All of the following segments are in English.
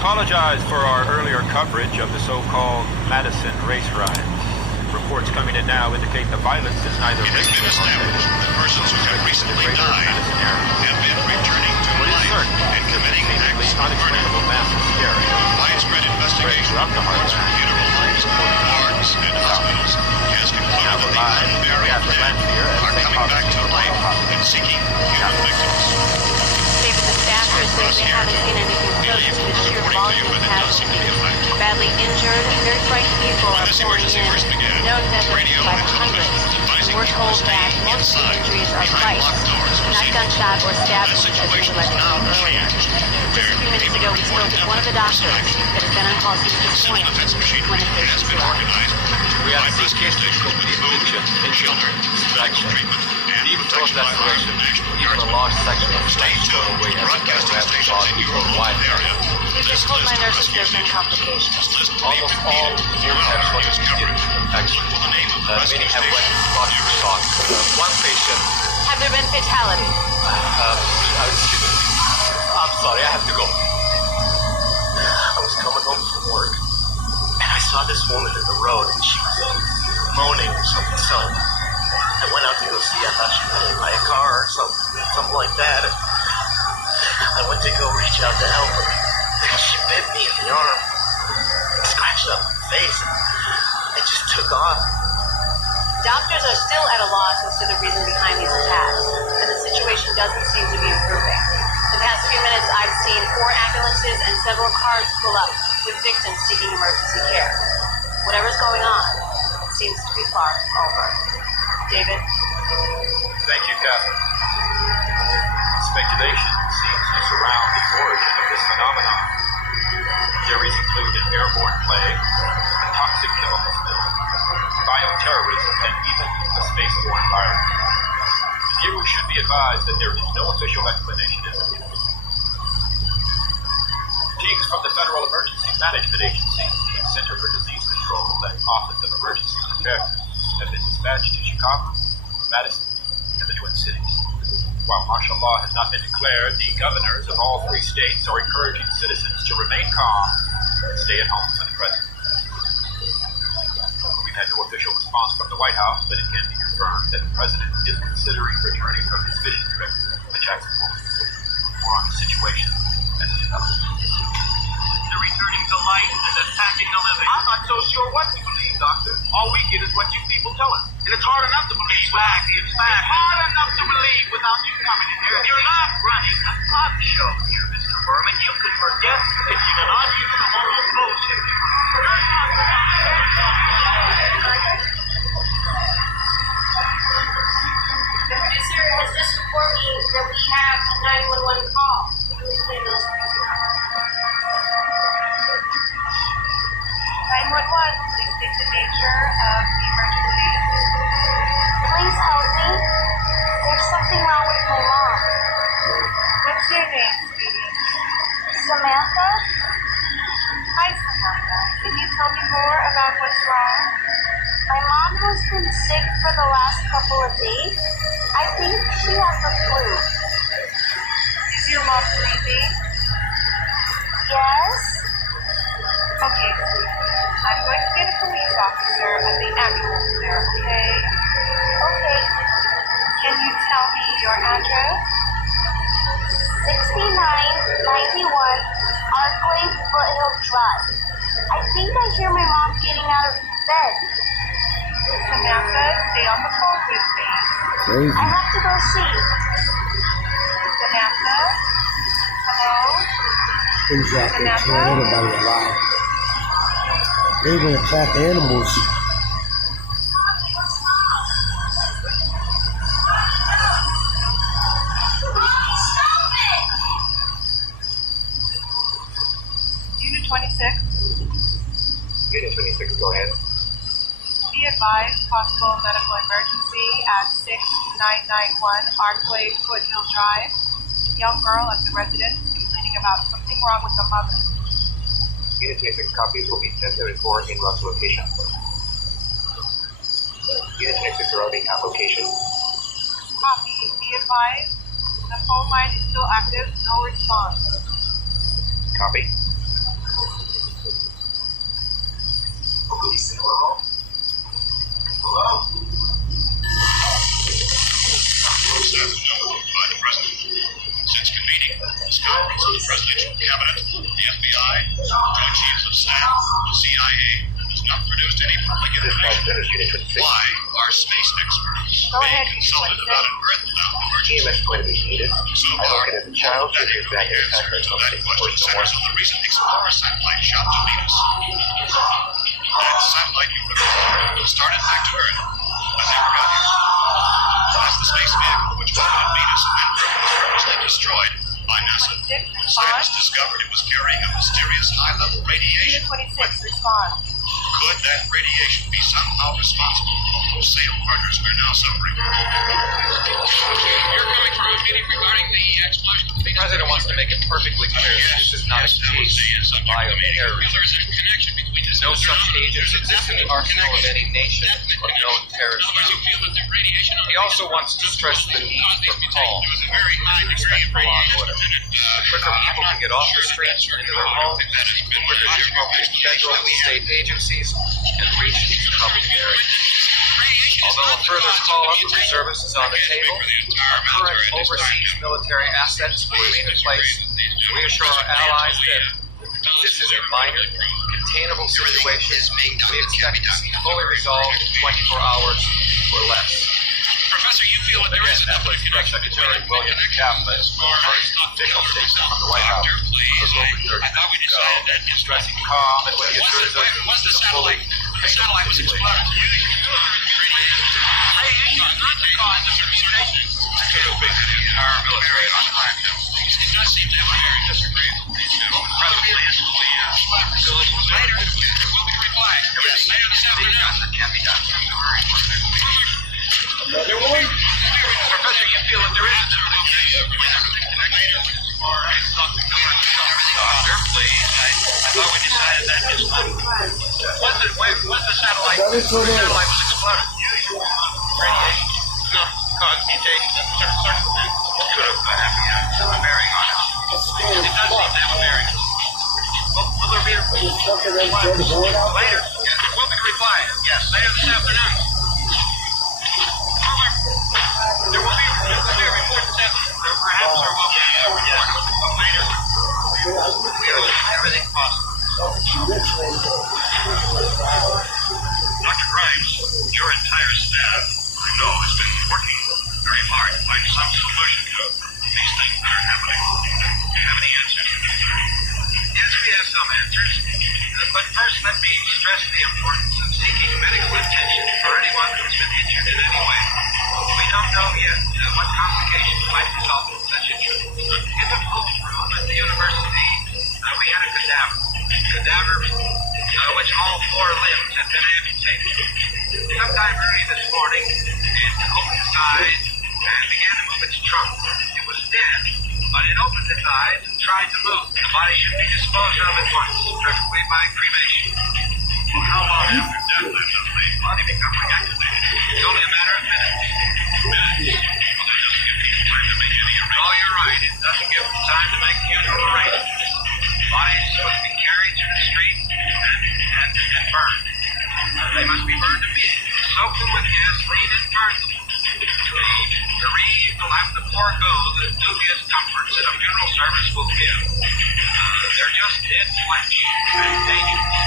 apologize for our earlier coverage of the so-called Madison race riots. Reports coming in now indicate the violence is neither It has been established that persons who have recently died have been returning to life and committing acts of murder. Widespread investigation of reports from funeral homes, morgues, and hospitals has concluded that the unburied dead are coming back to life and seeking human victims. David, the staffers say they haven't seen anything close to the sheer volume of casualties. Badly injured, very frightened people are pouring in. No deaths by the hundreds. We're told that most of the injuries are bites, not gunshot or stab wounds as we were led to believe earlier. Just a few minutes ago, we spoke with one of the doctors that has been on call since this morning when the patients arrived. We have seen cases of injection, children, distraction, deep throat laceration, even a large section of flesh thrown away as a rapid blood or wide area. We've been told by nurses there have been complications. Almost all wounds have short-skin infection. Many have wet body shock. One patient... Have there been fatalities? I'm sorry, I have to go. I was coming home from work, and I saw this woman in the road, and she was moaning or something. So I went out to go see. I thought she was by a car or something like that. And I went to go reach out to help her. She bit me in the arm, scratched up my face, and it just took off. Doctors are still at a loss as to the reason behind these attacks, and the situation doesn't seem to be improving. The past few minutes, I've seen 4 ambulances and several cars pull up with victims seeking emergency care. Whatever's going on seems to be far from over. David? Thank you, Catherine. Speculation seems to surround the origin of this phenomenon. Theories include an airborne plague, a toxic chemical spill, bioterrorism, and even a spaceborne virus. The viewer should be advised that there is no official explanation as of yet. Teams from the Federal Emergency Management Agency, the Center for Disease Control, and Office of Emergency Preparedness have been dispatched to Chicago, Madison, and the Twin Cities. While martial law has not been declared, the governors of all 3 states are encouraging citizens to remain calm and stay at home for the present. We've had no official response from the White House, but it can be confirmed that the president is considering returning from his fishing trip to Jackson Hole. More on the situation as it develops. They're returning to life and attacking the living. I'm not so sure what to believe, Doctor. All we get is what you people tell us. And it's hard enough to believe. It's fact. It's hard enough to believe without you coming in here. You're not running a talk show here, Mr. Berman. You can forget that you cannot use the whole bullshit. The producer has just informed me that we have a 911 call. 911, please state the nature of the emergency. Please help me. There's something wrong with my mom. What's your name, sweetie? Samantha? Hi, Samantha. Can you tell me more about what's wrong? My mom has been sick for the last couple of days. I think she has the flu. Is your mom breathing? Yes? Okay, sweetie. I'm going to get a police officer and the ambulance there, okay? Okay. Can you tell me your address? 6991 Arkway Foothill Drive. I think I hear my mom getting out of bed. Samantha, stay on the phone with me. Crazy. I have to go see. Samantha? Hello? Things out there killing everybody alive. They even attack animals. Unit 26. Unit 26, go ahead. Be advised, possible medical emergency at 6991 Arkway Foothill Drive. Young girl at the residence complaining about something wrong with the mother. Unit 26 copies will be sent to report in Russ location. Unit 26 routing at location. Copy. Be advised, the phone line is still active, no response. Copy. the presidential cabinet, the FBI, the Joint Chiefs of Staff, the CIA has not produced any public information. Why are space experts being consulted about an Earth-bound emergency? EMS going to be needed. So I far, work as a child, that so incomplete exactly answer to that question centers on the recent Explorer satellite shot to Venus. That satellite you recall started back to Earth, but never got here. As the space vehicle which orbited Venus and Earth was purposely destroyed by NASA, scientists discovered it was carrying a mysterious high-level radiation. 26, respond. Could that radiation be somehow responsible for the wholesale murders we're now suffering? You're coming from a meeting regarding the explosion of the Venus. The president wants to make it perfectly clear this is not a case of bioterrorism. There is a connection between this. No such agents exist in the arsenal of any nation or known terrorist group. He also wants to stress the need for calm and respectful law and order. The quicker people can get off the streets and into their homes, the quicker the appropriate federal and state agencies can reach these troubled areas. Although a further call up of reservists is on the table, our current overseas military assets will remain in place to reassure our allies that this is a minor, containable situation we expect to see fully resolved in 24 hours or less. Professor, you feel that there is a public connection Secretary William Kaplan, first official statement from the White House, I thought we decided that is stressing calm and when he assures us once the satellite was exploded. Our military on time. It does seem that way. I disagree. Probably later. We'll be replying. Yes, later this afternoon. That can't be done. Professor, you feel that there is Doctor, please. I thought we decided that is not. Once the satellite was exploded, radiation. No, caused mutation in certain circumstances. Could have a bearing on it. It does seem to have a bearing. Will there be a later? We'll be replying. Yes, later this afternoon. There will be a report this afternoon. Perhaps there will be a report later. We are doing everything possible. Dr. Grimes, your entire staff, I know, has been working very hard to find some solution to these things that are happening. Do you have any answers? Yes, we have some answers. But first, let me stress the importance of seeking medical attention for anyone who's been injured in any way. We don't know yet what complications might result from such injury. In the cold room at the university, we had a cadaver which all 4 limbs had been amputated. Sometime early this morning, it opened its eyes and began to move its trunk. It was dead, but it opened its eyes and tried to move. The body should be disposed of at once, preferably by cremation. Well, how long after death then does the body become reactivated? It's only a matter of minutes. Minutes? Well, that doesn't give people time to make any arrangements. Oh, you're right. It doesn't give them time to make funeral arrangements. Bodies must be carried to the street and burned. They must be burned immediately. Soak them with gasoline and burn them. The bereaved will have to forego the dubious comforts that a funeral service will give. They're just dead flesh and dangerous.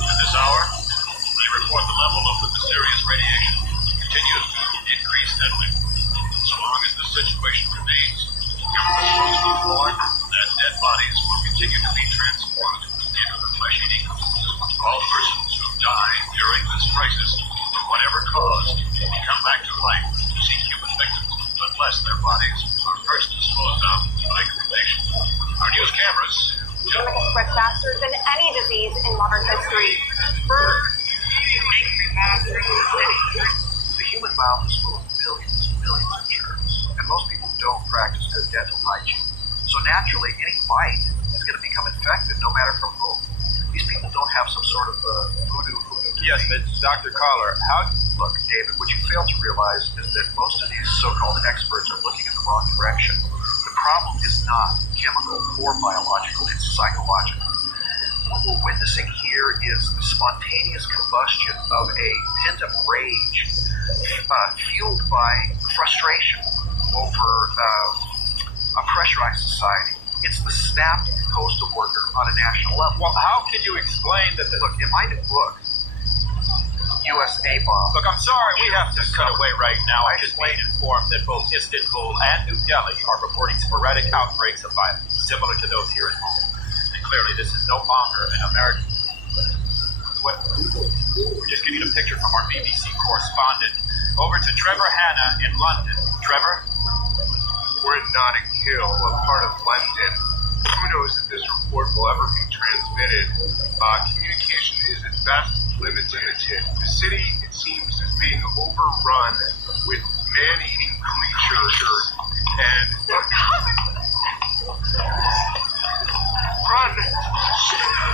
At this hour, they report the level of the mysterious radiation continues to increase steadily. So long as this situation remains, government must move forward that dead bodies will continue to be transformed into the flesh-eating. All persons who die during this crisis, for whatever cause, will come back to life to seek human victims, unless their bodies are first disposed of by cremation. Our news cameras. It spread faster than any disease in modern history. The human mouth is full of millions and millions of germs, and most people don't practice good dental hygiene. So naturally, any bite is going to become infected, no matter from whom. These people don't have some sort of voodoo. Yes, but Dr. Collar, Look, David, what you fail to realize is that most of these so-called experts are looking in the wrong direction. The problem is not chemical or biological, it's psychological. What we're witnessing here is the spontaneous combustion of a pent-up rage fueled by frustration over a pressurized society. It's the snapped postal worker on a national level. Well, how can you explain that? Look, in my new book, USA Bomb. Look, I'm sorry, we have to cut away right now. I just been informed that both Istanbul and New Delhi are reporting sporadic outbreaks of violence, similar to those here at home. And clearly, this is no longer an American. We're just getting a picture from our BBC correspondent. Over to Trevor Hanna in London. Trevor? We're in Notting Hill, a part of London. Who knows if this report will ever be transmitted? Communication is at best limited. The city, it seems, is being overrun with man-eating creatures. And they're coming! Run!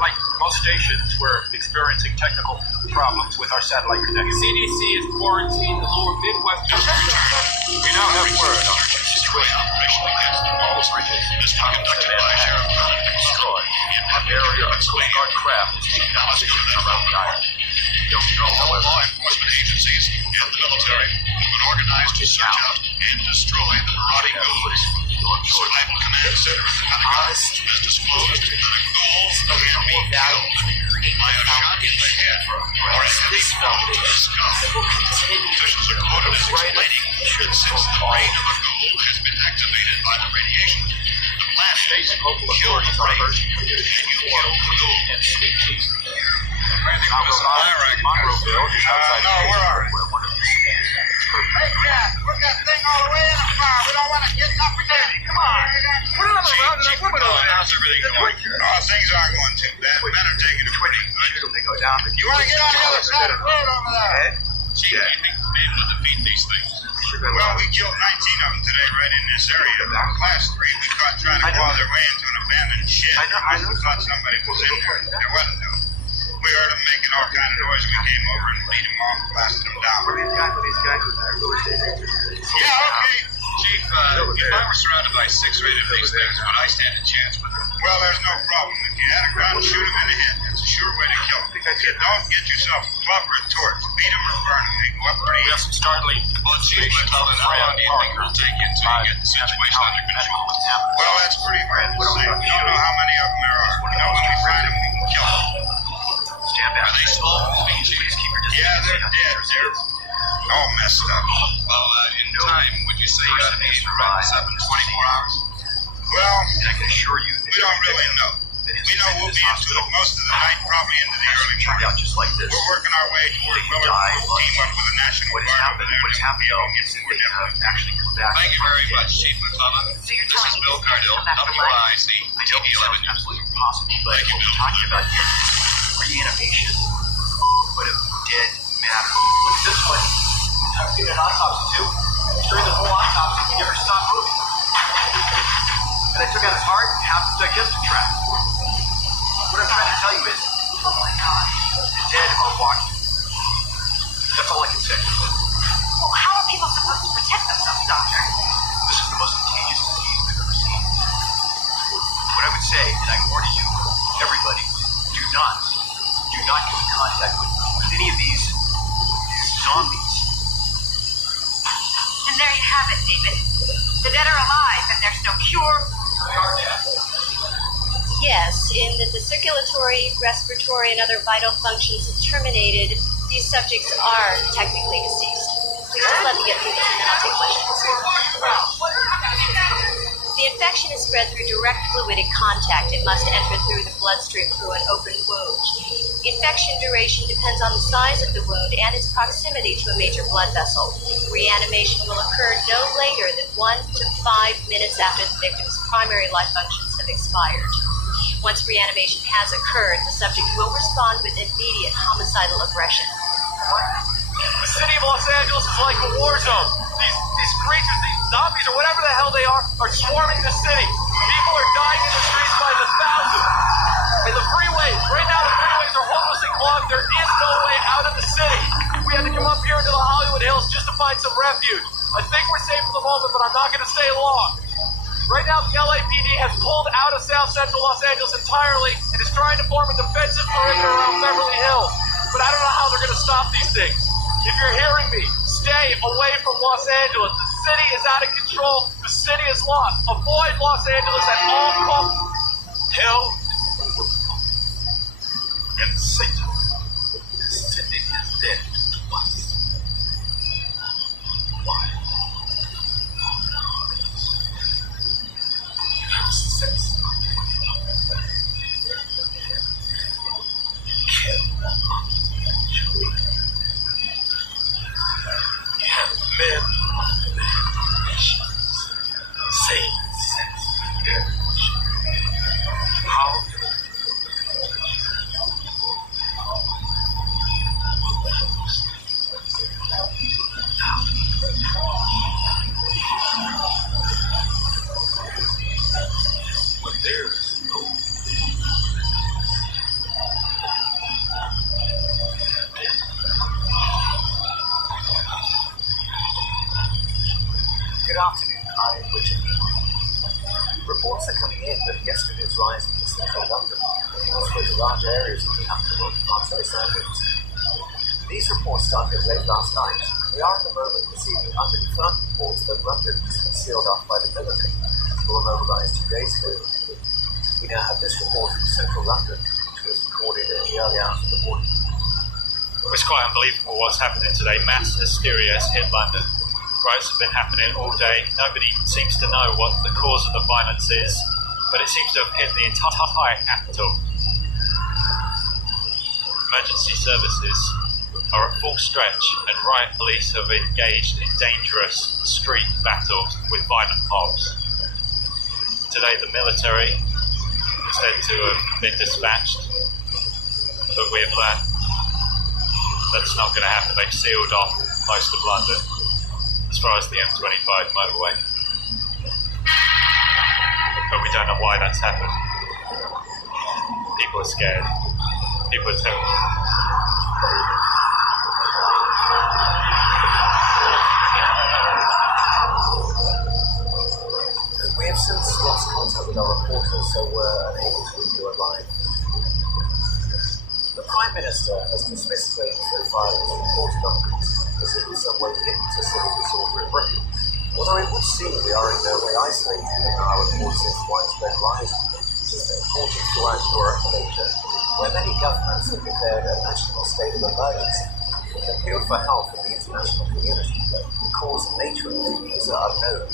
Like most stations, we're experiencing technical problems with our satellite connection. CDC is quarantined the lower Midwest. We now have word on the situation. Operation against the walls ridges is conducted by Sheriff Destroyed. An area of Coast Guard craft is taking out position around Dyer. Don't know all law enforcement agencies and the military have been organized to search out and destroy the marauding ghouls. Survival Command Center at the Pentagon has disclosed that the ghouls can be killed by a shot in the head or a heavy blow to the skull. Officials are quoted as explaining that since the brain of a ghoul has been activated by the radiation, the blast State and local authorities are urging you to kill the ghoul. and speak to Monroeville is outside. No, where are we? Hey, Jack, put that thing all the way in the fire. We don't want to get nothing dirty. Come on. Put it on the ground and that woman over there. How's everything going? Oh, things aren't going too bad. Men are taking it pretty good. They go down. You want to get on the other side of the road over there? Chief, do you think we'll be able to defeat these things? Well, we killed 19 of them today right in this area. The last 3 we caught trying to claw their way into an abandoned shed. I know. We thought somebody was in there. There wasn't, though. We heard them making all kind of noise. We came over and beat them off, blasted them down. What are these guys with their Yeah, okay. Chief, if I were surrounded by 6 or 8 of these things, would I stand a chance with them? Well, there's no problem. If you had a gun, shoot them in the head. It's a sure way to kill them. Don't get yourself a club or a torch. Beat them or burn them. They go up pretty easy. some startling. Well, Chief, how long do you think it'll take you until you get the situation under control? Well, that's pretty hard to say. You don't know how many of them there are. You know, when we find them, we can kill them. Are they slow moving? Yeah, they're dead. They're all messed up. Well, in time, would you say you ought to be able to wrap this up in 24 hours? Well, I can assure you we don't really know. We know we'll be into it most of the night, probably into the early morning. out just like this. We're working our way toward Willard. We'll team up with the National Guard over there. What's happened is that they have actually come back. Thank you very much, Chief McClellan. This is Bill Cardell, WIC, I know it's TV11 News. absolutely impossible, but Thank you, what Bill. we're talking about here is reanimation, but of dead matter. Look at this one. I've seen an autopsy too. During the whole autopsy, he never stopped moving. And I took out his heart and half his digestive tract. What I'm trying to tell you is, oh my God, the dead are walking. That's all I can say. Well, how are people supposed to protect themselves, Doctor? This is the most contagious disease we've ever seen. What I would say, and I warn you, everybody, do not come in contact with any of these zombies. And there you have it, David. The dead are alive, and there's no cure. They are dead. Yes, in that the circulatory, respiratory, and other vital functions have terminated, these subjects are technically deceased. Please just let me get through this and then I'll take questions. The infection is spread through direct fluidic contact. It must enter through the bloodstream through an open wound. Infection duration depends on the size of the wound and its proximity to a major blood vessel. Reanimation will occur no later than 1 to 5 minutes after the victim's primary life functions have expired. Once reanimation has occurred, the subject will respond with immediate homicidal aggression. The city of Los Angeles is like a war zone. These creatures, these zombies or whatever the hell they are swarming the city. People are dying in the streets by the thousands. And the freeways, right now the freeways are hopelessly clogged. There is no way out of the city. We had to come up here into the Hollywood Hills just to find some refuge. I think we're safe for the moment, but I'm not going to stay long. Right now, the LAPD has pulled out of South Central Los Angeles entirely and is trying to form a defensive perimeter around Beverly Hills. But I don't know how they're going to stop these things. If you're hearing me, stay away from Los Angeles. The city is out of control. The city is lost. Avoid Los Angeles at all costs. Hell and Satan. The city is dead to us. Why? You have sense. Kill. You have men, nations, same sense. How? But there's no Good afternoon, I'm Richard Newman. Reports are coming in that yesterday's rise in central London caused large areas of the capital on sandwich. These reports started late last night. We are at the moment receiving unconfirmed reports that London has been sealed off by the military, who were mobilised 2 days ago. We now have this report from central London, which was recorded in the early hours of the morning. It's quite unbelievable what's happening today. Mass hysteria has hit London. Riots have been happening all day. Nobody seems to know what the cause of the violence is, but it seems to have hit the entire capital. Emergency services are at full stretch, and riot police have engaged in dangerous street battles with violent mobs. Today the military is said to have been dispatched, but we have learned that's not going to happen. They've sealed off most of London as far as the M25 motorway. But we don't know why that's happened. People are scared. People are terrified. We have since lost contact with our reporters, so we're unable to bring you alive. The Prime Minister has dismissed claims that violence reported on as it is some way linked to civil disorder in Britain. Although it would seem we are in no way isolated in our reports of widespread rioting. This is reported throughout Europe and Asia, where many governments have declared a national state of emergency and appealed for help from the international community. The cause and nature of these are unknown.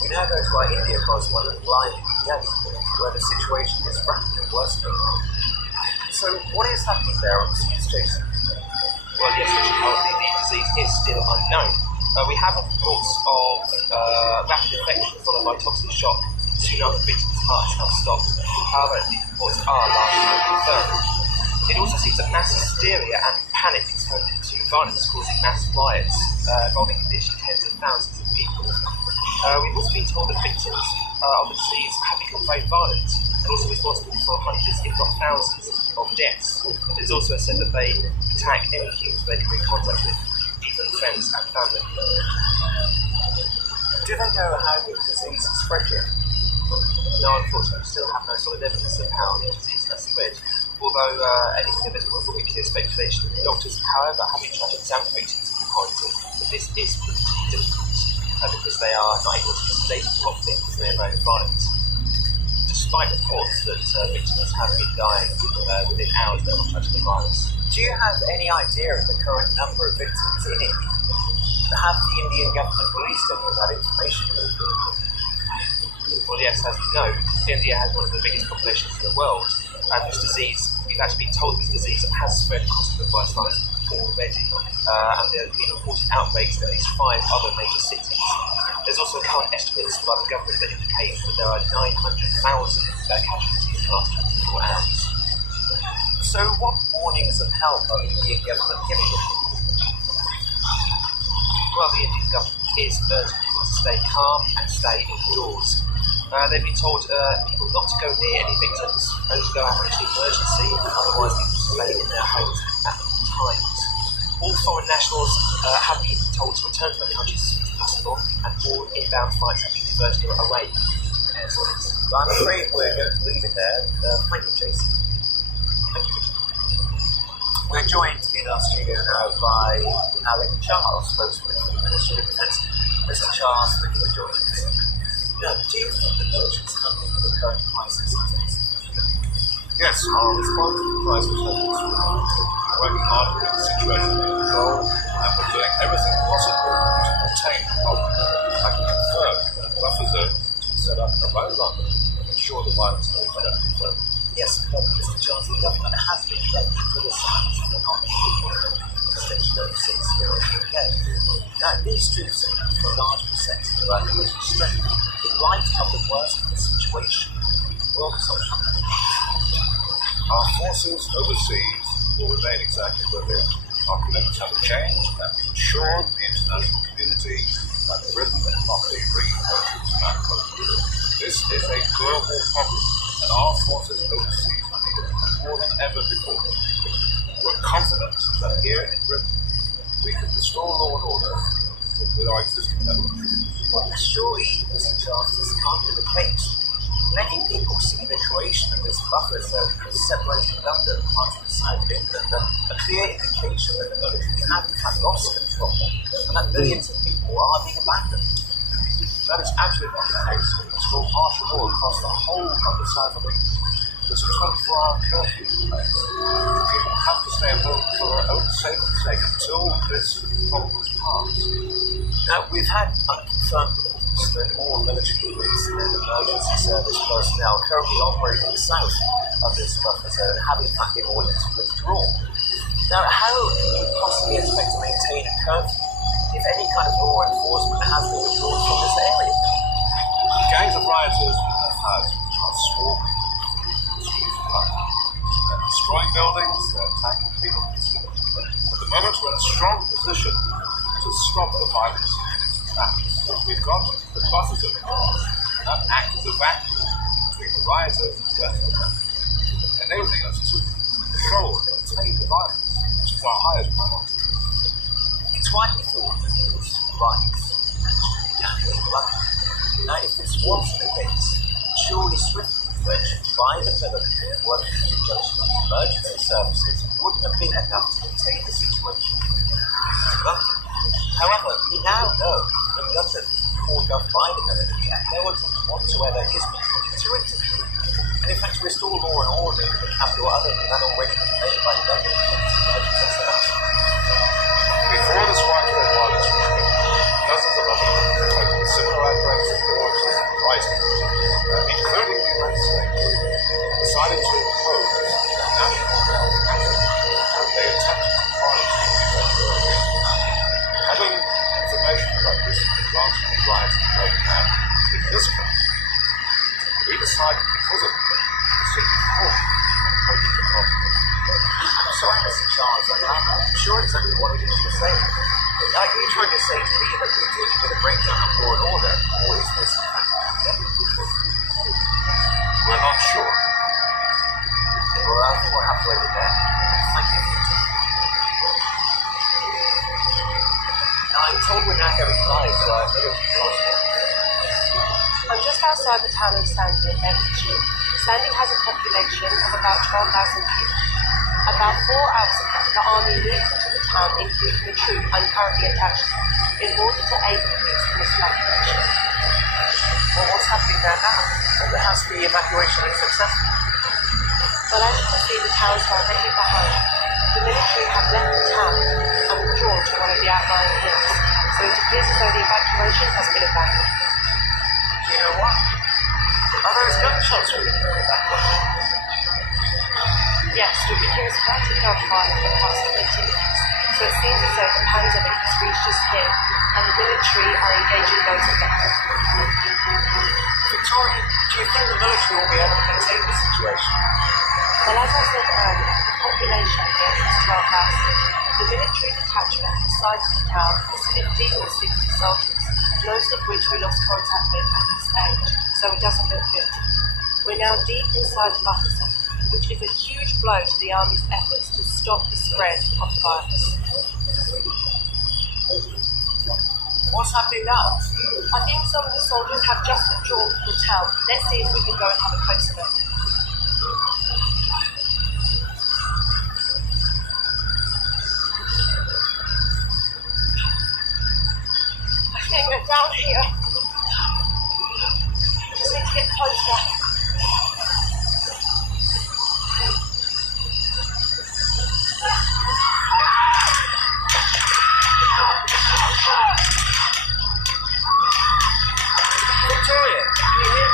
We now go to our India correspondent live in Delhi, where the situation is rapidly worsening. So, what is happening there on the streets, Jason? Well, yes, Richard, currently the disease is still unknown. We have reports of rapid infection followed by toxic shock soon after victims' hearts have stopped. However, these reports are largely unconfirmed. It also seems that mass hysteria and panic has turned into violence, causing mass riots involving literally tens of thousands of people. We've also been told that victims of the disease have become very violent and also responsible for hundreds, if not thousands, of deaths. It's also said that they attack any humans they come in contact with, even friends and family. Do they know how the disease is spread yet? No, unfortunately, we still have no solid evidence of how the disease has spread. Although anything of this will be pure speculation. Doctors, however, have been trying to examine victims in quarantine, but this is politically difficult because they are not able to be sedated properly because they are very violent. Despite reports that victims have been dying within hours of contracting the virus. Do you have any idea of the current number of victims in India? Have the Indian government released any of that information? Well, yes, as we know, India has one of the biggest populations in the world, and this disease, we've actually been told this disease has spread across the virus already, and there have been reported outbreaks in at least 5 other major cities. There's also current estimates by the government that indicate that there are 900,000 casualties in the last 24 hours. So what warnings of help are the Indian government giving them? Well, the Indian government is urging people to stay calm and stay indoors. They've been told people not to go near any victims, only to go out into emergency, otherwise people to stay in their homes at all times. All foreign nationals have been told to return to their countries as soon as possible, and all inbound flights have been diverted away from airports. I'm afraid we're going to leave it there. Thank you, Jason. Thank you. We're joined in in our studio now by Alec Charles, spokesman for the Ministry of Defence. Mr. Charles, thank you for joining us. Now, do you think the military is handling the current crisis? Yes, our response to the crisis has been strong. We're working hard to get the situation under control, and we're doing everything possible to contain the problem. I can confirm that a buffer zone has been set up around London to ensure the violence is under control. Yes, Mr. Charles, the government has been heavily criticised for not implementing Section 36 here in the UK. Now, these troops account for a large percentage of our military strength. In light of the worst of the situation, world social. Our forces overseas will remain exactly where they are. Our commitments haven't changed, and we assured the international community that Britain will not be bringing her troops back home. This is a global problem, and our forces overseas are needed more than ever before. We're confident that here in Britain we can restore law and order with our existing military. Well, surely, Mr. Charles, this can't be the case. Many people see the creation of this buffer zone separating London from parts of the south of England a clear indication that the military have lost control and that millions of people are being abandoned. That is absolutely not the case. There's still martial law across the whole of the south of England. There's a 24-hour curfew in place. People have to stay at home for their own safety's sake until this problem is passed. Now, we've had unconfirmed reports that all military units and emergency service personnel currently operating south of this buffer zone have in fact been ordered to withdraw. Now, how can you possibly expect to maintain a curfew if any kind of law enforcement has been withdrawn from this area? Gangs of rioters are swarming the streets of London. They're destroying buildings, they're attacking people. At the moment, we're in a strong position to stop the violence in its tracks. We've got the buffer zone that act as a vacuum between the rioters and the rest of the country, enabling us to control and contain the violence, which is our highest priority. It's rightly thought that these riots actually in London. Now, if this was the case, surely swift intervention by the military working in conjunction with emergency services wouldn't have been enough to contain the situation in London. However, we now know that London is called up by the military and no attempt whatsoever is being to intervene. And in fact, to restore law and order in the capital other than that already been made by the London emergency services. Before this widespread violence was dozens of other countries had similar outbreaks of violence and rising, including the United States, decided to impose a national health measure, and they attempted to violence having information about this advancement of riots and breaking out in this country. We decided because of it to seek support and approach the problem. I'm sorry, Mr. Charles, I'm sure exactly what it is you're saying. Are you trying to say to me that we're dealing with a breakdown of law and order, or is this in fact endemic? We're not sure. Well, I think we'll have to leave it there. Thank you for your time. Now, I'm told we're now going live, so I feel I'm just outside the town of Standing in Bedfordshire. Standing has a population of about 12,000 people. About 4 hours ago, the army moved into the town, including the troop I'm currently attached to, in order to aid the police in this evacuation. Well, what's happening there now? There has to be evacuation is successful. Well, as you can see, the town is directly behind. The military have left the town and withdrawn to one of the outlying hills, so it appears as though the evacuation has been abandoned. Do you know what? Are those gunshots really coming back? Yes, we've been hearing quite a gunfire for the past 20 minutes, so it seems as though the pandemic has reached us here, and the military are engaging those affected. Victoria, do you think the military will be able to contain the situation? Well, as I said earlier, the population here is 12,000. The military detachment besides the town is 50 or 60 soldiers, most of which we lost contact with at this stage, so it doesn't look good. We're now deep inside the buffer zone, which is a huge blow to the army's efforts to stop the spread of the virus. What's happening now? I think some of the soldiers have just withdrawn from the town. Let's see if we can go and have a closer look. around here. I just need to get closer. Victoria, can you hear?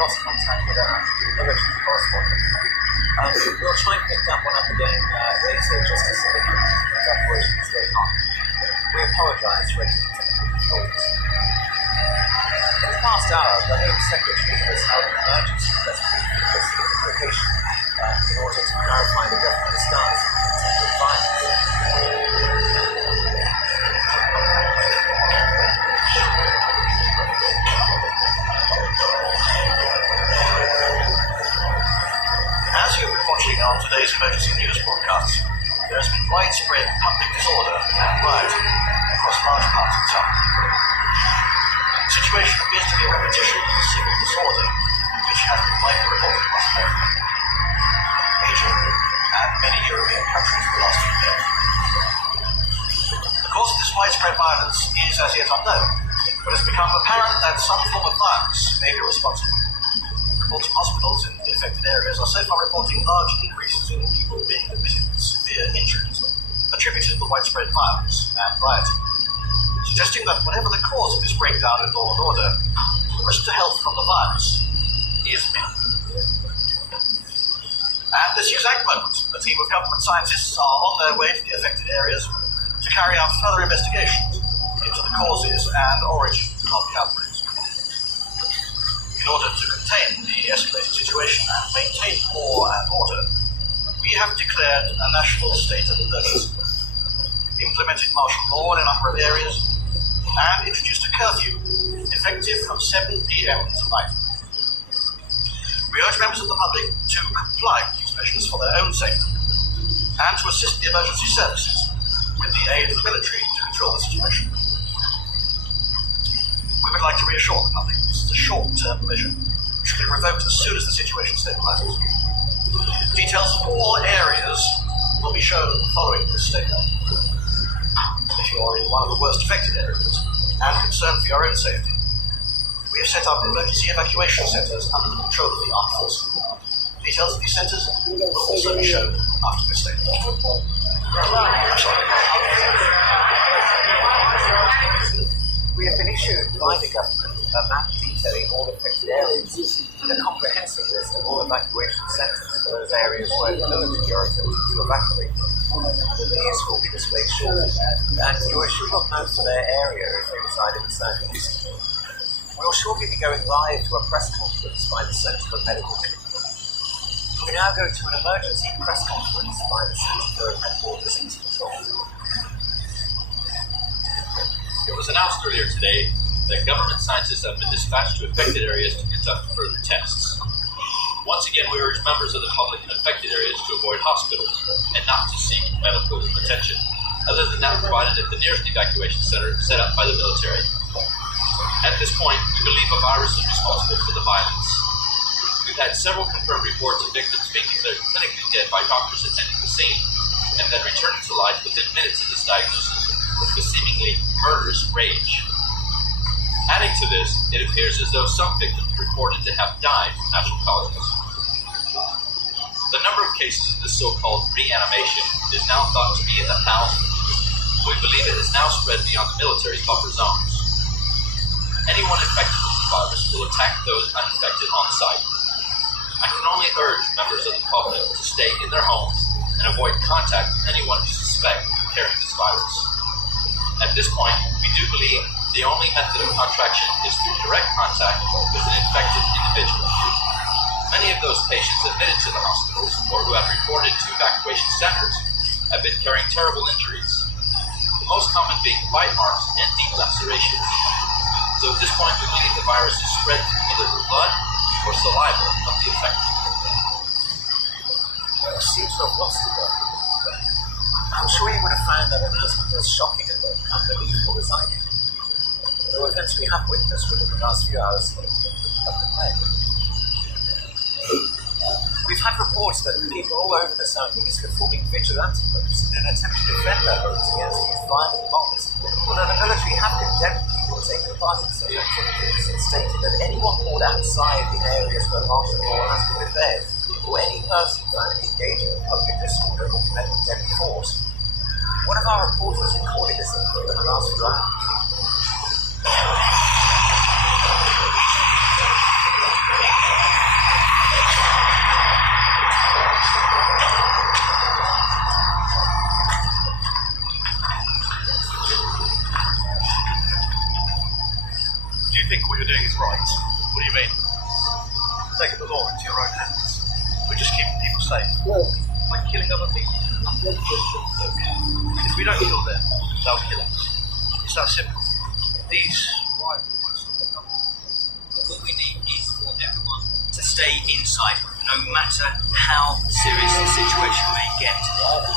Lost contact with our military correspondent. We'll try and pick that one up again later, just to say the evacuation is going on. We apologise for any technical difficulties. In the past hour, the Home Secretary has held an emergency press briefing for this location in order to clarify the government's stance on intended violence. As you've been watching on today's emergency news broadcasts, there has been widespread public disorder and rioting across large parts of the town. The situation appears to be a repetition of the civil disorder which has been widely reported across America, Asia, and many European countries in the last few years. The cause of this widespread violence is as yet unknown, but it's become apparent that some form of violence may be responsible. Reports from hospitals in the affected areas are so far reporting large increases in people being admitted with severe injuries attributed to the widespread violence and rioting, suggesting that whatever the cause of this breakdown in law and order, the risk to health from the violence is minimal. At this exact moment, a team of government scientists are on their way to the affected areas to carry out further investigations into the causes and origins of the outbreaks. In order to contain the escalating situation and maintain law and order, we have declared a national state of emergency, implemented martial law in a number of areas, and introduced a curfew effective from 7 p.m. tonight. We urge members of the public to comply with these measures for their own safety and to assist the emergency services with the aid of the military to control the situation. We would like to reassure the public this is a short-term measure, which will be revoked as soon as the situation stabilizes. Details of all areas will be shown following this statement. If you are in one of the worst affected areas and concerned for your own safety, we have set up emergency evacuation centres under the control of the armed forces. Details of these centres will also be shown after this statement. We have been issued by the government a map detailing all affected areas and a comprehensive list of all evacuation centres for those areas where the military are attempting to evacuate. These will be displayed shortly, and you should look notes for their area if they reside in the southeast. We will shortly be going live to a press conference by the Centre for Medical Control. We now go to an emergency press conference by the Centre for Medical Disease Control. It was announced earlier today that government scientists have been dispatched to affected areas to conduct further tests. Once again, we urge members of the public in affected areas to avoid hospitals and not to seek medical attention, other than that provided at the nearest evacuation center set up by the military. At this point, we believe a virus is responsible for the violence. We've had several confirmed reports of victims being declared clinically dead by doctors attending the scene, and then returning to life within minutes of this diagnosis with seemingly murderous rage. Adding to this, it appears as though some victims reported to have died from natural causes. The number of cases of this so-called reanimation is now thought to be in the thousands. We believe it has now spread beyond the military buffer zones. Anyone infected with the virus will attack those uninfected on site. I can only urge members of the public to stay in their homes and avoid contact with anyone who suspect carrying this virus. At this point, we do believe the only method of contraction is through direct contact with an infected individual. Many of those patients admitted to the hospitals or who have reported to evacuation centers have been carrying terrible injuries, the most common being bite marks and deep lacerations. So at this point, we believe the virus is spread either through blood or or saliva of the affected. It seems to have lost it though. I'm sure you would have found that announcement as shocking and unbelievable as I did. The events we have witnessed within the last few hours have been led. We've had reports that people all over the southeast are forming vigilante groups in an attempt to defend their homes against these violent bombs. Although the military have condemned people taking part in such activities and stated that anyone caught outside the areas where martial law has been declared, or any person found engaging in public disorder will be met with deadly force. One of our reporters recorded this in the last few hours. Do you think what you're doing is right? What do you mean? Taking the law into your own hands. We're just keeping people safe. By killing other people. If we don't kill them, they'll kill us. It's that simple. These rivals. What we need is for everyone to stay inside, no matter how serious the situation may get.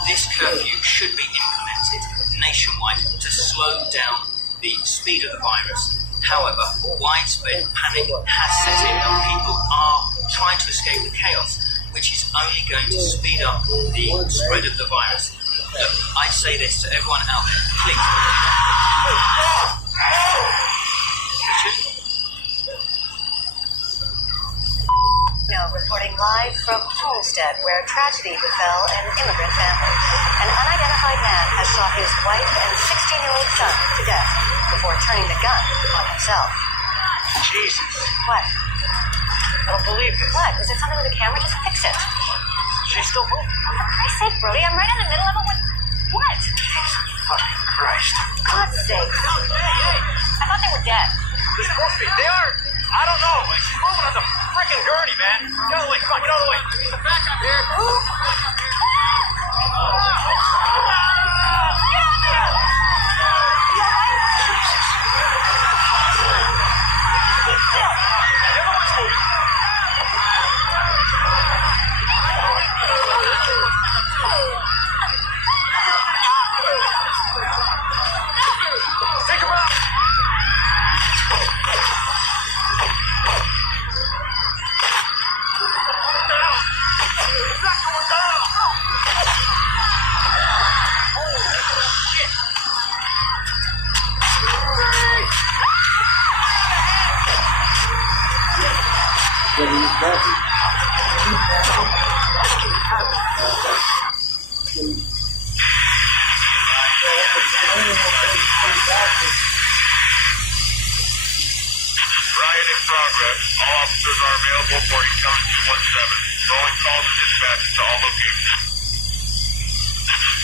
This curfew should be implemented nationwide to slow down the speed of the virus. However, widespread panic has set in and people are trying to escape the chaos, which is only going to speed up the spread of the virus. Look, I say this to everyone out there, please. Now reporting live from Homestead, where tragedy befell an immigrant family. An unidentified man has shot his wife and 16-year-old son to death before turning the gun on himself. Jesus. What? I don't believe this. What? Is it something with a camera? Just fix it. She's still moving. Oh, for Christ's sake, Brody, I'm right in the middle of it. What? Fucking Christ. God's sake. I thought they were dead. This morphine, they are. I don't know. Like, she's moving on the freaking gurney, man. Get out of the way. Come on, get out of the way. There's a backup here. Take him out. Riot in progress. All officers are available for incoming 217. Rolling calls and dispatches to all locations.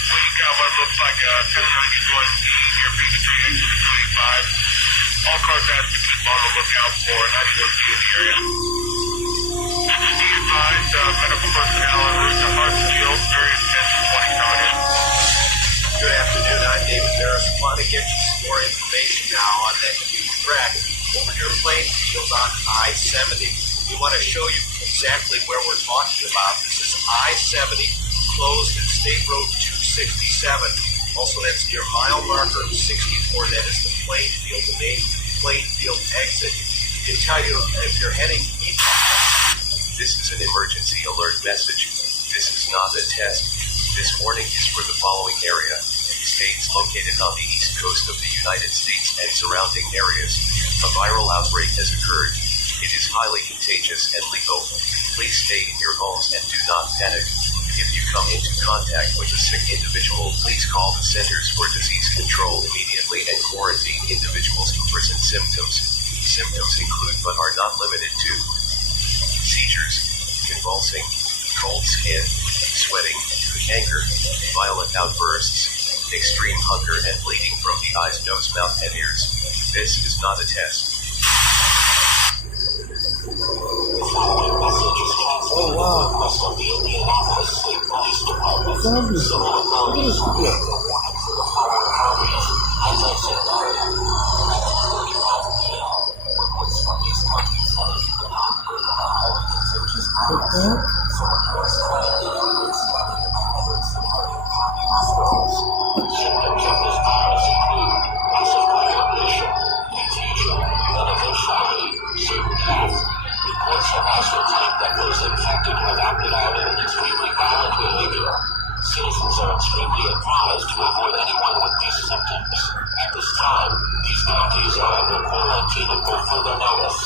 We got what looks like a 1091C near Peachtree exit 285. All cars asked to keep on the lookout for 91C in the area. Be advised, medical personnel en route to Hartsfield, various 10-20 coming in. Good afternoon, I'm David Barris. I want to get you some more information now on that huge wreck over near Plainfield on I-70. We want to show you exactly where we're talking about. This is I-70, closed at State Road 267. Also, that's near mile marker 64. That is the Plainfield, the main Plainfield exit. I can tell you if you're heading east. This is an emergency alert message. This is not a test. This warning is for the following area. States located on the east coast of the United States and surrounding areas. A viral outbreak has occurred. It is highly contagious and lethal. Please stay in your homes and do not panic. If you come into contact with a sick individual, please call the Centers for Disease Control immediately and quarantine individuals who present symptoms. Symptoms include but are not limited to seizures, convulsing, cold skin, sweating, anger, violent outbursts, extreme hunger and bleeding from the eyes, nose, mouth, and ears. This is not a test. Oh, wow. Symptoms of this virus include loss of cognition, confusion, unemotionality, certain death. Reports have also claimed that those infected have acted out in an extremely violent behavior. Citizens are extremely advised to avoid anyone with these symptoms. At this time, these counties are under quarantine until further notice.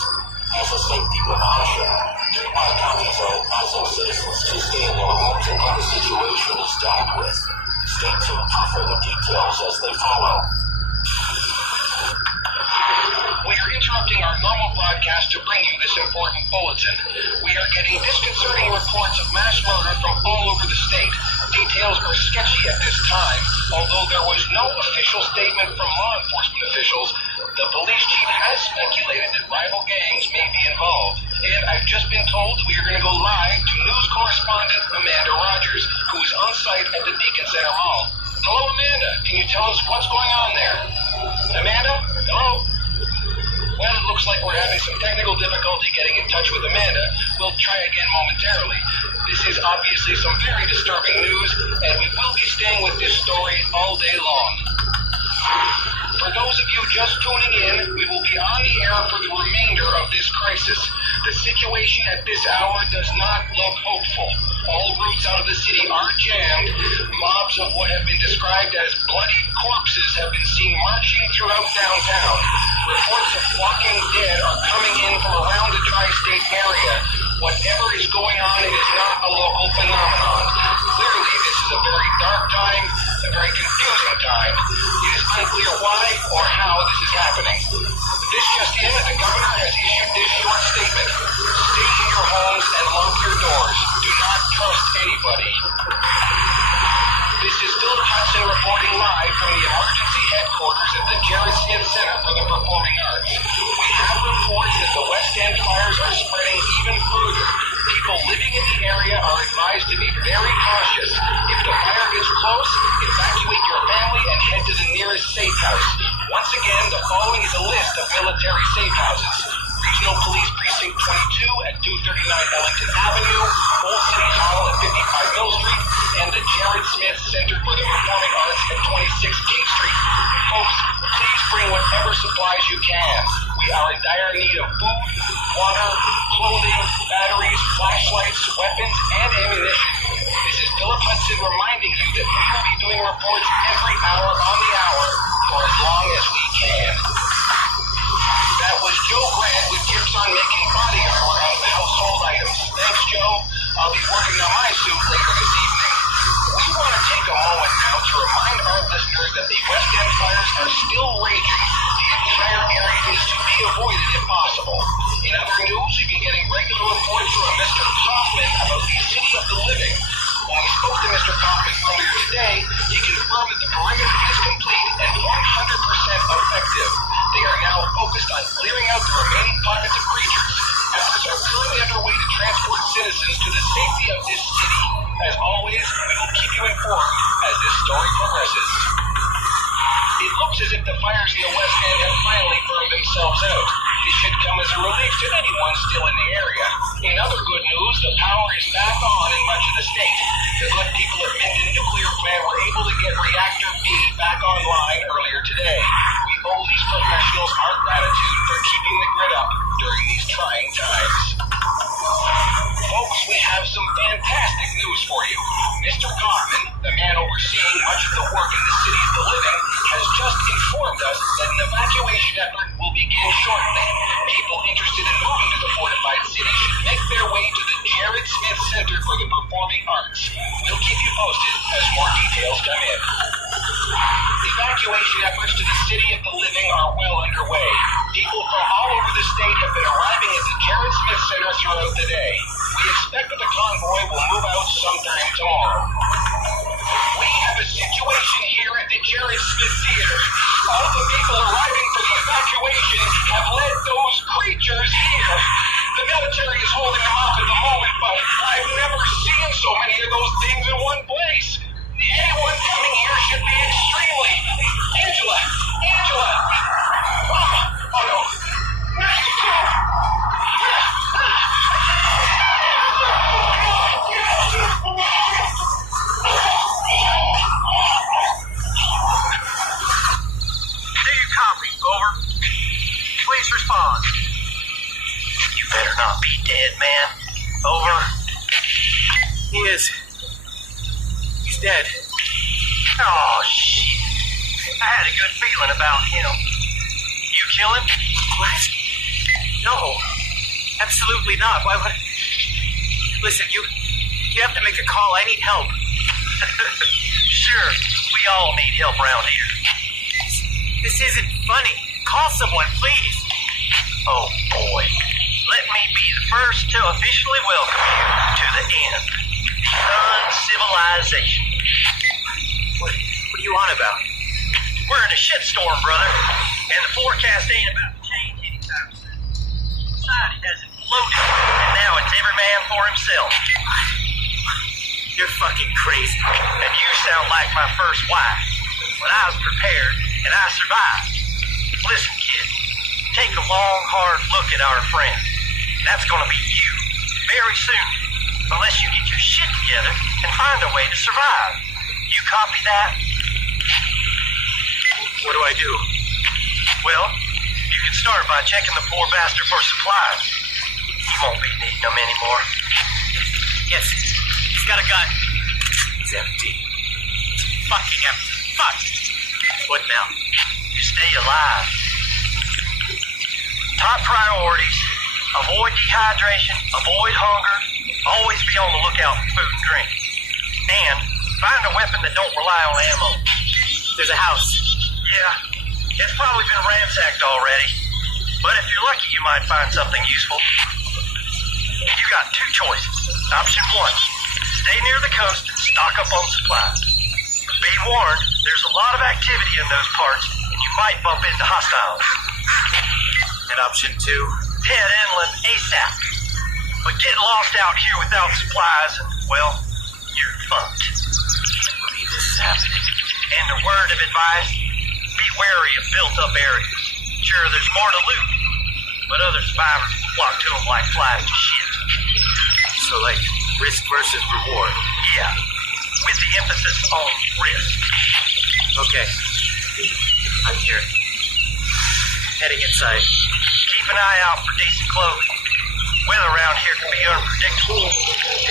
As a safety precaution, nearby counties are advising citizens to stay in their homes until the situation is dealt with. Stay tuned for further details as they follow. We are interrupting our normal broadcast to bring you this important bulletin. We are getting disconcerting reports of mass murder from all over the state. Details are sketchy at this time. Although there was no official statement from law enforcement officials, the police chief has speculated that rival gangs may be involved. And I've just been told we are going to go live to news correspondent Amanda Rogers, who is on site at the Beacon Center Mall. Hello, Amanda. Can you tell us what's going on there? Amanda? Hello? Well, it looks like we're having some technical difficulty getting in touch with Amanda. We'll try again momentarily. This is obviously some very disturbing news, and we will be staying with this story all day long. For those of you just tuning in, we will be on the air for the remainder of this crisis. The situation at this hour does not look hopeful. All routes out of the city are jammed. Mobs of what have been described as bloody corpses have been seen marching throughout downtown. Reports of walking dead are coming in from around the tri-state area. Whatever is going on, it is not a local phenomenon. Clearly, this is a very dark time, a very confusing time. It is unclear why or how this is happening. This just in, the governor has issued this short statement. Stay in your homes and lock your doors. Do not trust anybody. This is Philip Hudson reporting live from the emergency headquarters at the Jared Smith Center for the Performing Arts. We have reports that the West End fires are spreading even further. People living in the area are advised to be very cautious. If the fire gets close, evacuate your family and head to the nearest safe house. Once again, the following is a list of military safe houses. Regional Police Precinct 22 at 239 Ellington Avenue, Old City Hall at 55 Mill Street, and the Jared Smith Center for the Performing Arts at 26 King Street. Folks, please bring whatever supplies you can. We are in dire need of food, water, clothing, batteries, flashlights, weapons, and ammunition. This is Philip Hudson reminding you that we will be doing reports every hour on the hour for as long as we can. That was Joe Grant with tips on making body armor out of household items. Thanks, Joe. I'll be working on my suit later this evening. We want to take a moment now to remind our listeners that the West End fires are still raging. The entire area is to be avoided if possible. In other news, we've been getting regular reports from Mr. Kaufman about the City of the Living. When we spoke to Mr. Kaufman earlier today, he confirmed that the perimeter is complete and 100% effective. They are now focused on clearing out the remaining pockets of creatures. Efforts are currently underway to transport citizens to the safety of this city. As always, we will keep you informed as this story progresses. It looks as if the fires in the West End have finally burned themselves out. This should come as a relief to anyone still in the area. In other good news, the power is back on in much of the state. The good people at Minden Nuclear Plant were able to get Reactor B back online earlier today. We owe these professionals our gratitude for keeping the grid up during these trying times. Folks, we have some fantastic news for you. Mr. Kaufman, the man overseeing much of the work in the City of the Living, has just informed us that an evacuation effort will begin shortly. People interested in moving to the fortified city should make their way to the Jared Smith Center for the Performing Arts. We'll keep you posted as more details come in. Evacuation efforts to the City of the Living are well underway. People from all over the state have been arriving at the Jared Smith Center throughout the day. We expect that the convoy will move out sometime tomorrow. We have a situation here at the Jared Smith Theater. All the people arriving for the evacuation have led those creatures here. The military is holding them off at the moment, but I've never seen so many of those things in one place. Anyone coming here should be extremely... Angela! Oh no! Not you too! Over. He is. He's dead. Oh, shit. I had a good feeling about him. You kill him? What? No. Absolutely not. Why would... Listen, you have to make a call. I need help. Sure. We all need help around here. This isn't funny. Call someone, please. Oh, boy. Let me be the first to officially welcome you to the end. The uncivilization. What are you on about? We're in a shitstorm, brother. And the forecast ain't about to change anytime soon. Society has exploded, and now it's every man for himself. You're fucking crazy. And you sound like my first wife. But I was prepared, and I survived. Listen, kid. Take a long, hard look at our friend. That's gonna be you. Very soon. Unless you get your shit together and find a way to survive. You copy that? What do I do? Well, you can start by checking the poor bastard for supplies. He won't be needing them anymore. Yes, he's got a gun. It's empty. It's fucking empty. Fuck! What now? Stay alive. Top priorities. Avoid dehydration, avoid hunger, always be on the lookout for food and drink. And find a weapon that don't rely on ammo. There's a house. Yeah, it's probably been ransacked already. But if you're lucky, you might find something useful. You got two choices. Option one, stay near the coast and stock up on supplies. Be warned, there's a lot of activity in those parts, and you might bump into hostiles. And option two, head inland ASAP. But get lost out here without supplies and, well, you're fucked. I believe this is happening. And a word of advice, be wary of built-up areas. Sure, there's more to loot, but other survivors will flock to them like flies to shit. So, like, risk versus reward? Yeah, with the emphasis on risk. Okay, I'm here. Heading inside. Keep an eye out for decent clothing. Weather around here can be unpredictable.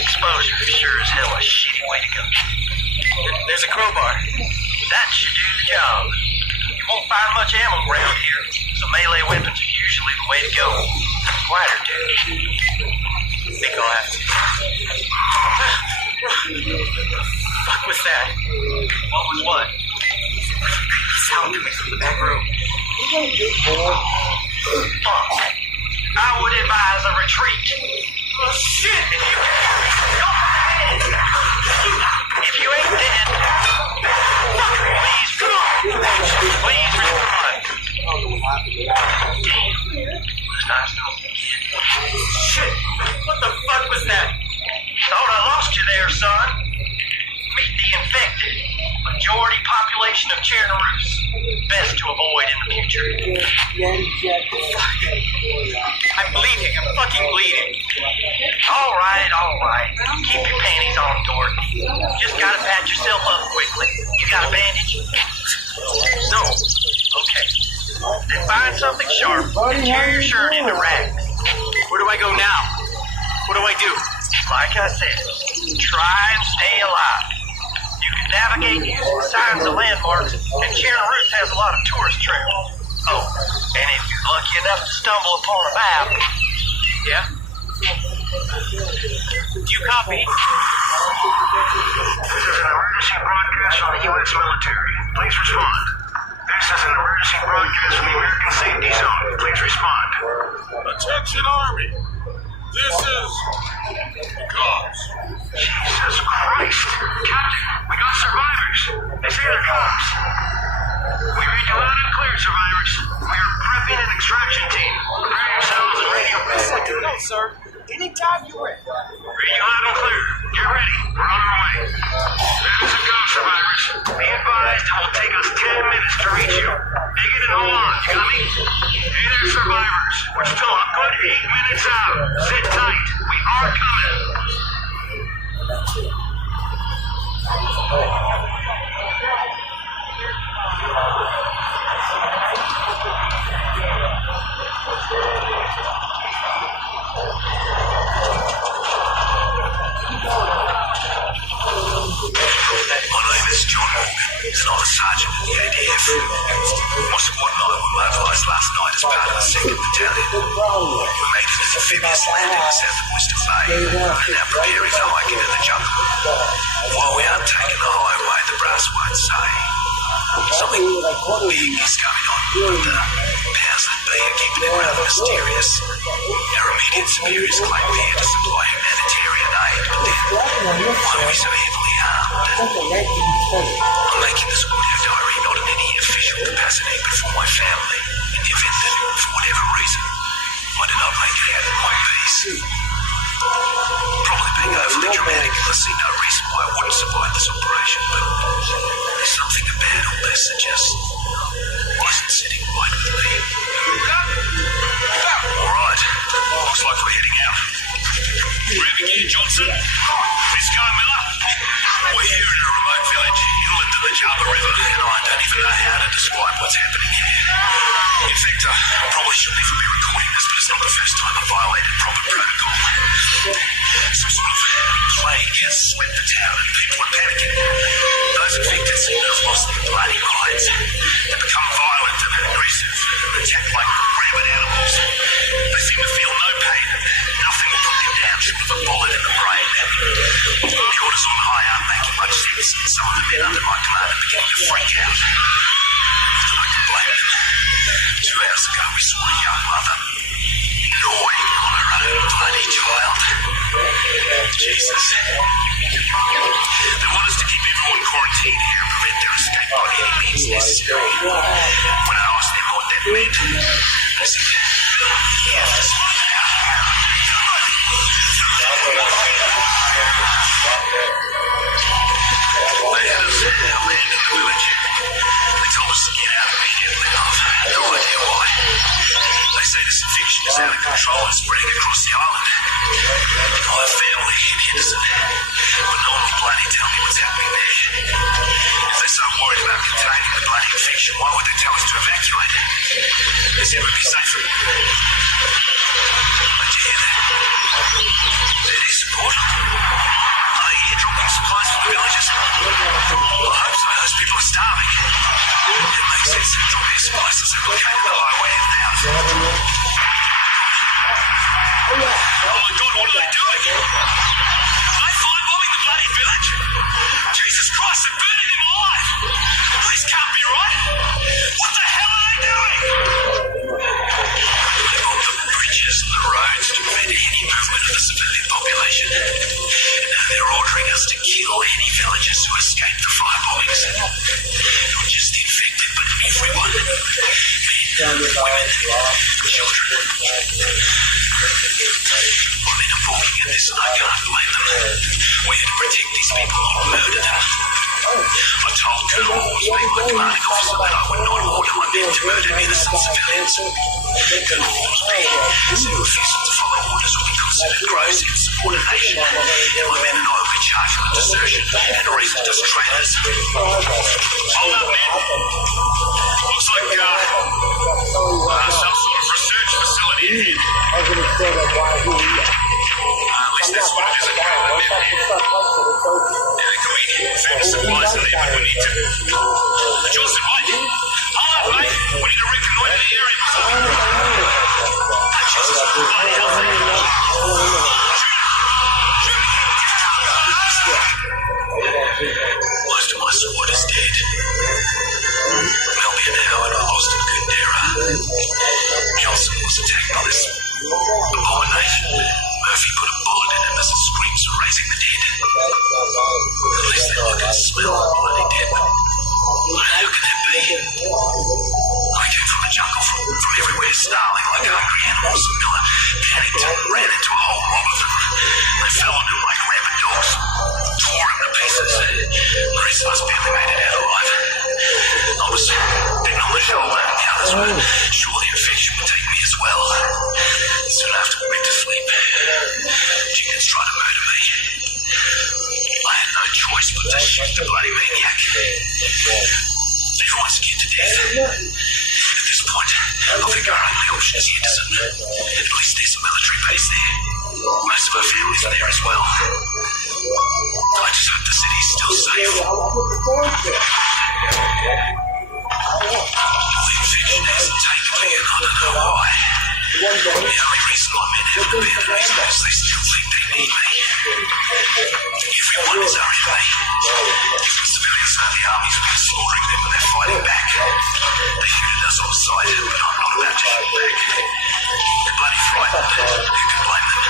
Exposure is sure as hell a shitty way to go. There's a crowbar. That should do the job. You won't find much ammo around here, so melee weapons are usually the way to go. Quieter, dude. Think I'll have to. Fuck was that? What was what? Sound coming from the back room. Fuck. I would advise a retreat. Shit! If you can hear me, go ahead. If you ain't dead, please run. Please respond. Damn. It's nice knowing you again. Shit! What the fuck was that? Thought I lost you there, son. Meet the infected. Majority population of Chernarus. Best to avoid in the future. I'm bleeding. I'm fucking bleeding. All right. Keep your panties on, Dork. Just gotta patch yourself up quickly. You got a bandage? No. Okay. Then find something sharp and tear your shirt into rags. Where do I go now? What do I do? Like I said, try and stay alive. You can navigate using the signs and landmarks, and Chernarus has a lot of tourist trails. Oh, and if you're lucky enough to stumble upon a map... Yeah? Do you copy? This is an emergency broadcast from the U.S. military. Please respond. This is an emergency broadcast from the American Safety Zone. Please respond. Attention, Army. This is the cops. Jesus Christ. Captain, we got survivors. They say they're cops. We read you loud and clear, survivors. We are prepping an extraction team. Prepare yourselves and radio. No, sir. Anytime you're ready. Read you loud and clear. Get ready. We're on our way. That is a go, survivors. Be advised it will take us 10 minutes to reach you. Dig it and hold on. You got me? Hey there, survivors. We're still a good 8 minutes out. Sit tight. We are coming. surrounding. We made an amphibious landing south of Oyster Bay and now preparing to hike into the jungle. While we aren't taking the highway, the brass won't say. Something big is going on, but the powers that be are keeping it rather mysterious. Our immediate superiors claim we're here to supply humanitarian aid, but then why are we so heavily armed? I'm making this audio diary not in any official capacity, but for my family, in the event that, for whatever reason, I do not make it out in one piece. Probably being overly dramatic, I see no reason why I wouldn't survive this operation, but there's something about all this that just isn't sitting right with me. Alright, looks like we're heading out. Grabbing gear, Johnson. This guy Miller. We're here in a remote village inland of the Java River, and I don't even know how to describe what's happening here. In fact, I probably shouldn't even be recording this, but it's not the first time I've violated proper protocol. Some sort of plague has swept the town and people are panicking. Those infected seem to have lost their bloody minds. They become violent and aggressive and attack like rabid animals. They seem to feel no pain and nothing will put them down short of a bullet in the brain. And the orders on high aren't making much sense, and some of the men under my command are beginning to freak out. Not that I can blame them. 2 hours ago we saw a young mother gnawing on her own bloody child. Jesus. They want us to keep everyone quarantined here and prevent their escape by any means necessary. When I asked them what that meant, they said, "You have to sort it out." They had us land in the village. They told us to get out immediately. I've no idea why. They say this infection is out of control and spreading across the island. I have family in Henderson, but no one will bloody tell me what's happening there. If they're so worried about containing the bloody infection, why would they tell us to evacuate? Is it ever be safer? But you hear that? That is important. Are they here dropping supplies for the villages? Well, I hope so. Those people are starving. It makes sense to drop their supplies as they blockade the highway and out. Oh my God, what are they doing? Are they firebombing the bloody village? Jesus Christ, they're burning them alive! This can't be right! What the hell are they doing? They bombed the bridges and the roads to prevent any movement of the civilian population. And now they're ordering us to kill any villagers who escape the firebombings. Not just the infected, but everyone. Men, women, children. Well, men are balking at this and I can't blame them. We're here to protect these people, not murder them. I told Colonel Hornsby, my commanding officer, that I would not order my men to murder innocent civilians. Colonel Hornsby said refusal to follow orders would be considered gross insubordination, and my men and I will be charged with desertion and arrested as traitors. Hold up, men. Looks like some sort of research facility here. At least that's what it is apparently. Yeah, can we send supplies to them when we need to? Johnson, what? Hold up, mate. We need to reconnoiter the area before we... Oh, Jesus, bloody hell. Most of my squad is dead. Melby and Howard are lost in Kundera. Johnson was attacked by this abomination. Murphy put a bullet in him as his screams were raising the dead. At least they look and smell bloody dead. But how can that be? I came from the jungle, from everywhere, snarling like hungry animals. Miller panicked and ran into a whole mob of them. They fell on him like rabid dogs, tore him to pieces. The rest of us barely made it out alive. I was bitten on the shoulder, and the others were sure the infection would take me as well. Soon after we went to sleep, Jenkins tried to murder me. I had no choice but to shoot the bloody maniac. Everyone's scared to death. At this point, I think our only option is Henderson. At least there's a military base there. Most of our families are there as well. I just hope the city's still safe. The infection hasn't taken me, and I don't know why. only reason I'm in here is because they still think they need me. Everyone is only me. Different civilians know the army's been slaughtering them and they're fighting back. They shooted us on sight, but I'm not about to shoot back. They're bloody frightened. Who can blame them?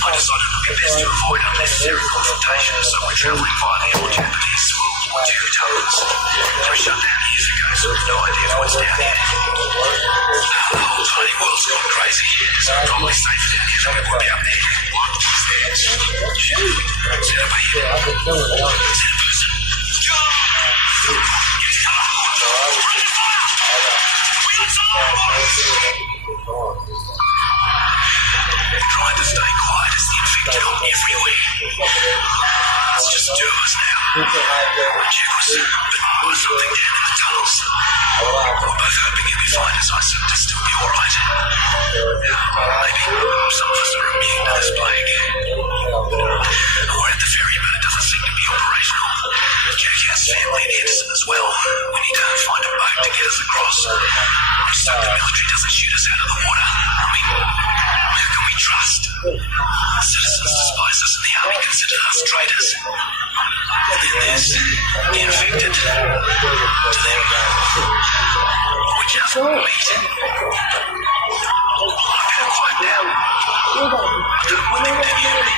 I decided it would be best to avoid unnecessary confrontation, so we're travelling via the old Japanese school on 2 tons. They were shut down years ago, so we've no idea what's down here. The whole bloody world's gone crazy, so I'm probably safer down here than it would be up there. What is that? Is that over here? Is that a person? Use cover! Run fire! We got someone! Trying to stay quiet as the infected are everywhere. It's just 2 of us now. Jack was bitten by something down in the tunnels. We're both hoping he'll be fine as I seem to still be alright. Maybe some of us are immune to this plague. We're at the ferry, but it doesn't seem to be operational. Jack has family in Henderson as well. We need to find a boat to get us across. Just so the military doesn't shoot us out of the water. I mean, who can we trust? Citizens despise us and the army consider us traitors. And then there's the infected. To them, we just meet. I feel quiet now. I don't want them to hear me.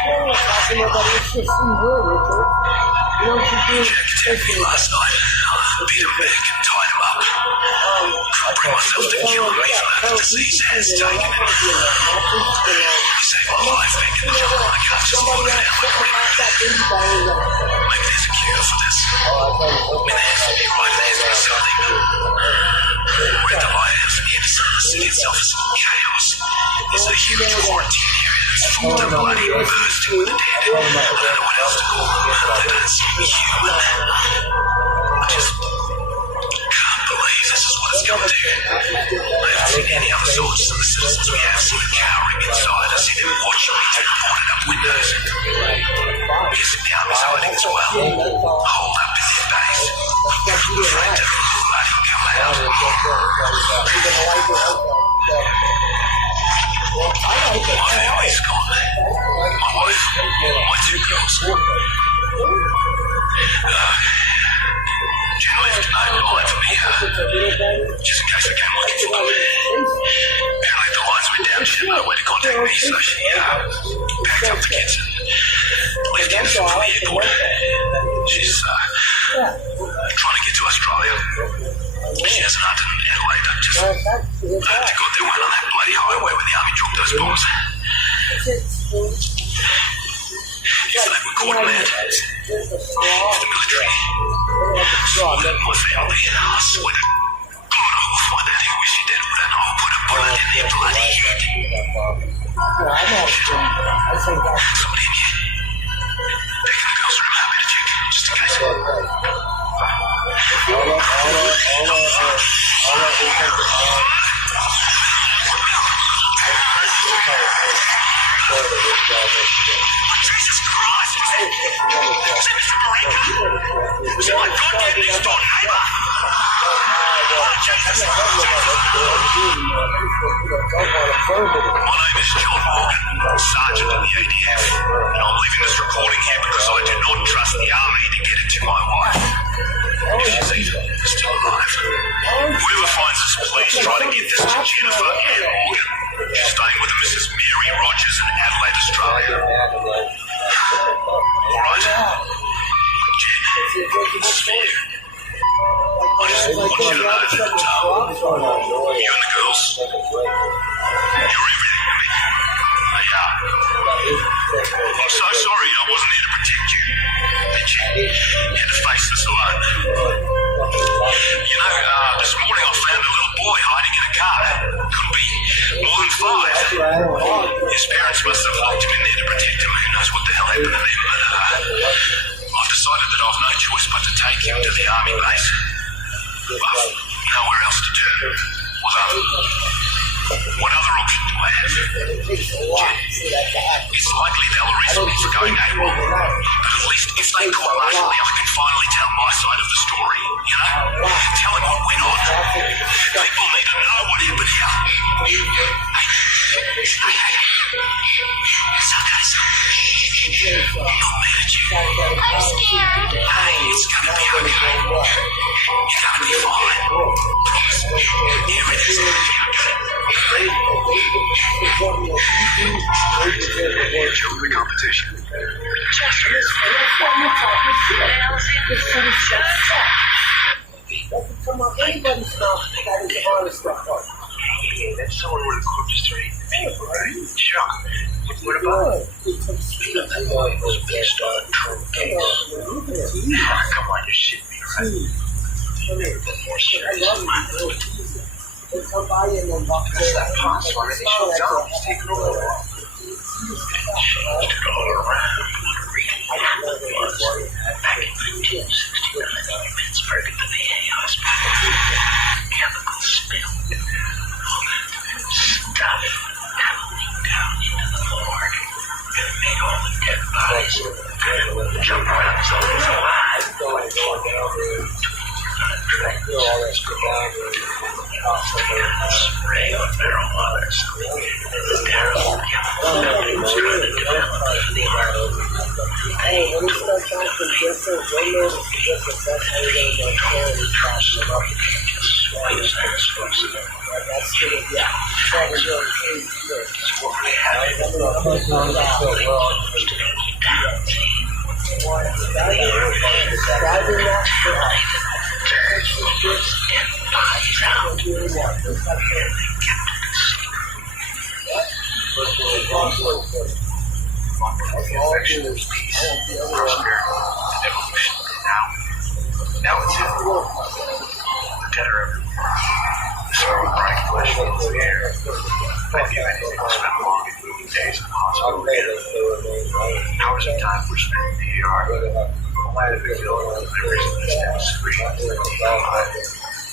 Jack attacked me last night. I beat him back and tied him up. I'll bring myself to kill him even though the disease has taken him. He saved my life back in the jungle. I can't just put it out like him. Maybe there's a cure for this. I mean, there has to be, right? There has to be something. We're at the lighthouse in Henderson. The city itself is in chaos. There's a huge quarantine area that's full to bloody bursting with the dead. I don't know what else to call them. They don't seem human. I just can't believe this is what it's come to. I haven't seen any other soldiers than the citizens we have seen cowering inside. I see them watching me through boarded up windows. I'm guessing the army's hiding as well. Holed up in their base. Afraid to bloody come out. My family's gone. My wife, my 2 girls. Jen left a note line for me, just in case I came looking for them. Apparently the lines went down, she didn't know where to contact me, so she packed up the kids and left Henderson for the airport. She's trying to get to Australia. She has an aunt in Adelaide. I just hope to God they weren't on that bloody highway when the army dropped those bombs. If they were caught mad, if the military slaughtered my family, I swear to God I will find out who is dead and I'll put a bullet in their bloody head. Somebody in here. Back in the girls' room, happy to check, just in case. Jesus Christ! Is it Mr. Marika? Is it my goddamn next door neighbour? Oh, Jesus! My name is John Morgan, Sergeant in the ADF, and I'm leaving this recording here because I do not trust the army to get it to my wife. If she's even still alive. Whoever finds this, please try to get this to Jennifer Ann Morgan. She's staying with Mrs. Mary Rogers in Adelaide, Australia. Alright. Jen, this is for you. I just want you to know that you and the girls, you're everything to me. They are. I'm so sorry I wasn't there to protect you. That you had to face this alone. You know, this morning I found a little boy hiding in a car. Couldn't be more than 5. His parents must have locked him in there to protect him. Who knows what the hell happened to them, but I've decided that I've no choice but to take him to the army base. Well, nowhere else to turn. Well, What other option do I have? It's likely they'll arrest me for going AWOL. But at least if they court martial me, I can finally tell my side of the story, you know? Tell them what went on. People need to know what happened here. It's okay, son. Not mad at you. I'm scared. Hey, it's gonna be okay. You're gonna be fine. Promise. Everything's gonna be okay. Joke the competition. Doesn't come up anybody's mouth that is honest stuff. Yeah, that's someone with a corpse just straight. Right? Chuck. What about it? It was based on a true case. Come on, you're shitting me, right? That's that pops already showed up. He's taking over the world. Changed it all around. Back in 1969, Pittsburgh at the VA hospital. Chemical spill. All that stuff happening down into the morgue. It made all the dead bodies jump around as though it was alive. Spray on marijuana. Hey, when you start talking different, radio is just the best way to understand and cross them up. That's good, yeah. That's really good. It's what we Now it's in. Look at her everywhere. So bright flesh in the air. I'd give anything to spend long and moving days in the hospital again. Hours of time were spent in the ER. I had a big deal with memories of this damn screen.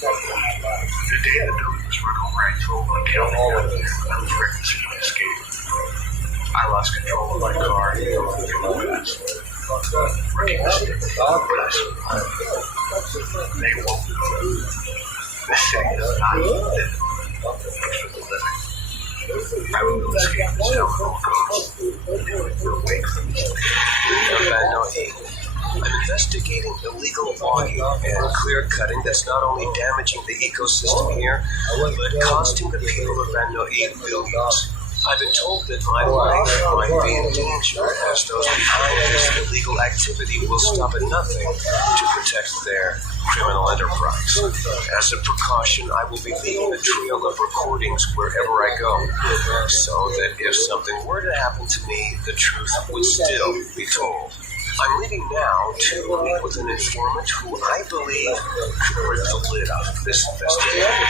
The day the building was run over, I told my killed me out there. I was ready to see an escape. I lost control of my car and drove through the west. Working the stick, but I survived. They won't. The city is not living, but for the living. I will escape this hell at all costs. We're awake from this thing. I'm investigating illegal logging and clear cutting that's not only damaging the ecosystem here, but costing the people of Van Nuys billions. I've been told that my life might be in danger as those behind this illegal activity will stop at nothing to protect their criminal enterprise. As a precaution, I will be leaving a trail of recordings wherever I go, so that if something were to happen to me, the truth would still be told. I'm leaving now to meet with an informant who I believe could rip the lid off of this investigation.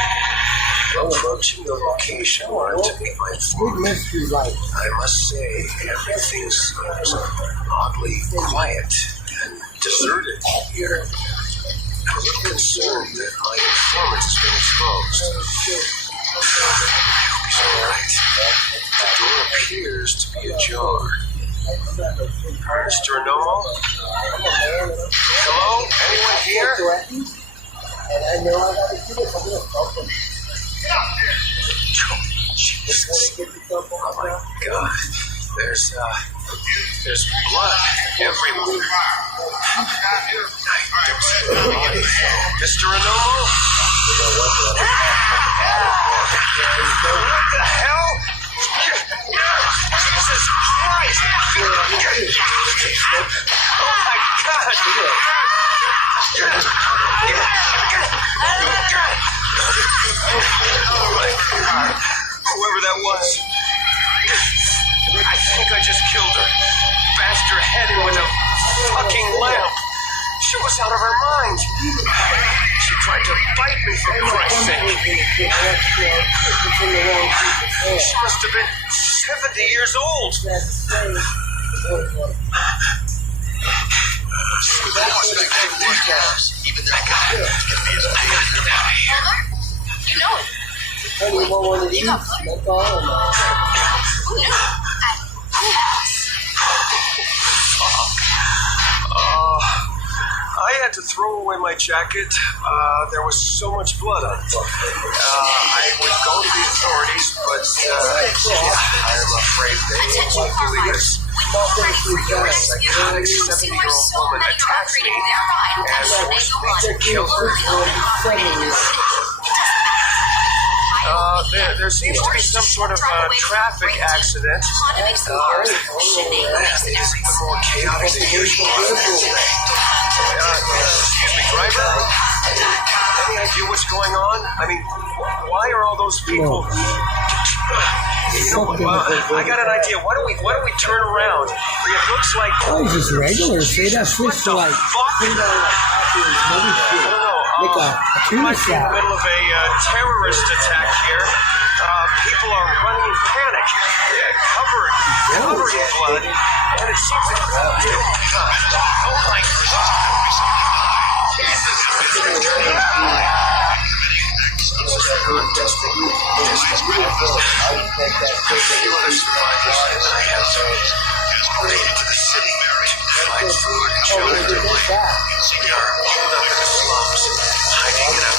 Approaching the location where I'm to meet my informant, I must say everything seems oddly quiet and deserted here. I'm a little concerned that my informant has been exposed. He's all right. The door appears to be ajar. Mr. Anomo? Hello? Anyone here? And I know I gotta do this. I'm gonna fuck them. Jesus. Oh my God. There's blood everywhere. I don't see the body. Mr. Anomo? What the hell? Jesus Christ! Oh my God! Oh my God! Whoever that was, I think I just killed her. Bashed her head in with a fucking lamp. She was out of her mind. She tried to bite me, for Christ's sake. She must have been 70 years old. You know it. Honey, you want one of these? That's all. I had to throw away my jacket. There was so much blood on it. I would go to the authorities, but I'm afraid they won't believe it. A psychotic 70-year-old woman attacked me and forced me to kill her. There seems to be some sort of traffic accident. It's even more chaotic than usual. Excuse me, driver? Any idea what's going on? I mean, why are all those people... You know, I got an idea. Why don't we turn around? It looks like... Oh, it's just regular. See, that's switched to like... Like a tuna salad. In the middle of a terrorist attack here. People are running in panic, covered in blood, and it seems that related to the city to find food and shelter. We are pulled up in the slums, hiding in a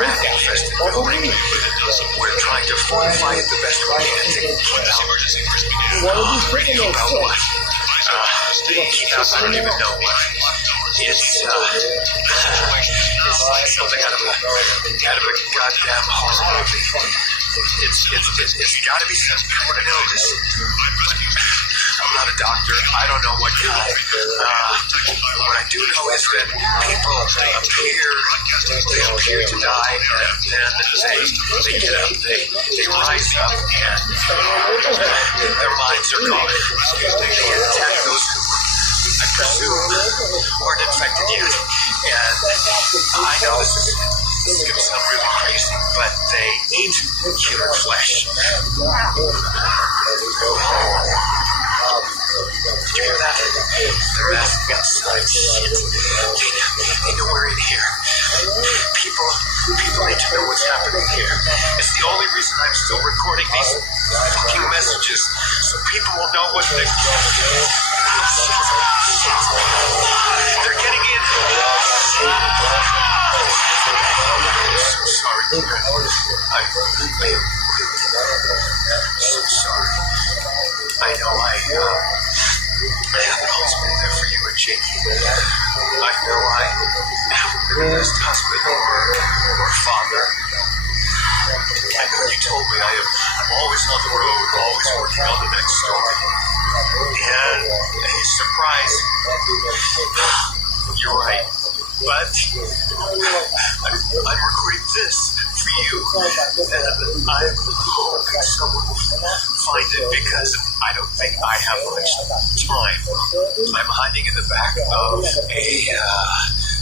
rat-infested building. We're trying to fight it the best we can to keep out what? I don't even know what. It's like something out of a goddamn horror movie. It's got to be some kind of illness. I'm not a doctor. I don't know what kind. What I do know is that people appear to die, and then they get up, they rise up, and their minds are gone. They attack those who, I presume, weren't infected yet. And I know this is going to sound really crazy, but they eat human flesh. Did you hear that? They're asking outside. Shit. They know we're in here. People need to know what's happening here. It's the only reason I'm still recording these fucking messages, so people will know what they... They're getting in. I'm so sorry. I'm so sorry. I know I haven't always been there for you and Jakey. I know I haven't been the best husband or father. I know you told me I'm always on the road, always working on the next story. And surprise, you're right. But I'm recording this for you, and I'm hoping someone will find it because I don't think I have much time. I'm hiding in the back of a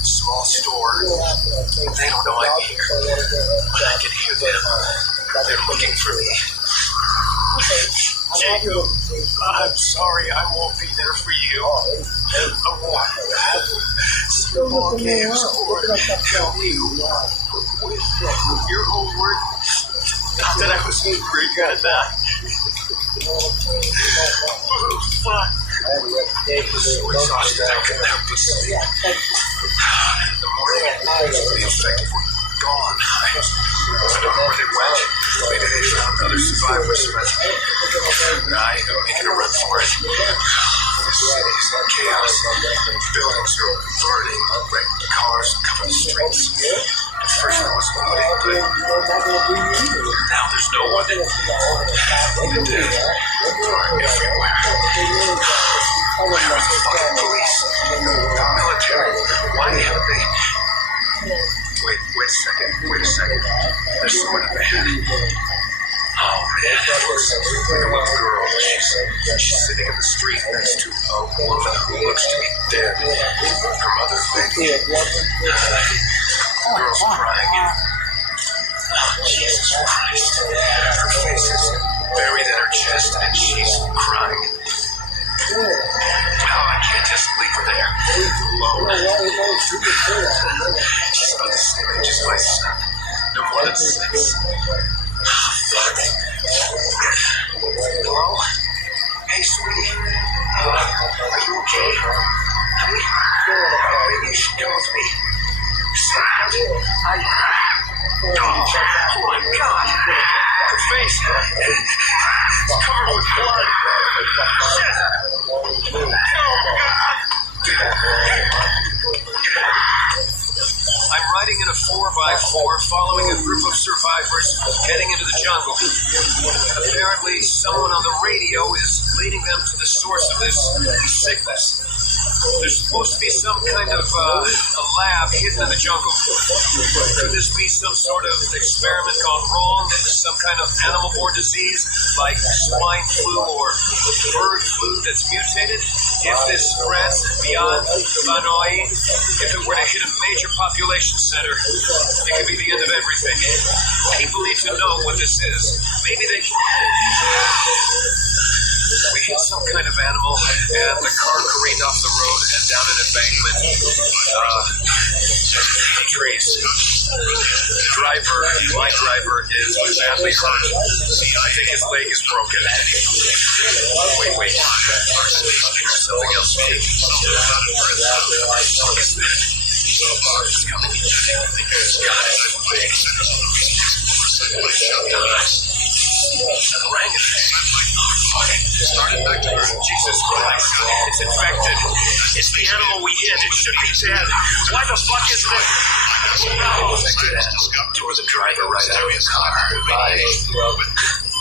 small store. They don't know I'm here, but I can hear them. They're looking for me. Jacob, I'm sorry I won't be there for you. I won't have small games or help you with your homework. Not that I was very good at that. Oh, fuck. I was so exhausted I couldn't help but sleep. In the morning, the effect were gone. I don't know where they went. Maybe they found other survivors, but I am making a run for it. This city is in chaos. Buildings are burning, wrecked cars cover the streets. At first there was nobody, but now there's no one. The dead are everywhere. Where are the fucking police? The military? Why haven't they... Wait a second. There's someone up ahead. Oh man, that looks like a little girl. She's sitting in the street next to a woman who looks to be dead. Her mother, maybe. The girl's crying. Oh, Jesus Christ. Her face is buried in her chest and she's crying. Oh, I can't just leave her there alone. She's about the same age as my son. No more at 6. Hello? Hey, sweetie. Are you okay? Honey? Maybe you should come with me. Oh my God! Her face is covered with blood. Shit! Oh God! I'm riding in a 4x4 following a group of survivors heading into the jungle. Apparently, someone on the radio is leading them to the source of this sickness. There's supposed to be some kind of a lab hidden in the jungle. Could this be some sort of experiment gone wrong? Some kind of animal-borne disease like swine flu or bird flu that's mutated? If this spreads beyond Vanoi, if it were to hit a major population center, it could be the end of everything. People need to know what this is. Maybe they can... We hit some kind of animal, and the car careened off the road and down an embankment. Trees. My driver is badly hurt. I think his leg is broken. Wait. There's something else. It's coming. Jesus Christ. It's infected. It's the animal we hit. It should be dead. Why the fuck is this? Tore the driver right out of his car.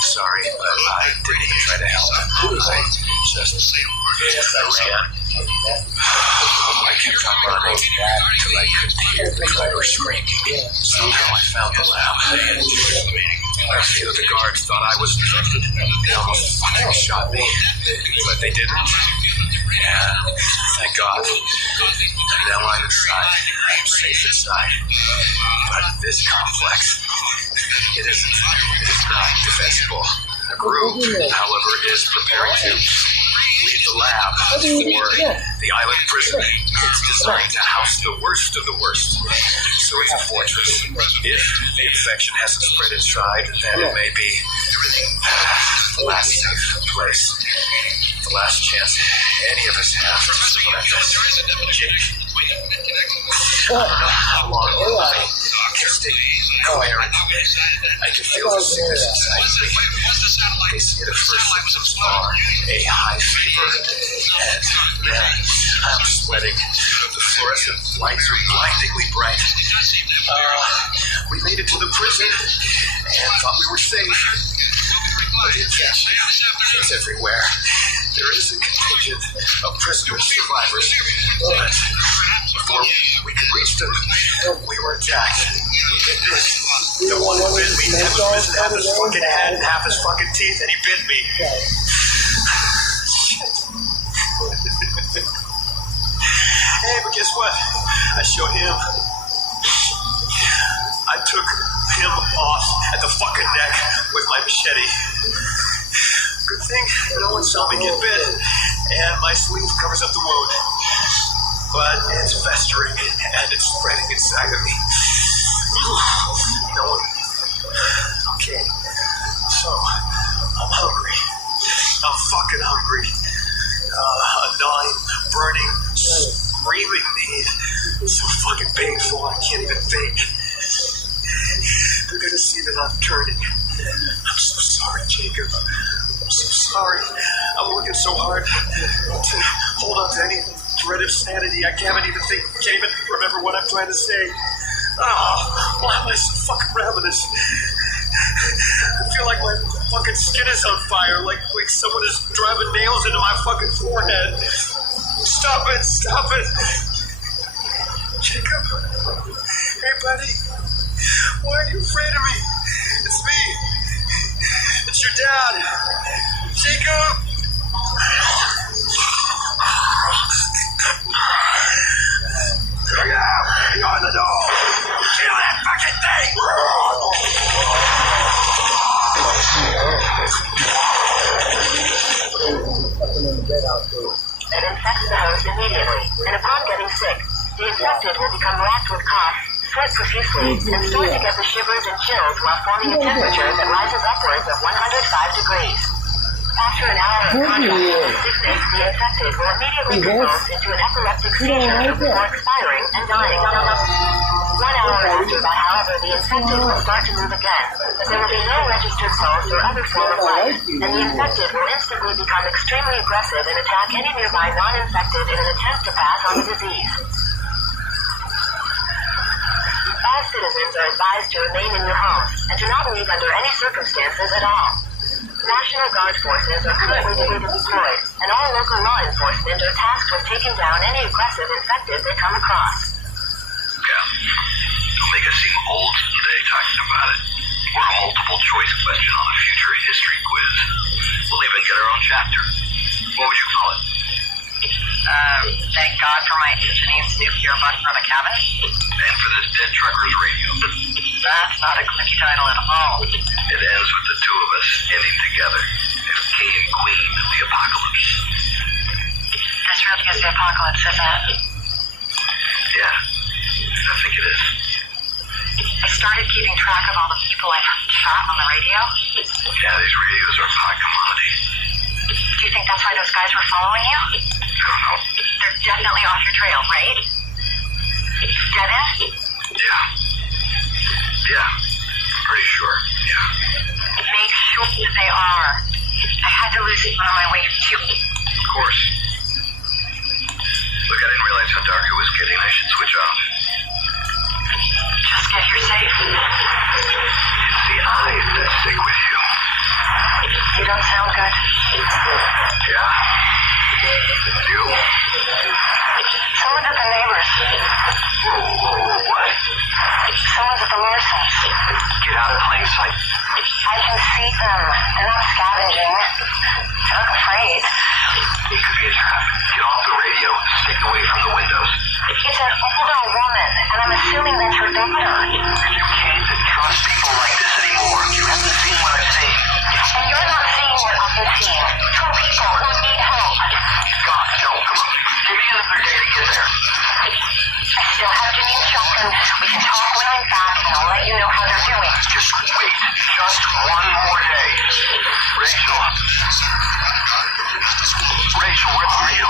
Sorry, but I didn't even try to help. I just ran. I kept on running until I couldn't hear the driver scream. Somehow I found the lab. A few of the guards thought I was infected. They almost fucking shot me. But they didn't. And thank God. Now I'm inside. I'm safe inside. But this complex, it is not defensible. The group, however, is preparing to leave the lab for the island prison. It's designed to house the worst of the worst. So it's a fortress. If the infection hasn't spread inside, then it may be the last safe place. The last chance any of us have to survive this. Jake, I don't know how long I can stay coherent. I can feel the sickness inside me. They say the first symptoms are a high fever, and then I'm sweating. The fluorescent lights are blindingly bright. We made it to the prison and thought we were safe. But the infection is everywhere. There is a contingent of prisoner survivors, but before we could reach them, we were attacked. The one who bit me was missing half his fucking head and half his fucking teeth, and he bit me. Hey, but guess what? I showed him. I took him off at the fucking neck with my machete. Good thing no one saw me get bit, and my sleeve covers up the wound. But it's festering, and it's spreading inside of me. No one... Okay. So, I'm hungry. I'm fucking hungry. A gnawing, burning, screaming need. So fucking painful, I can't even think. They're gonna see that I'm turning. I'm so sorry, Jacob. I'm so sorry. I'm working so hard to hold on to any thread of sanity. I can't even remember what I'm trying to say. Oh, why am I so fucking ravenous? I feel like my fucking skin is on fire, like someone is driving nails into my fucking forehead. Stop it! Jacob? Hey, buddy. Why are you afraid of me? It's me. It's your dad. Jacob! Look out! You're the door! Kill that fucking thing! It infects the host immediately, and upon getting sick, the infected will become racked with cough, sweat profusely, and start to get the shivers and chills while forming a temperature that rises upwards of 105 degrees. After an hour of contrast and sickness, the infected will immediately convulse into an epileptic seizure before expiring and dying. 1 hour after that, however, the infected will start to move again, but there will be no registered pulse or other form of life, and the infected will instantly become extremely aggressive and attack any nearby non-infected in an attempt to pass on the disease. All citizens are advised to remain in your homes and to not leave under any circumstances at all. National Guard forces are currently to be deployed, and all local law enforcement are tasked with taking down any aggressive infected they come across. Yeah. Don't make us seem old today talking about it. Or a multiple choice question on a future history quiz. We'll even get our own chapter. What would you call it? Thank God for my Angene's nuclear bug for the cabin. And for this dead trucker's radio. That's not a clicky title at all. It ends with the two of us ending together as king and queen of the apocalypse. This really is the apocalypse, isn't it? Yeah, I think it is. I started keeping track of all the people I've heard chat on the radio. Yeah, these radios are a hot commodity. Do you think that's why those guys were following you? I don't know. They're definitely off your trail, right? Dead end? Yeah. Yeah, I'm pretty sure. Yeah. Make sure that they are. I had to lose one on my way to you. Of course. Look, I didn't realize how dark it was getting. I should switch off. Just get here safe. It's the eyes that stick with you. You don't sound good. Yeah? You? Someone's at the neighbors. Whoa, what? Someone's at the Larsons. Get out of plain sight. I can see them. They're not scavenging. They look afraid. It could be a trap. Get off the radio. Stick away from the windows. It's an older woman, and I'm assuming that's her daughter. You can't trust people like this anymore. You haven't seen what I've seen. And you're not seeing what I've been seeing. Two people who need help. God, Joe, come on. Give me another day to get there. I still have Janine's shotgun. We can talk when I'm back, and I'll let you know how they're doing. Just wait. Just one more day. Rachel. Rachel, where are you?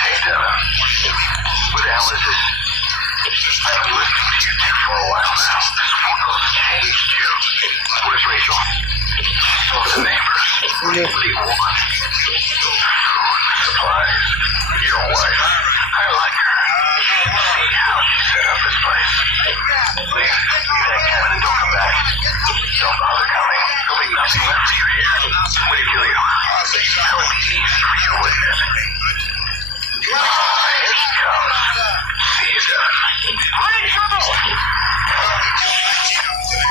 Hey, Devin. What the hell is this? I've been listening to you two for a while now. This world's changed you. Where's Rachel? So the neighbors. What do you want? Food, supplies. Your wife. I like her. See how she set up this place. Please, leave that cabin and don't come back. Don't bother coming. There'll be nothing left for you here. When they kill you, that'll be easy for you, wouldn't it? Here she comes. See you, Devin. I'm in trouble!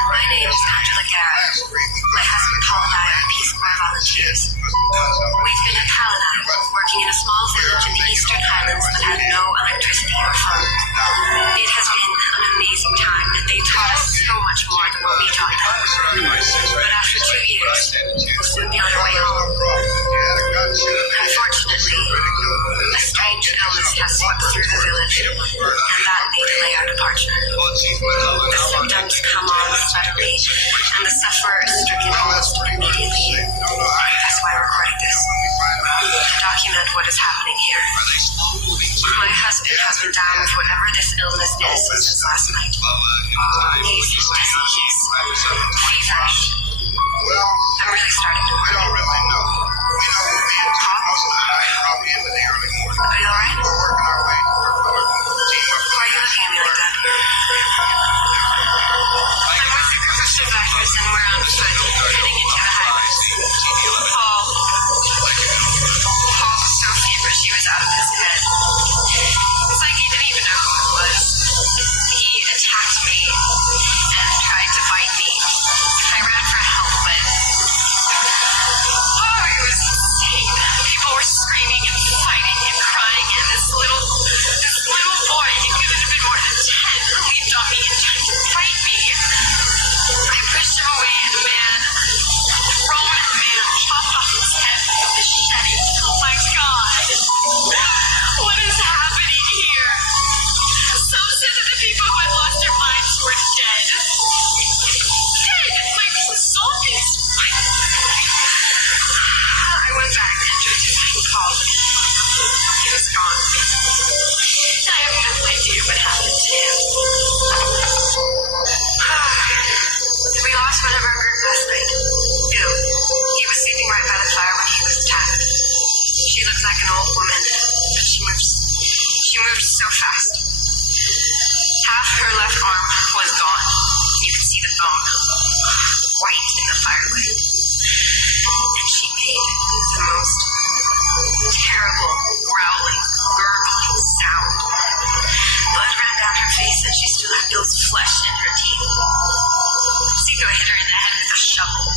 My name is Angela Garrett. My husband Paul and I are Peace Corps volunteers. We've been in Paladine, working in a small village in the Eastern Highlands that had no electricity or phone. It has been an amazing time, and they taught us so much more than what we taught them. But after 2 years, we'll soon be on our way home. Unfortunately, a strange illness has swept through the village, and that may delay our departure. The symptoms come on suddenly, and the sufferer is stricken almost immediately. That's why we're recording this, to document what is happening here. My husband has been down with whatever this illness is since last night. He's feverish. I'm really starting to worry. I went back to Joseph called. He was gone. I have no idea what happened to him. We lost one of our group last night. Bill. He was sleeping right by the fire when he was attacked. She looked like an old woman, but she moved so fast. Half her left arm was gone. You could see the bone, white in the firelight. And she made the most terrible, growling, gurgling sound. Blood ran down her face and she still had Bill's flesh in her teeth. Zico hit her in the head with a shovel.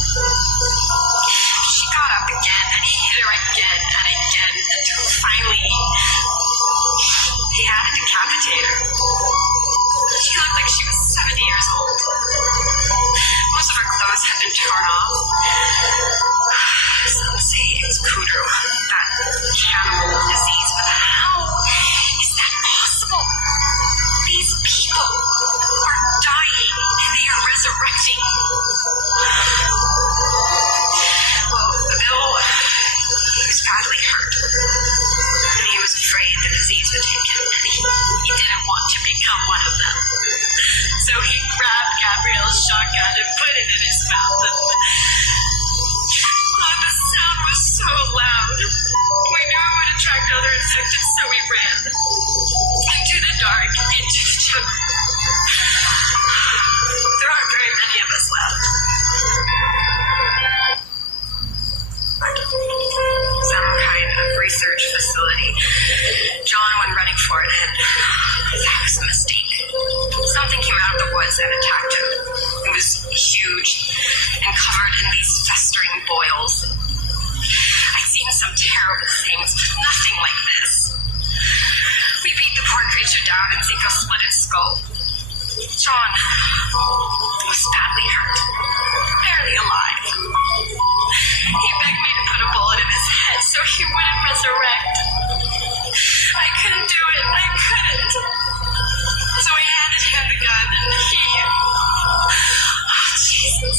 She got up again and he hit her again and again until finally he had to decapitate her. She looked like she was 70 years old. Most of her clothes had been torn off. Some say it's Kudru, that cannibal disease, but how is that possible? These people are dying and they are resurrecting. Well, Bill, he was badly hurt. And he was afraid the disease would take him, and he didn't want to become one of them. So he grabbed Gabrielle's shotgun and put it in his mouth. And the sound was so loud. We knew it would attract other infected, so we ran. Into the dark, into the jungle. There aren't very many of us left. Some kind of research facility. John went running for it, and that was a mistake. Something came out of the woods and attacked him. It was huge and covered in these festering boils. I've seen some terrible things, but nothing like this. We beat the poor creature down and Zico split its skull. John was badly hurt, barely alive. He begged me to put a bullet in his head so he wouldn't resurrect. I couldn't do it. I couldn't. So I handed him the gun and he... Oh, Jesus.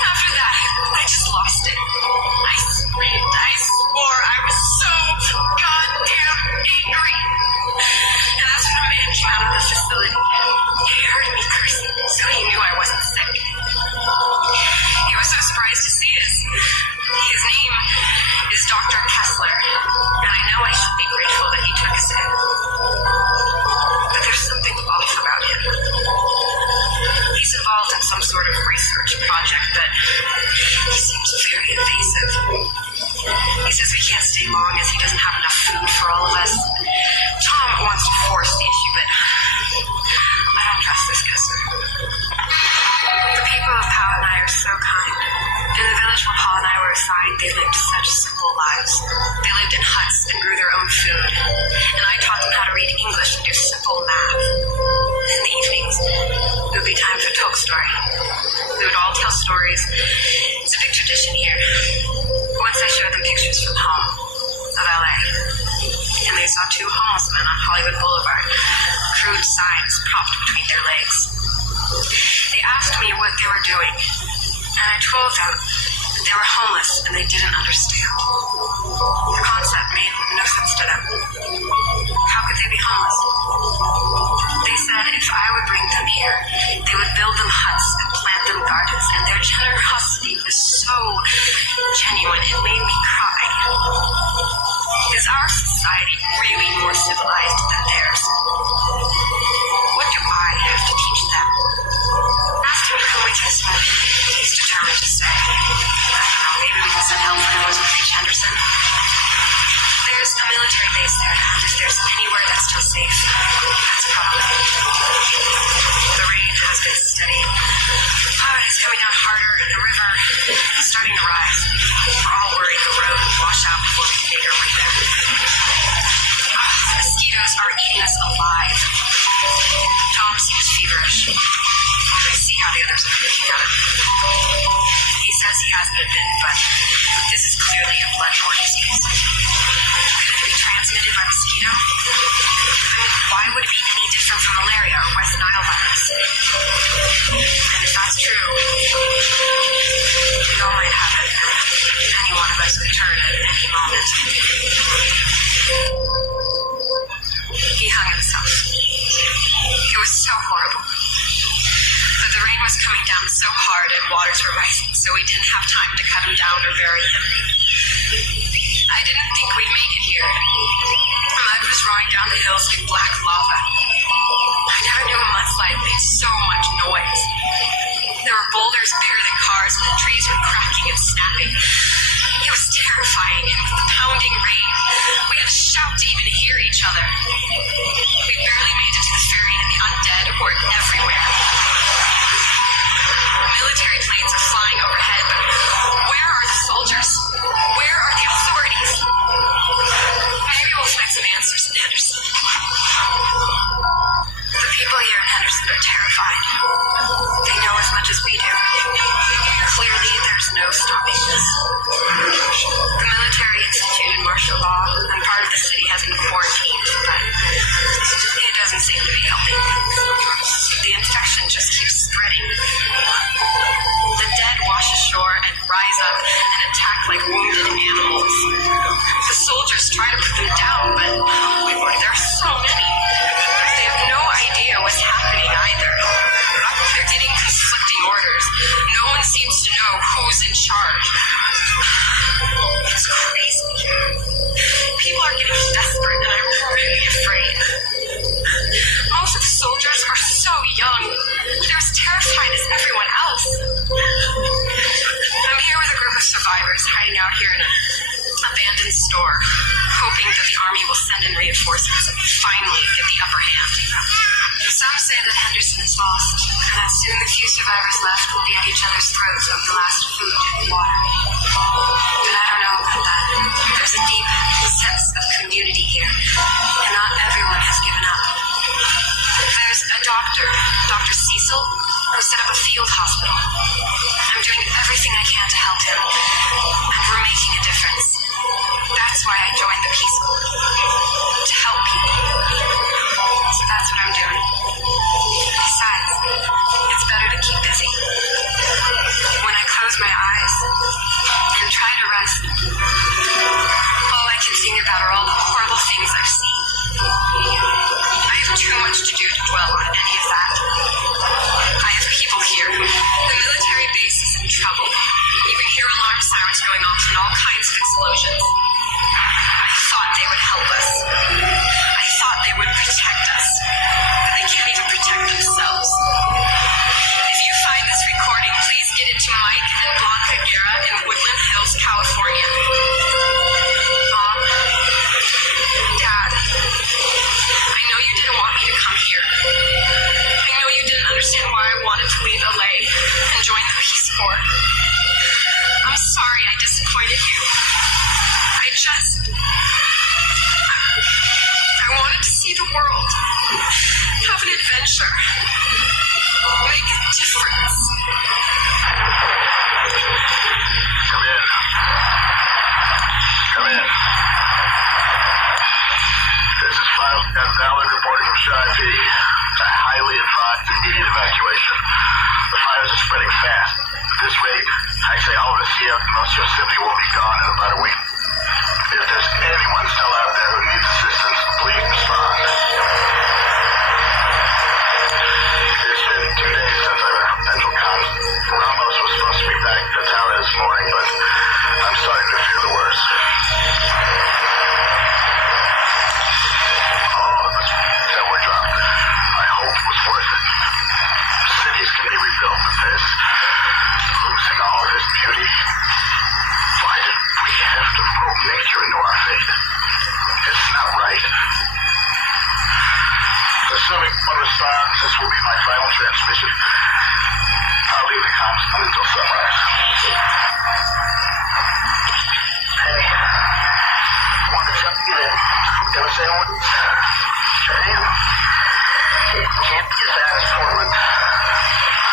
After that, I just lost it. I screamed. I swore. I was so goddamn angry. And that's when a man came out of the facility. He heard me cursing, so he knew I wasn't sick. He was so surprised to see us. His name is Dr. Kessler, and I know I should be grateful that he took us in. But there's something off about him. He's involved in some sort of research project, but he seems very evasive. He says we can't stay long as he doesn't have enough food for all of us. Tom wants to force the issue, but I don't trust this Kessler. The people of Palanai are so kind. In the village where Paul and I were assigned, they lived such simple lives. They lived in huts and grew their own food. And I taught them how to read English and do simple math. In the evenings, it would be time for talk story. We would all tell stories. It's a big tradition here. Once I showed them pictures from home, of LA. And they saw two homeless men on Hollywood Boulevard, crude signs propped between their legs. They asked me what they were doing, and I told them that they were homeless and they didn't understand. The concept made no sense to them. How could they be homeless? They said if I would bring them here, they would build them huts and plant them gardens, and their generosity was so genuine, it made me cry. Is our society really more civilized than theirs? What do I have to teach them? Asked him who we test with. He's determined to say. I don't know, maybe we can send help for those with H. Henderson. There's a military base there, and if there's anywhere that's still safe, that's a problem. The rain has been steady. Oh, it's coming down harder, and the river is starting to rise. We're all worried the road will wash out before we can make our way there. Mosquitoes are eating us alive. Tom seems feverish. I see how the others are looking at him. He says he hasn't been bitten, but this is clearly a bloodborne disease. Could it be transmitted by mosquito? I mean, why would it be any different from malaria or West Nile virus? And if that's true, we all might have it. them down or bury them. I didn't think we'd make it here. Mud was rolling down the hills like black lava. I never knew a mudslide made so much noise. There were boulders bigger than cars, and the trees were cracking and snapping. It was terrifying, and with the pounding rain, we had to shout to even hear each other. We barely made it to the ferry, and the undead were everywhere. Military planes are flying overhead, but where are the soldiers? Where are the authorities? Maybe we'll find some answers in Henderson. The people here in Henderson are terrified. They know as much as we do. Clearly, there's no stopping this. The military instituted martial law, and part of the city has been quarantined, but it doesn't seem to be helping. The infection just keeps spreading. The dead wash ashore and rise up and attack like wounded animals. The soldiers try to put them down, but there are so many. They have no idea what's happening either. They're getting conflicting orders. No one seems to know who's in charge. It's crazy. People are getting desperate, and I'm really afraid. Most of the soldiers are so young. They're as terrified as everyone else. I'm here with a group of survivors hiding out here in an abandoned store, hoping that the army will send in reinforcements and finally get the upper hand. Some say that Henderson is lost, and that soon the few survivors left will be at each other's throats over the last food and water. But I don't know about that. There's a deep sense of community here, and not everyone has given up. There's a doctor, Dr. Cecil, who set up a field hospital. I'm doing everything I can to help him, and we're making a difference. That's why I joined the Peace Corps, to help people. So that's what I'm doing. Besides, it's better to keep busy. When I close my eyes and try to rest, all I can think about are all the horrible things I've seen. I have too much to do to dwell on any of that. I have people here. The military base is in trouble. You can hear alarm sirens going off and all kinds of explosions. I thought they would help us. I thought they would protect us. But they can't even protect themselves. If you find this recording, please get it to Mike and Blanca Guerra in Woodland Hills, California. Mom, Dad, I know you didn't want me to come here. I know you didn't understand why I wanted to leave LA and join the Peace Corps. I'm sorry I disappointed you. I wanted to see the world, have an adventure, make a difference. Come in. Come in. This is valid reporting from Shaw-T. I highly advise immediate evacuation. The fires are spreading fast. At this rate, I say all of us here at Most Yosemite will be gone in about a week. If there's anyone still out there who needs assistance, please respond. It's been 2 days since I left Central Comm. Ramos was supposed to be back at the tower this morning, but I'm starting to fear the worst. All of us that were dropped, I hope it was worth it. Cities can be rebuilt, but this, losing all of this beauty, why did we have to rope nature into our fate? It's not right. Assuming one responds, this will be my final transmission. I'll leave the comms until sunrise. Hey, I wanted to tell you that I'm gonna say one. Damn. It can't be as bad as Portland.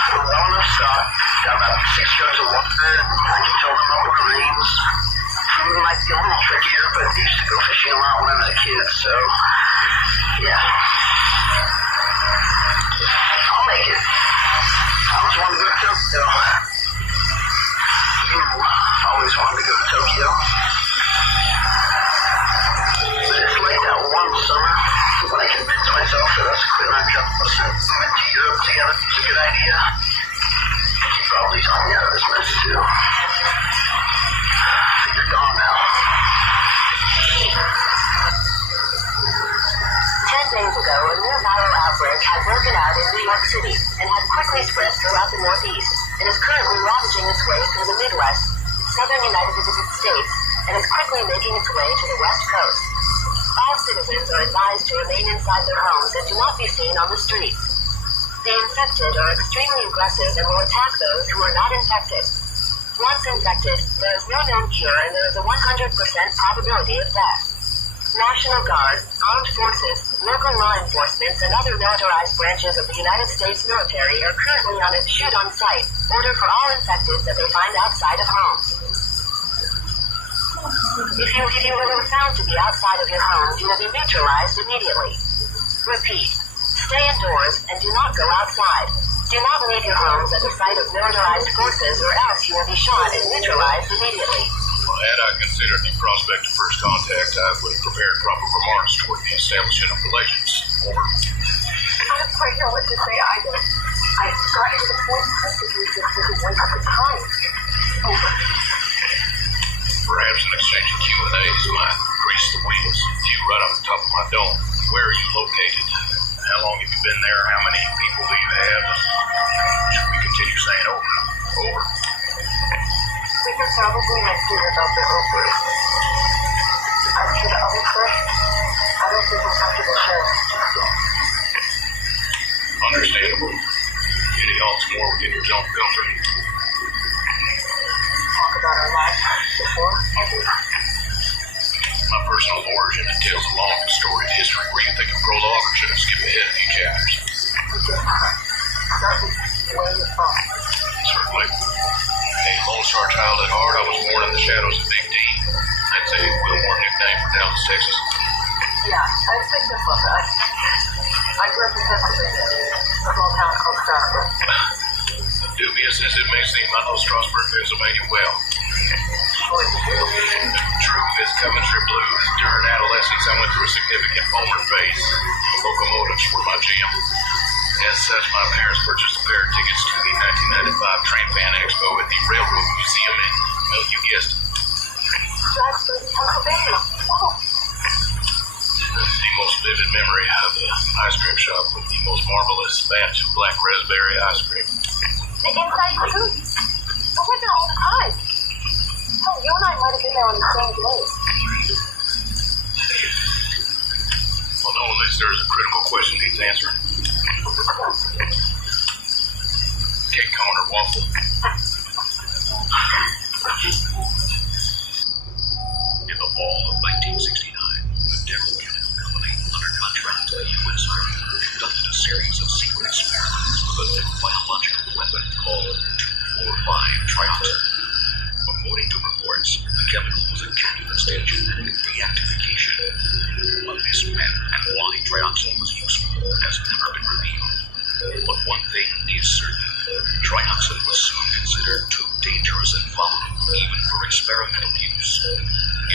We're well enough stocked. Got about 6 jugs of water. I can fill them up with greens. Food might be a little trickier, but I used to go fishing a lot when I was a kid, so yeah. I'll make it. I always wanted to go to Tokyo. You always wanted to go to Tokyo. But it's late that one summer when I convinced myself that us quitting our jobs and moving to Europe together was a good idea. You probably talked me out of this mess too. You're gone now. 10 days ago, a new viral outbreak had broken out in New York City and had quickly spread throughout the Northeast and is currently ravaging its way through the Midwest, southern United States, and is quickly making its way to the West Coast. All citizens are advised to remain inside their homes and to not be seen on the streets. The infected are extremely aggressive and will attack those who are not infected. Once infected, there is no known cure and there is a 100% probability of death. National Guard, armed forces, local law enforcement, and other militarized branches of the United States military are currently on a shoot-on-sight order for all infected that they find outside of homes. If you were found to be outside of your home, you will be neutralized immediately. Repeat, stay indoors and do not go outside. Do not leave your homes at the sight of militarized forces or else you will be shot and neutralized immediately. Well, had I considered the prospect of first contact, I would have prepared proper remarks toward the establishment of relations. Over. I don't quite know what to say either. I got to the point perfectly just as a waste of time. Over. Perhaps an exchange of Q&As might grease the wheels. You right off the top of my dome. Where are you located? How long have you been there? How many people do you have? Should we continue saying over? Over. We could probably make do without the over. I'm sure the other first. I don't think it's comfortable sharing. Understandable. Any odds more we get yourself comfort? Talk about our lives before and My personal origin entails a long storied history. Were you thinking prologue or should I skip ahead a few chapters? Start with where you're from. Certainly. A Lone Star child at heart, I was born in the shadows of Big D. That's a Wilmore nickname for Dallas, Texas. Yeah, I think this was that. I grew up in Pennsylvania, a small town called Strasburg. Dubious as it may seem, I know Strasburg, Pennsylvania well. True as Coventry blues. During adolescence, I went through a significant Homer phase. Locomotives were my jam. As such, my parents purchased a pair of tickets to the 1995 Train Fan Expo at the Railroad Museum in, well, you guessed it, Strasburg, Pennsylvania. Oh. The most vivid memory of the ice cream shop with the most marvelous batch of black raspberry ice cream. The inside too. I went there all the time. Oh, you and I might have been there on the same day. Well, no, unless there's a critical question needs answering. Cake cone or waffle? In the fall of 1969, the Darrell Chemical Company, under contract to the U.S. Army, conducted a series of secret experiments with a new biological weapon called 2,4,5 trioxin. According to reports, the chemical was a catalyst in genetic reactification. What this meant and why trioxin was useful has never been revealed. But one thing is certain, trioxin was soon considered too dangerous and volatile even for experimental use.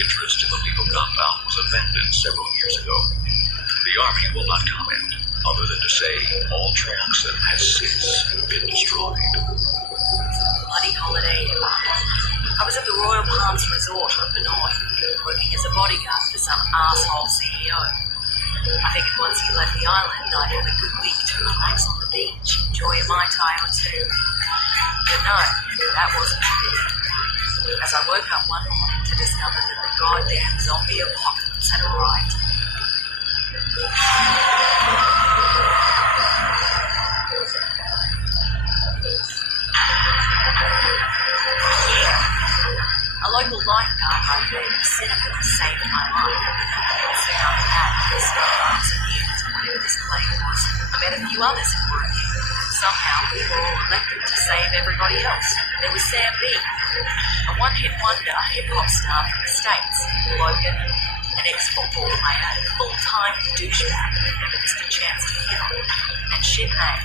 Interest in the lethal compound was abandoned several years ago. The Army will not comment, other than to say all trioxin has since been destroyed. Bloody holiday. I was at the Royal Palms Resort on Benoi, working as a bodyguard for some arsehole CEO. I figured once he left the island, I'd have a good week to relax on the beach, enjoy a Mai Tai or two. But no, that wasn't to be. As I woke up one morning to discover that the goddamn zombie apocalypse had arrived. A local lifeguard I knew was cynical to save my life. Soon after that, I started some news on whatever this plague was. I met a few others who were immune. Somehow we were all elected to save everybody else. There was Sam B, a one-hit wonder, hip-hop star from the States. Logan, an ex-football player, full-time douchebag who never missed a chance to hit on. And Shipman,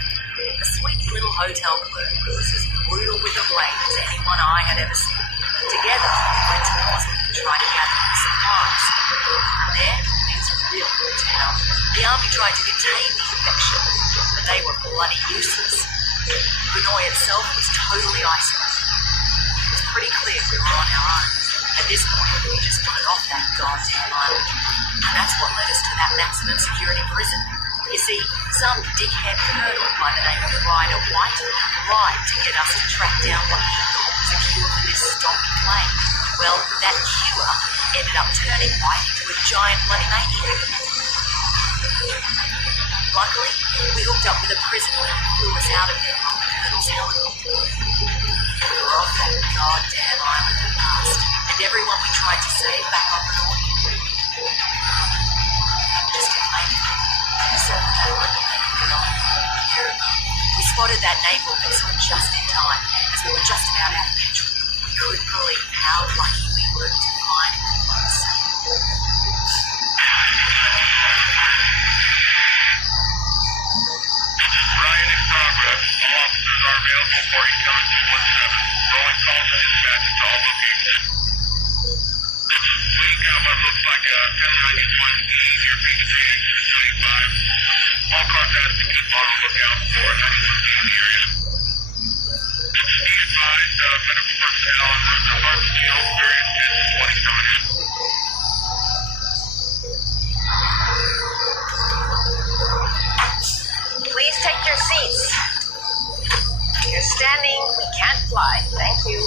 a sweet little hotel clerk who was as brutal with a blade as anyone I had ever seen. Together, we went to Northern to try to gather supplies. From there, things were real good town. The army tried to contain the infection, but they were bloody useless. Benoi itself was totally isolated. It was pretty clear we were on our own. At this point, we just wanted off that goddamn island. And that's what led us to that maximum security prison. You see, some dickhead colonel by the name of Ryder White lied to get us to track down what he thought was a cure for this stompy plague. Well, that cure ended up turning White into a giant bloody maniac. Luckily, we hooked up with a prisoner who flew us out of there on the colonel's helicopter. We were off that goddamn island at last, and everyone we tried to save back on the north. Just too late. We spotted that naval vessel just in time, as we were just about out of petrol. We couldn't believe how lucky we were to find one safe. Ryan in progress. All officers are available for Econ 217. Rolling calls and dispatches to all locations. We got what looks like a 1091E near Peachtree, 95. All cars out to keep on the lookout for 91E in the area. Be advised, medical personnel and roads are hard to deal. Various 1020 coming in. Please take your seats. You're standing, we can't fly. Thank you.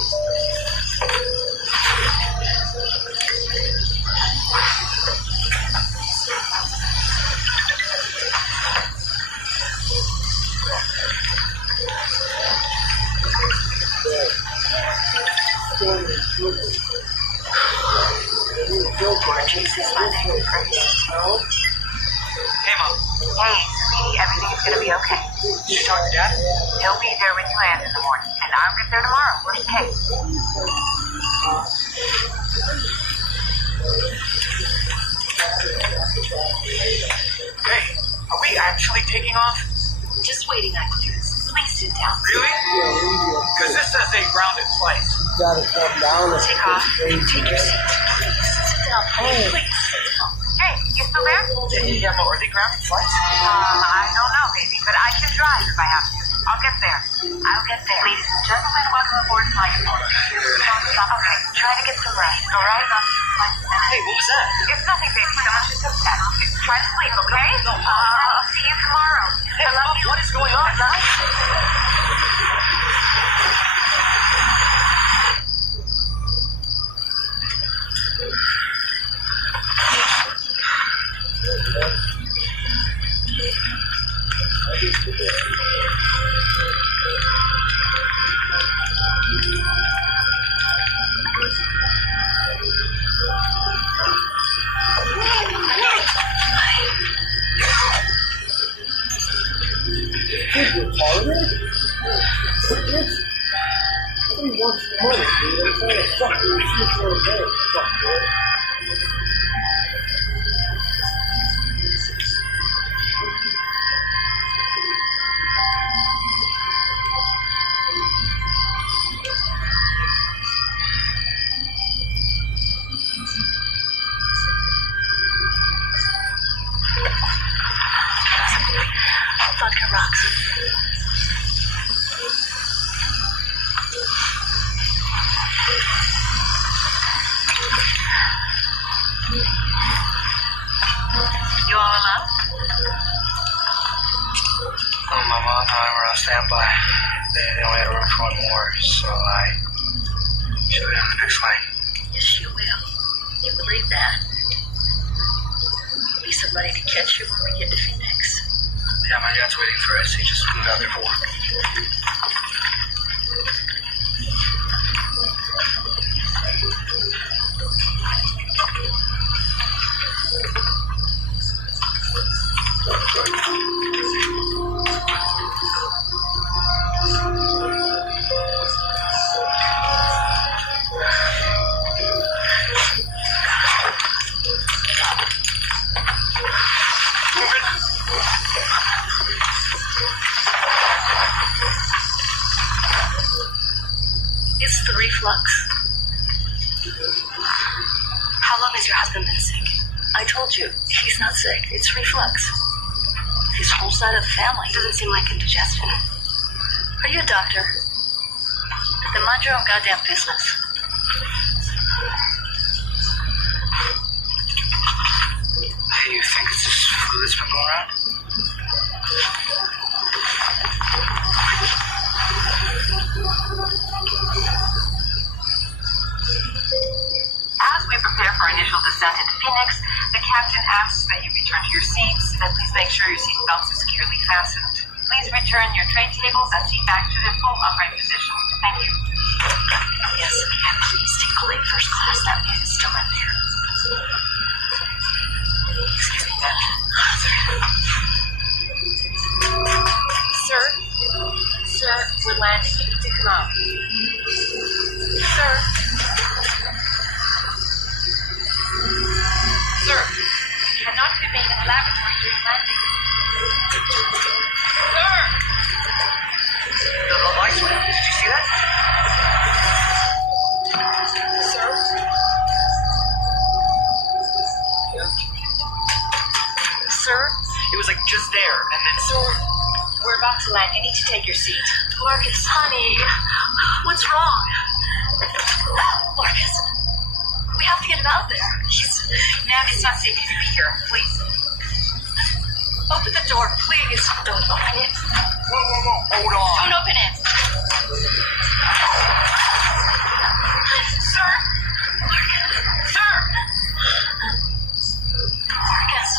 Gorgeous is my name, Grace. Hey, Mom. Hey, sweetie, everything is going to be okay. Did you talk to Dad? He'll be there when you land in the morning, and I'll get there tomorrow. Worst case. Hey, are we actually taking off? Just waiting on clearance. Please sit down. Really? Because this says a grounded flight. You gotta come down. Take off. Take your seat. Please sit down. Please sit down. Hey, you still there? Yeah, but are they grounded flights? I don't know, baby, but I can drive if I have to. I'll get there. I'll get there. Ladies and gentlemen, welcome aboard Flight 4. Okay, try to get some rest, all right? Hey, what was that? It's nothing, baby. Someone just upset. Try to sleep, okay? I'll see you tomorrow. Hey, I love you. What is going on? I love you. Vodka rocks. You all alone? Oh, my mom and I were on standby. They only had room for one more, so I should be on the next flight. Yes, you will. You believe that? There'll be somebody to catch you when we get to Phoenix. Yeah, my dad's waiting for us. He just moved out there for work. It's the reflux. How long has your husband been sick? I told you, he's not sick. It's reflux. His whole side of the family. Doesn't seem like indigestion. Are you a doctor? Then mind your own goddamn business. Phoenix, the captain asks that you return to your seats, and please make sure your seat belts are securely fastened. Please return your tray tables and seat back to their full upright position. Thank you. Yes, and please take away first class. That man is still in there. Excuse me, ma'am. Sir, we're landing. You need to come out. Sir, you cannot remain in the laboratory during landing. Sir! The lights went out. Did you see that? Sir? Sir? It was like just there, and then... Sir, we're about to land. You need to take your seat. Marcus, honey, what's wrong? Marcus, we have to get him out there. Ma'am, it's not safe for you to be here. Please. Open the door, please. Don't open it. Whoa, hold on. Don't open it. Sir? Marcus. Sir! Marcus.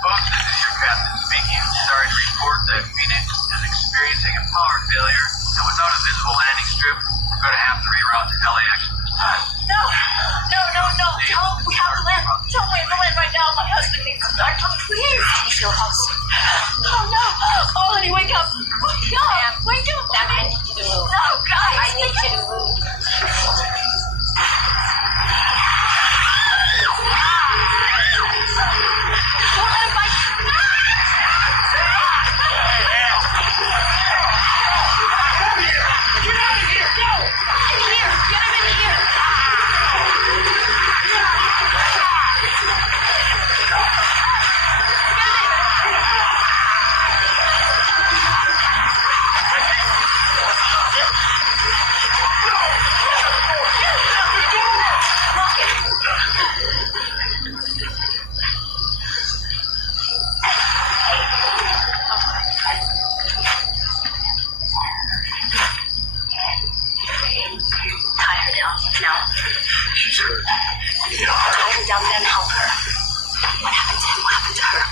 Folks, this is your captain speaking. Sorry to report that Phoenix is experiencing a power failure, and without a visible landing strip, we're going to have to reroute to LAX at this time. No. Don't. We have to land. Don't wait to land right now. My husband needs to start. Please. Can you feel pulse? Oh, no. Oh, honey, wake up. Wake up. Wake up. Ma'am, I need you to move. No, guys. I need you to move. Don't let him bite you. Get out of here. Go. In here. Get him in here. Down there and help her. What happened to him? What happened to her?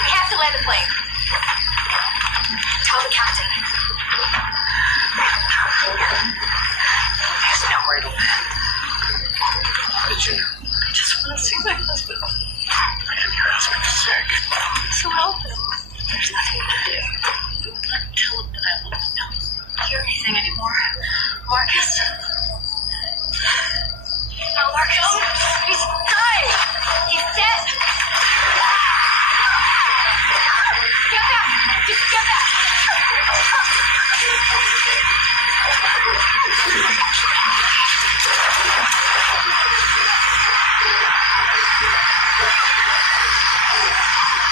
We have to land the plane. Tell the captain. He's not worried about that. How did you know? I just want to see my husband. Man, your husband's sick. So help him. There's nothing to do. Do not tell him that I won't hear anything anymore. Marcus? No, Marcus. He's dying. He's dead. Get back. Just get back.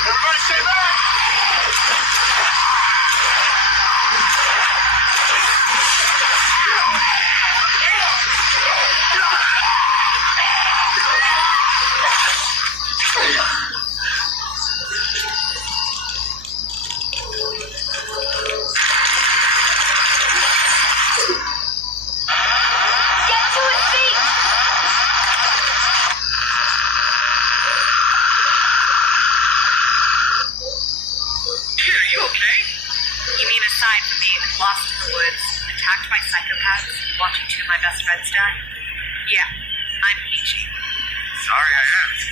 Everybody stay back! Lost in the woods, attacked by psychopaths, watching two of my best friends die? Yeah, I'm peachy. Sorry I asked.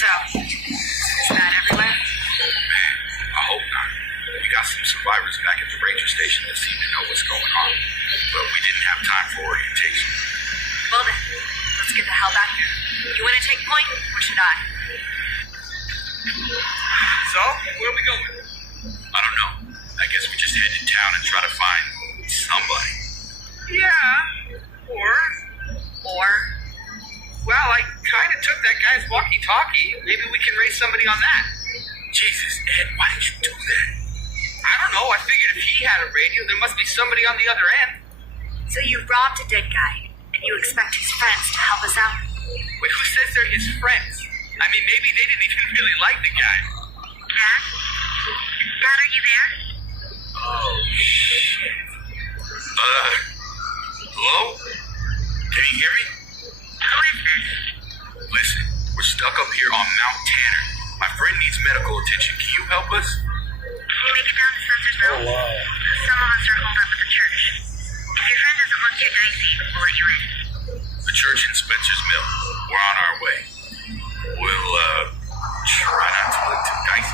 So, is that everywhere? Man, I hope not. We got some survivors back at the ranger station that seem to know what's going on. But we didn't have time for orientation. Well then, let's get the hell back here. You want to take point, or should I? So, where are we going? I don't know. I guess we just head to town and try to find somebody. Yeah, or... Well, I kind of took that guy's walkie-talkie. Maybe we can raise somebody on that. Jesus, Ed, why did you do that? I don't know. I figured if he had a radio, there must be somebody on the other end. So you robbed a dead guy, and you expect his friends to help us out? Wait, who says they're his friends? I mean, maybe they didn't even really like the guy. Dad? Dad, are you there? Oh, shit. Hello? Can you hear me? Who is this? Listen, we're stuck up here on Mount Tanner. My friend needs medical attention. Can you help us? Can you make it down to Spencer's Mill? Some of us are holed up at the church. If your friend doesn't look too dicey, we'll let you in. The church in Spencer's Mill. We're on our way. We'll, try not to look too dicey.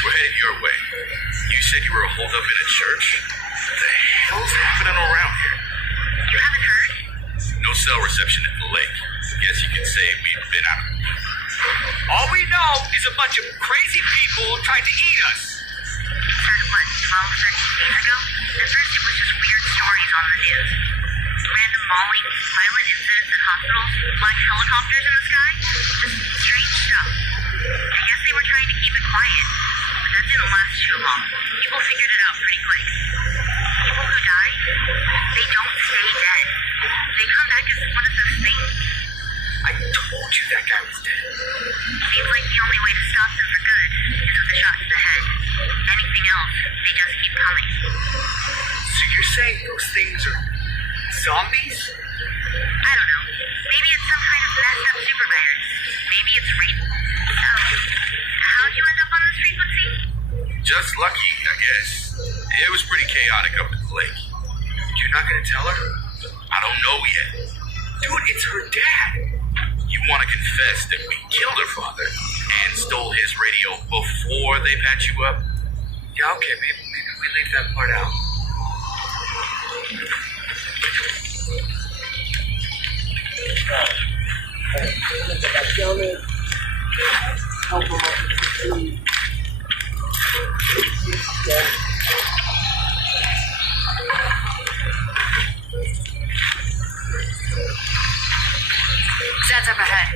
We're headed your way. You said you were holed up in a church? What the hell's happening around here? You haven't heard? No cell reception at the lake. Guess you could say we've been out. All we know is a bunch of crazy people tried to eat us. Started what, 12, 13 days ago? At first it was just weird stories on the news. Random mauling, violent incidents at hospitals, black helicopters in the sky. Just strange stuff. I guess they were trying to keep it quiet. But that didn't last too long. People figured it out pretty quick. People who die, they don't stay dead. They come back as one of those things. I told you that guy was dead. Seems like the only way to stop them for good is with a shot to the head. Anything else, they just keep coming. So you're saying those things are zombies? I don't know. Maybe it's some kind of messed up supervirus. Maybe it's rape. So, how'd you end up on this frequency? Just lucky, I guess. It was pretty chaotic up at the lake. You're not gonna tell her? I don't know yet. Dude, it's her dad. You want to confess that we killed her father and stole his radio before they patch you up? Yeah, okay, maybe we leave that part out. Zed's up ahead.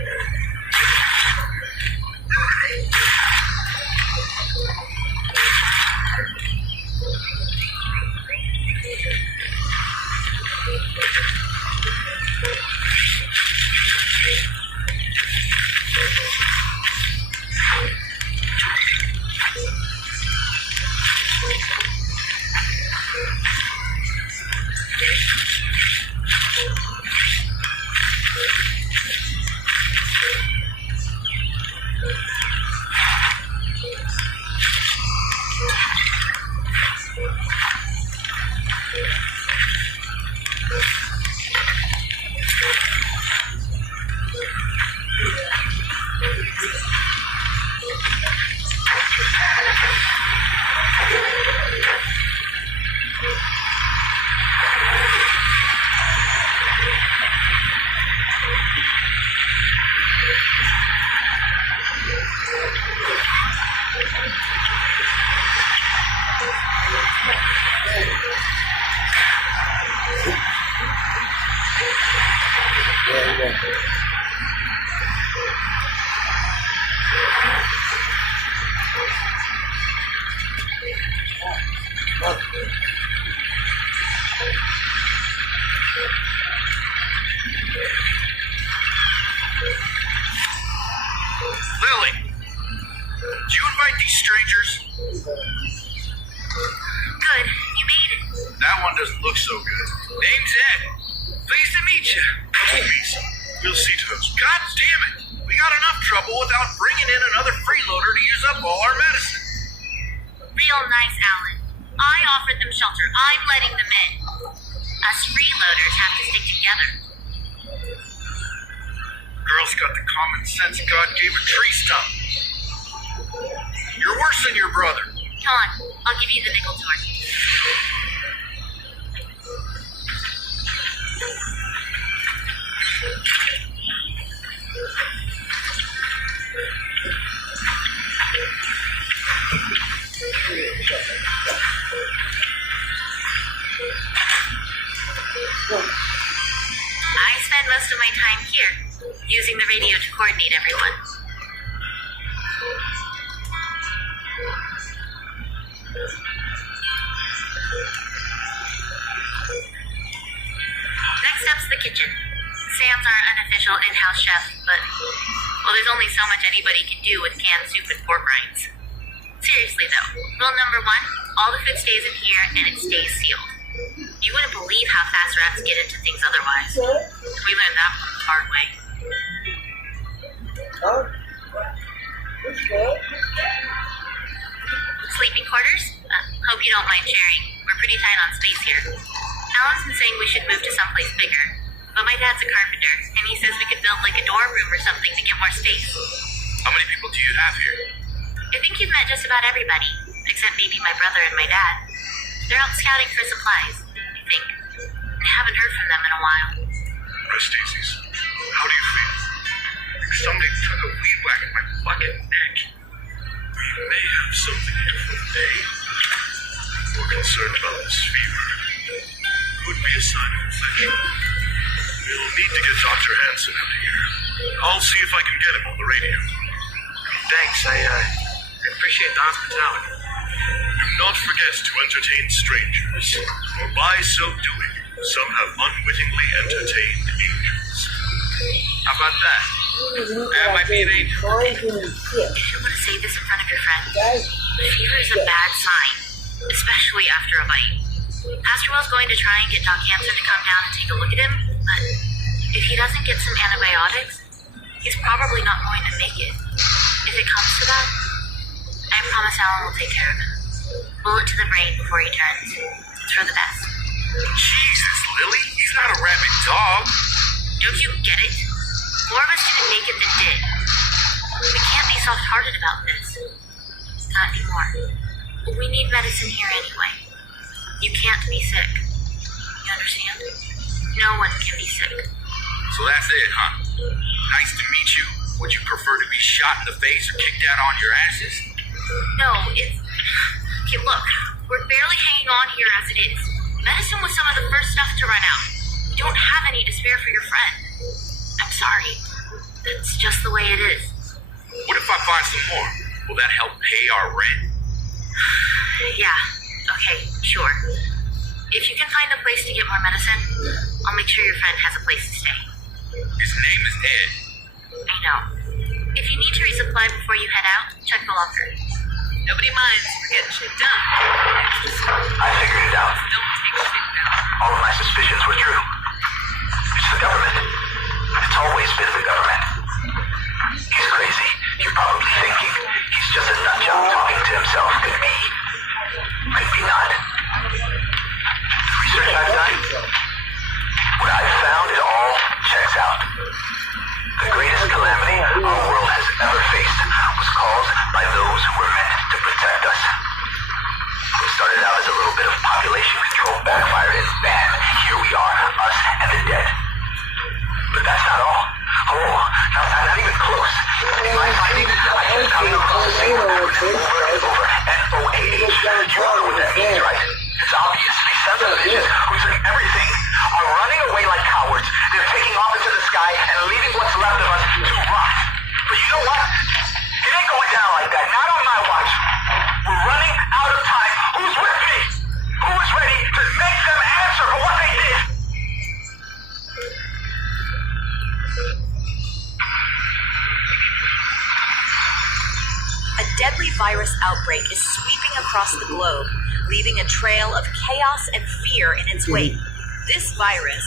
Lily! invite these strangers? Good. You made it. That one doesn't look so good. Name's Ed. Pleased to meet you. Please. We'll see to those. God damn it! We got enough trouble without bringing in another freeloader to use up all our medicine. Real nice, Alan. I offered them shelter. I'm letting them in. Us freeloaders have to stick together. Girl's got the common sense God gave a tree stump. You're worse than your brother. Come on. I'll give you the nickel tour. I spend most of my time here, using the radio to coordinate everyone. Next up's the kitchen. Sam's our unofficial in-house chef, but, well, there's only so much anybody can do with canned soup and pork rinds. Seriously, though, rule number 1, all the food stays in here and it stays sealed. You wouldn't believe how fast rats get into things otherwise. We learned that one the hard way. Sleeping quarters? Hope you don't mind sharing. We're pretty tight on space here. Alan's been saying we should move to someplace bigger, but my dad's a carpenter, and he says we could build like a dorm room or something to get more space. How many people do you have here? I think you've met just about everybody, except maybe my brother and my dad. They're out scouting for supplies, I think. I haven't heard from them in a while. Stacy's, how do you feel? Like somebody took a weed whack at my fucking neck. We may have something here for the day. We're concerned about this fever. Could be a sign of infection. We'll need to get Dr. Hansen out of here. I'll see if I can get him on the radio. Thanks, I appreciate the hospitality. Do not forget to entertain strangers, for by so doing, some have unwittingly entertained angels. How about that? That might be an angel. You should want to say this in front of your friend. Fever is a bad sign, especially after a bite. Pastor Will's going to try and get Doc Hansen to come down and take a look at him, but if he doesn't get some antibiotics, he's probably not going to make it. If it comes to that, I promise Alan will take care of him. Bullet to the brain before he turns. It's for the best. Jesus, Lily, he's not a rabid dog. Don't you get it? More of us didn't make it than did. We can't be soft-hearted about this. Not anymore. We need medicine here anyway. You can't be sick. You understand? No one can be sick. So that's it, huh? Nice to meet you. Would you prefer to be shot in the face or kicked out on your asses? No, it's... Okay, look. We're barely hanging on here as it is. Medicine was some of the first stuff to run out. You don't have any to spare for your friend. I'm sorry. That's just the way it is. What if I find some more? Will that help pay our rent? Yeah. Okay, sure. If you can find a place to get more medicine, I'll make sure your friend has a place to stay. His name is Ed. I know. If you need to resupply before you head out, check the locker. Nobody minds for getting shit done. I figured it out. Don't take shit down. All of my suspicions were true. It's the government. It's always been the government. He's crazy. You're probably thinking he's just a nutjob talking to himself. Could be. Could be not. The research I've done, what I've found, it all checks out. The greatest calamity our world has ever faced was caused by those who were meant to protect us. What started out as a little bit of population control backfired, and bam, here we are, us and the dead. But that's not all. Oh, not even close. In my findings, I kept coming across the same acronym over and over. NOAH. You all know what that means, right? It's obvious. These sons of bitches who took everything are running away like cowards. They're taking off into the sky and leaving what's left of us to rot. But you know what? It ain't going down like that. Not on my deadly virus outbreak is sweeping across the globe, leaving a trail of chaos and fear in its wake. This virus,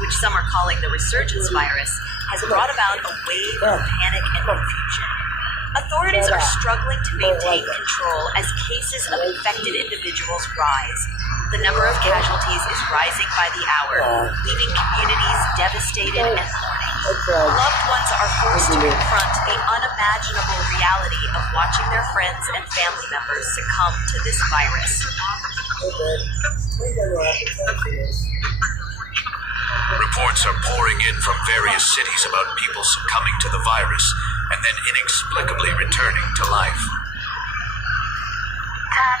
which some are calling the resurgence virus, has brought about a wave of panic and confusion. Authorities are struggling to maintain control as cases of infected individuals rise. The number of casualties is rising by the hour, leaving communities devastated and mourning. Loved ones are forced to confront the unimaginable reality of watching their friends and family members succumb to this virus. Reports are pouring in from various cities about people succumbing to the virus and then inexplicably returning to life. Dad,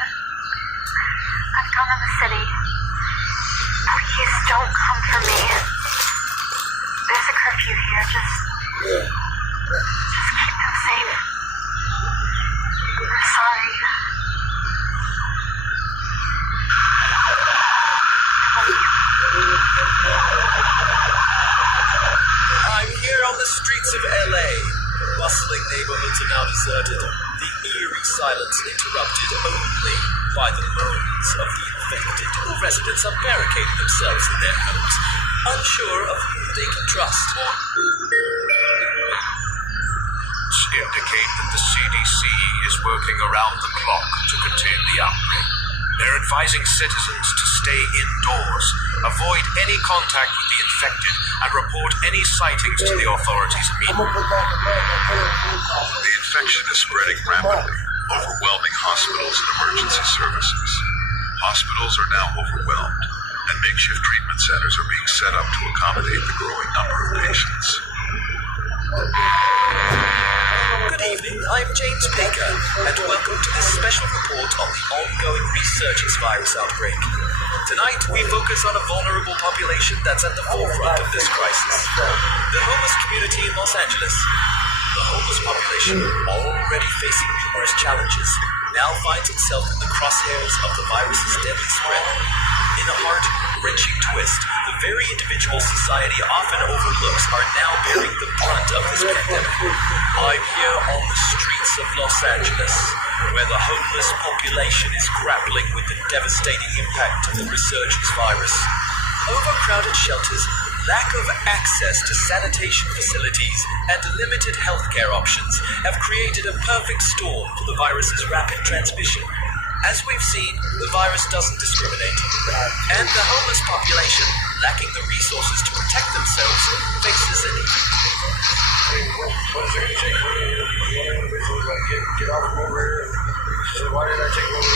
I've gone to the city. Please don't come for me. There's a curfew here. Just keep them safe. I'm sorry. I'm here on the streets of LA. Bustling neighborhoods are now deserted, the eerie silence interrupted only by the moans of the infected. Residents are barricading themselves in their homes, unsure of who they can trust. Indicate that the CDC is working around the clock to contain the outbreak. They're advising citizens to stay indoors, avoid any contact with the infected, and report any sightings to the authorities immediately. The infection is spreading rapidly, overwhelming hospitals and emergency services. Hospitals are now overwhelmed, and makeshift treatment centers are being set up to accommodate the growing number of patients. Good evening, I'm James Baker, and welcome to this special report on the ongoing resurgence virus outbreak. Tonight, we focus on a vulnerable population that's at the forefront of this crisis, the homeless community in Los Angeles. The homeless population, already facing numerous challenges, now finds itself in the crosshairs of the virus's deadly spread. In a heart-wrenching twist, the very individuals society often overlooks are now bearing the brunt of this pandemic. I'm here on the streets of Los Angeles, where the homeless population is grappling with the devastating impact of the resurgence virus. Overcrowded shelters, lack of access to sanitation facilities, and limited healthcare options have created a perfect storm for the virus's rapid transmission. As we've seen, the virus doesn't discriminate, and the homeless population, lacking the resources to protect themselves, faces an Get off over here. Why did I take over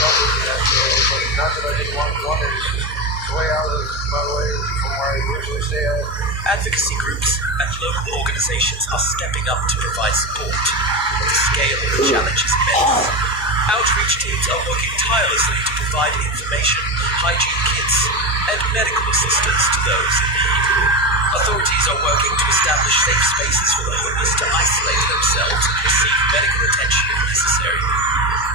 not that I didn't want it, it's way out of my way from where I usually stay at. Advocacy groups and local organizations are stepping up to provide support. The scale of the challenge is immense. Outreach teams are working tirelessly to provide information, hygiene kits, and medical assistance to those in need. Authorities are working to establish safe spaces for the homeless to isolate themselves and receive medical attention if necessary.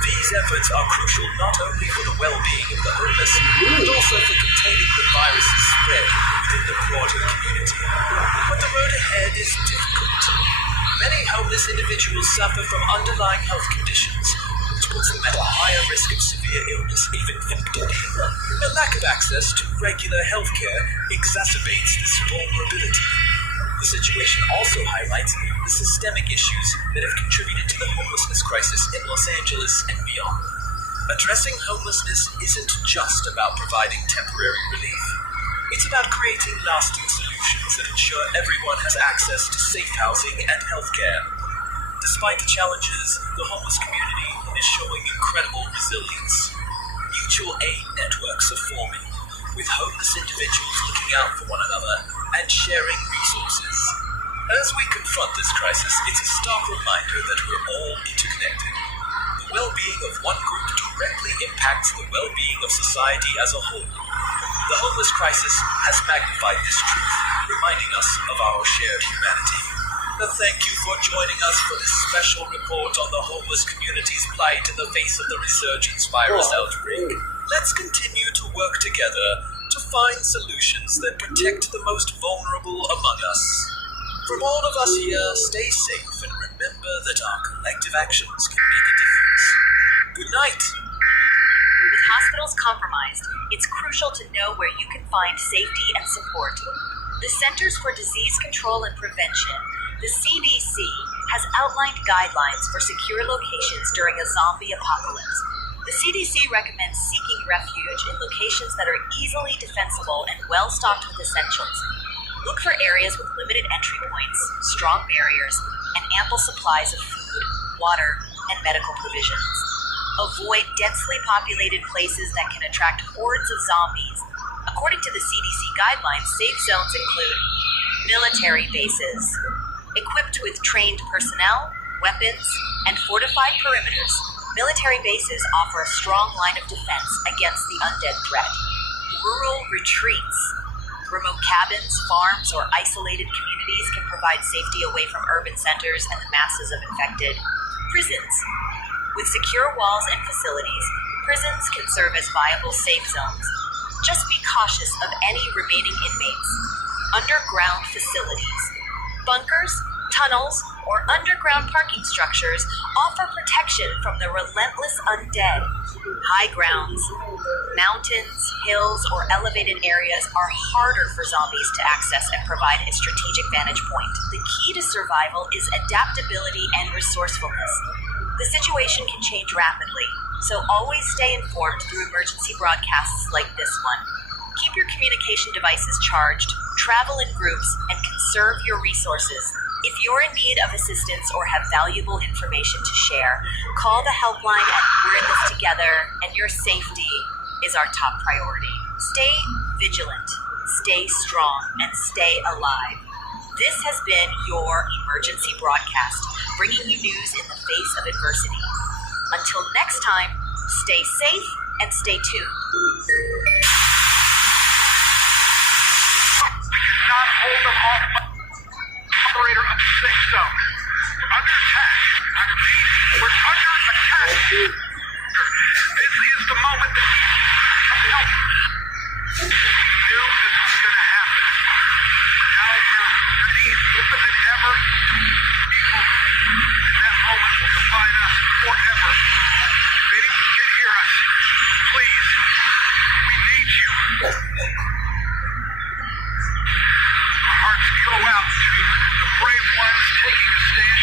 These efforts are crucial not only for the well-being of the homeless, but also for containing the virus's spread within the broader community. But the road ahead is difficult. Many homeless individuals suffer from underlying health conditions, which puts them at a higher risk of severe illness, even death. A lack of access to regular health care exacerbates this vulnerability. The situation also highlights the systemic issues that have contributed to the homelessness crisis in Los Angeles and beyond. Addressing homelessness isn't just about providing temporary relief. It's about creating lasting solutions that ensure everyone has access to safe housing and health care. Despite the challenges, the homeless community is showing incredible resilience. Mutual aid networks are forming, with homeless individuals looking out for one another and sharing resources. As we confront this crisis, it's a stark reminder that we're all interconnected. The well-being of one group directly impacts the well-being of society as a whole. The homeless crisis has magnified this truth, reminding us of our shared humanity. Thank you for joining us for this special report on the homeless community's plight in the face of the resurgence virus outbreak. Let's continue to work together to find solutions that protect the most vulnerable among us. From all of us here, stay safe and remember that our collective actions can make a difference. Good night. With hospitals compromised, it's crucial to know where you can find safety and support. The Centers for Disease Control and Prevention, the CDC, has outlined guidelines for secure locations during a zombie apocalypse. The CDC recommends seeking refuge in locations that are easily defensible and well stocked with essentials. Look for areas with limited entry points, strong barriers, and ample supplies of food, water, and medical provisions. Avoid densely populated places that can attract hordes of zombies. According to the CDC guidelines, safe zones include military bases, equipped with trained personnel, weapons, and fortified perimeters. Military bases offer a strong line of defense against the undead threat. Rural retreats. Remote cabins, farms, or isolated communities can provide safety away from urban centers and the masses of infected. Prisons. With secure walls and facilities, prisons can serve as viable safe zones. Just be cautious of any remaining inmates. Underground facilities. Bunkers, tunnels, or underground parking structures offer protection from the relentless undead. High grounds, mountains, hills, or elevated areas are harder for zombies to access and provide a strategic vantage point. The key to survival is adaptability and resourcefulness. The situation can change rapidly, so always stay informed through emergency broadcasts like this one. Keep your communication devices charged, travel in groups, and conserve your resources. If you're in need of assistance or have valuable information to share, call the helpline at We're in This Together, and your safety is our top priority. Stay vigilant, stay strong, and stay alive. This has been your emergency broadcast, bringing you news in the face of adversity. Until next time, stay safe and stay tuned. Not hold them off. Operator of the safe zone. We're under attack. I repeat, we're under attack. This is the moment that we need help. We knew this was going to happen. Now we're ready, open than ever. People in that moment will define us forever. If anyone can hear us, please, we need you. Our hearts go out to the brave ones taking a stand.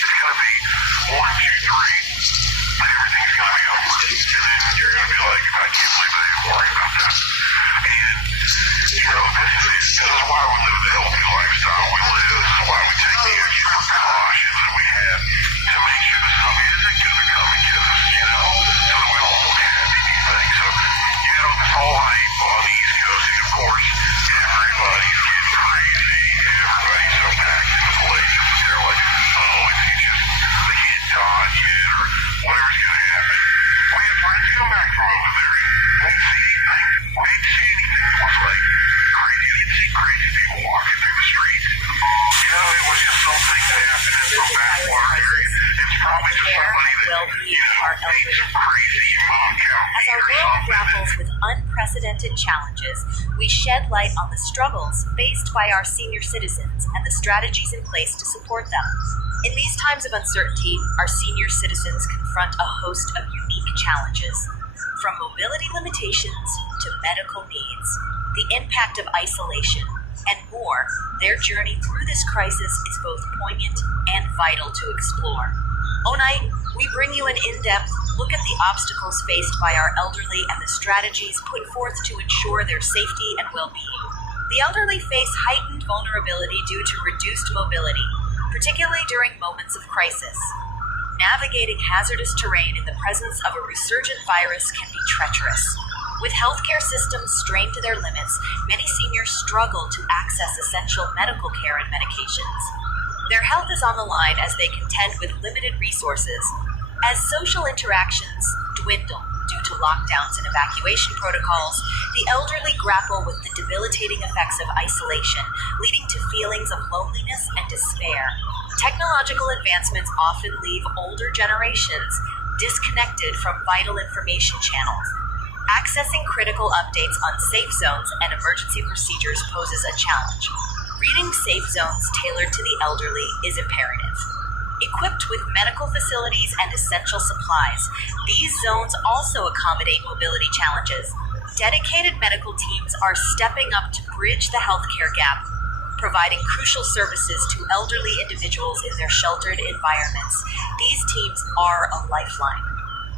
It's gonna be As our world grapples with unprecedented challenges, we shed light on the struggles faced by our senior citizens and the strategies in place to support them. In these times of uncertainty, our senior citizens confront a host of unique challenges. From mobility limitations to medical needs, the impact of isolation, and more, their journey through this crisis is both poignant and vital to explore. Onite, we bring you an in-depth look at the obstacles faced by our elderly and the strategies put forth to ensure their safety and well-being. The elderly face heightened vulnerability due to reduced mobility, particularly during moments of crisis. Navigating hazardous terrain in the presence of a resurgent virus can be treacherous. With healthcare systems strained to their limits, many seniors struggle to access essential medical care and medications. Their health is on the line as they contend with limited resources. As social interactions dwindle due to lockdowns and evacuation protocols, the elderly grapple with the debilitating effects of isolation, leading to feelings of loneliness and despair. Technological advancements often leave older generations disconnected from vital information channels. Accessing critical updates on safe zones and emergency procedures poses a challenge. Reading safe zones tailored to the elderly is imperative. Equipped with medical facilities and essential supplies, these zones also accommodate mobility challenges. Dedicated medical teams are stepping up to bridge the healthcare gap, providing crucial services to elderly individuals in their sheltered environments. These teams are a lifeline.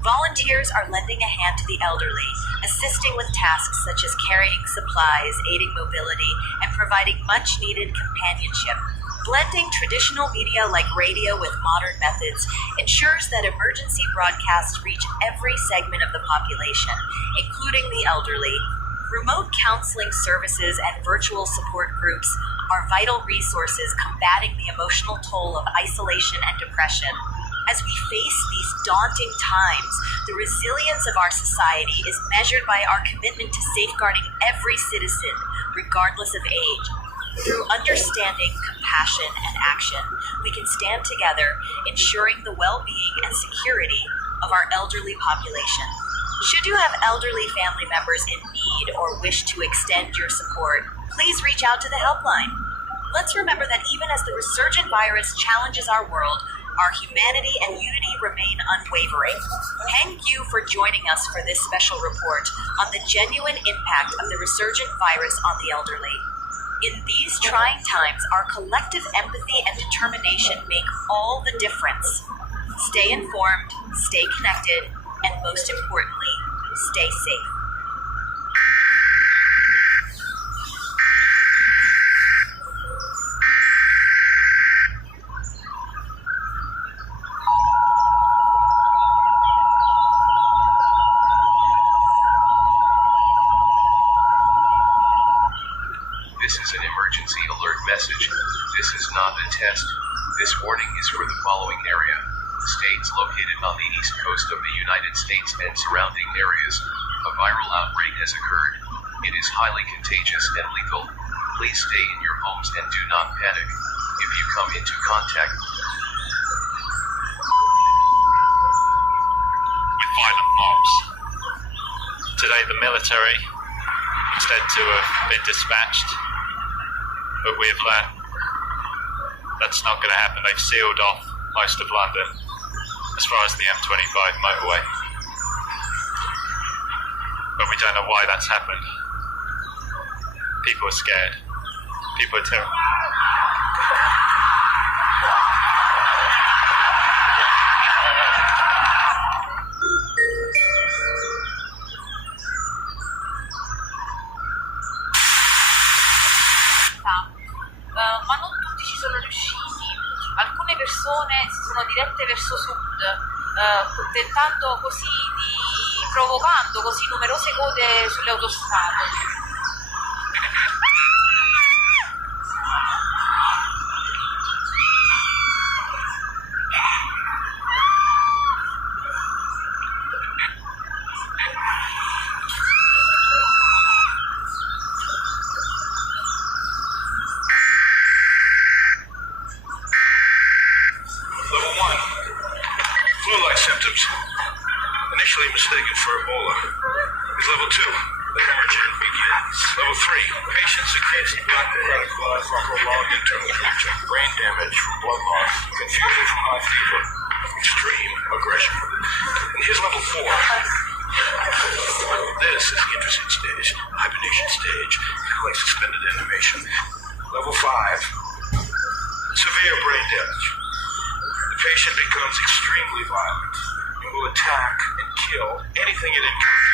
Volunteers are lending a hand to the elderly, assisting with tasks such as carrying supplies, aiding mobility, and providing much-needed companionship. Blending traditional media like radio with modern methods ensures that emergency broadcasts reach every segment of the population, including the elderly. Remote counseling services and virtual support groups are vital resources combating the emotional toll of isolation and depression. As we face these daunting times, the resilience of our society is measured by our commitment to safeguarding every citizen, regardless of age. Through understanding, compassion, and action, we can stand together, ensuring the well-being and security of our elderly population. Should you have elderly family members in need or wish to extend your support, please reach out to the helpline. Let's remember that even as the resurgent virus challenges our world, our humanity and unity remain unwavering. Thank you for joining us for this special report on the genuine impact of the resurgent virus on the elderly. In these trying times, our collective empathy and determination make all the difference. Stay informed, stay connected, and most importantly, stay safe. This is an emergency alert message. This is not a test. This warning is for the following area. States located on the east coast of the United States and surrounding areas. A viral outbreak has occurred. It is highly contagious and lethal. Please stay in your homes and do not panic. If you come into contact with violent mobs. Today the military is said to have been dispatched, but we have learned that's not going to happen. They've sealed off most of London as far as the M25 motorway. But we don't know why that's happened. People are scared. People are terrified. Ma non tutti ci sono riusciti. Alcune persone si sono dirette verso sud, tentando così provocando così numerose code sulle autostrade. Level 1. Flu-like symptoms. initially mistaken for Ebola. Is level 2. The hemorrhage begins. Level 3. Patient secretes black radicalized from prolonged internal traction. Brain damage from blood loss. Confusion from high fever. Extreme aggression. And here's level 4. This is the interesting stage, hibernation stage, like suspended animation. Level 5. Severe brain damage. The patient becomes extremely violent and will attack and kill anything it encounters.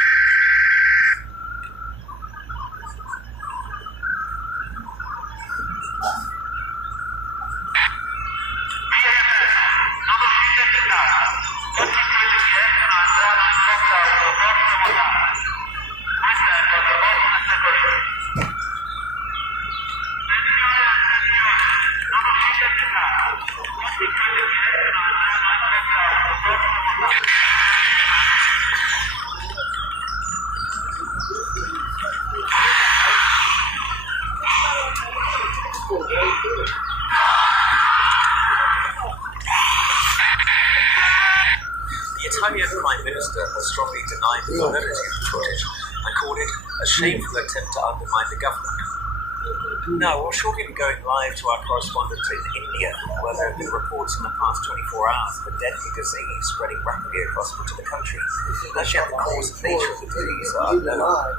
The Italian Prime Minister has strongly denied the validity of the footage and called it a shameful attempt to undermine the government. Now, we'll shortly be going live to our correspondent in India, where there have been reports in the past 24 hours of a deadly disease spreading rapidly across much of the country. As yet, the cause and nature of the disease are unknown.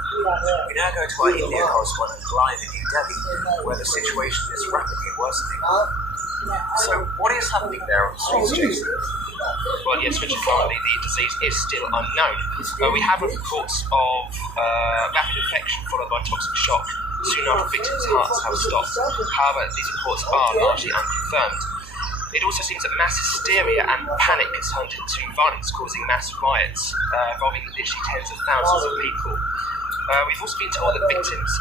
We now go to our India correspondent live in New Delhi, where the situation is rapidly worsening. So, what is happening there on the streets, Jason? Well, yes, Richard, currently the disease is still unknown. We have reports of rapid infection followed by toxic shock. Soon after victims' hearts have stopped. However, these reports are largely unconfirmed. It also seems that mass hysteria and panic has turned into violence, causing mass riots involving literally tens of thousands of people. We've also been told that victims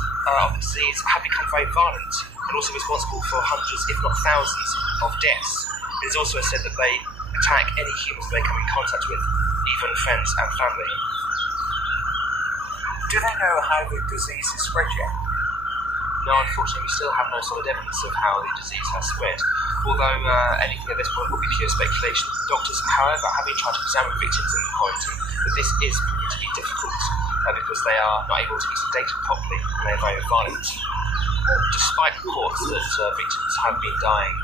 of the disease have become very violent and also responsible for hundreds, if not thousands, of deaths. It is also said that they attack any humans they come in contact with, even friends and family. Do they know how the disease is spread yet? No, unfortunately, we still have no solid evidence of how the disease has spread, although anything at this point will be pure speculation. Doctors, however, have been trying to examine victims in the quarantine, but this is proving to be difficult because they are not able to be sedated properly and they are very violent. Despite reports that victims have been dying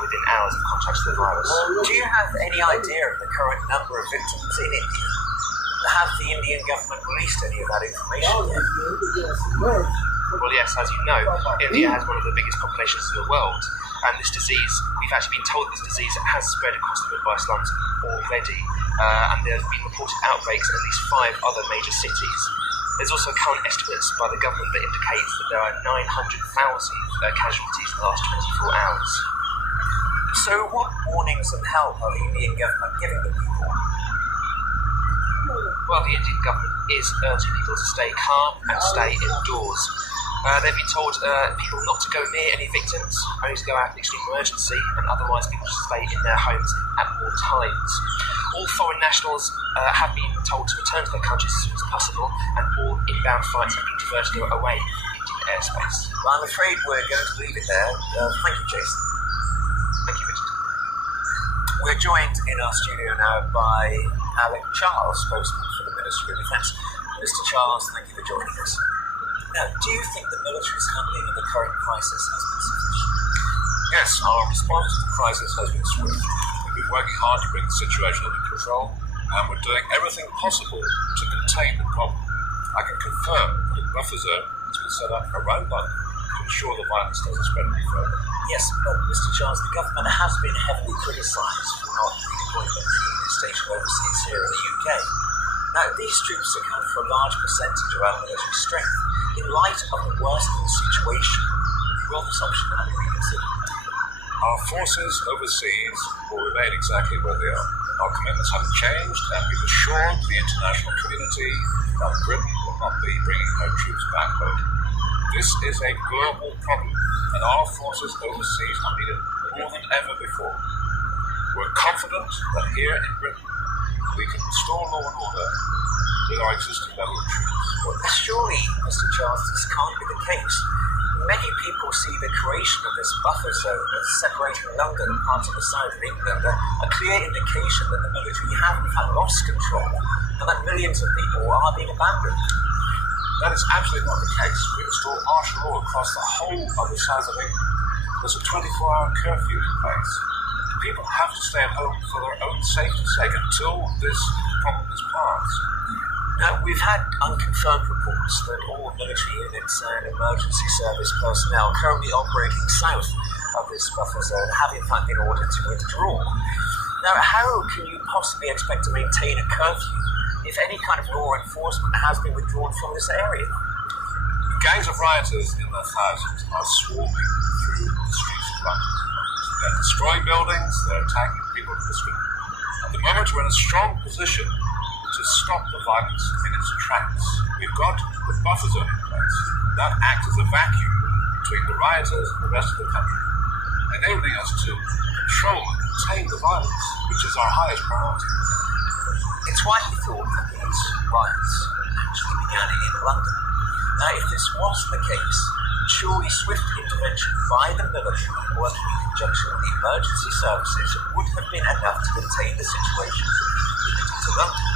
within hours of contact with the virus. Do you have any idea of the current number of victims in India? Have the Indian government released any of that information yet? Well, yes, as you know, India has one of the biggest populations in the world, and this disease, we've actually been told this disease has spread across the Mumbai slums already, and there have been reported outbreaks in at least 5 other major cities. There's also current estimates by the government that indicate that there are 900,000 casualties in the last 24 hours. So what warnings and help are the Indian government giving the people? Well, the Indian government is urging people to stay calm and stay indoors. They've been told people not to go near any victims, only to go out in extreme emergency, and otherwise people to stay in their homes at all times. All foreign nationals have been told to return to their countries as soon as possible, and all inbound flights have been diverted away from Indian airspace. Well, I'm afraid we're going to leave it there. Thank you, Jason. Thank you, Richard. We're joined in our studio now by Alec Charles, spokesman for the Ministry of Defence. Mr. Charles, thank you for joining us. Now, do you think the military's handling of the current crisis has been sufficient? Yes, our response to the crisis has been swift. We've been working hard to bring the situation under control, and we're doing everything possible to contain the problem. I can confirm that a buffer zone has been set up around London to ensure the violence doesn't spread any further. Yes, but Mr. Charles, the government has been heavily criticised for not redeploying the troops stationed overseas here in the UK. Now, these troops account for a large percentage of our military strength. In light of the worsening situation, will this option now be reconsidered? Our forces overseas will remain exactly where they are. Our commitments haven't changed, and we've assured the international community that Britain will not be bringing her troops back home. This is a global problem, and our forces overseas are needed more than ever before. We're confident that here in Britain we can restore law and order with our existing level of troops. Well, surely, Mr. Charles, this can't be the case. Many people see the creation of this buffer zone as separating London and parts of the south of England a clear indication that the military have in fact lost control. and that millions of people are being abandoned. That is absolutely not the case. We installed martial law across the whole of the south of England. There's a 24-hour curfew in place. People have to stay at home for their own safety's sake until this problem is passed. Now, we've had unconfirmed reports that all military units and emergency service personnel currently operating south of this buffer zone have in fact been ordered to withdraw. Now, how can you possibly expect to maintain a curfew if any kind of law enforcement has been withdrawn from this area? Gangs of rioters in their thousands are swarming through the streets of London. They're destroying buildings, they're attacking people in the street. At the moment, we're in a strong position to stop the violence in its tracks. We've got the buffer zone in place. That acts as a vacuum between the rioters and the rest of the country, enabling us to control and contain the violence, which is our highest priority. It's widely thought that these riots actually began in London. Now, if this was the case, surely swift intervention by the military, working in conjunction with the emergency services, would have been enough to contain the situation to London.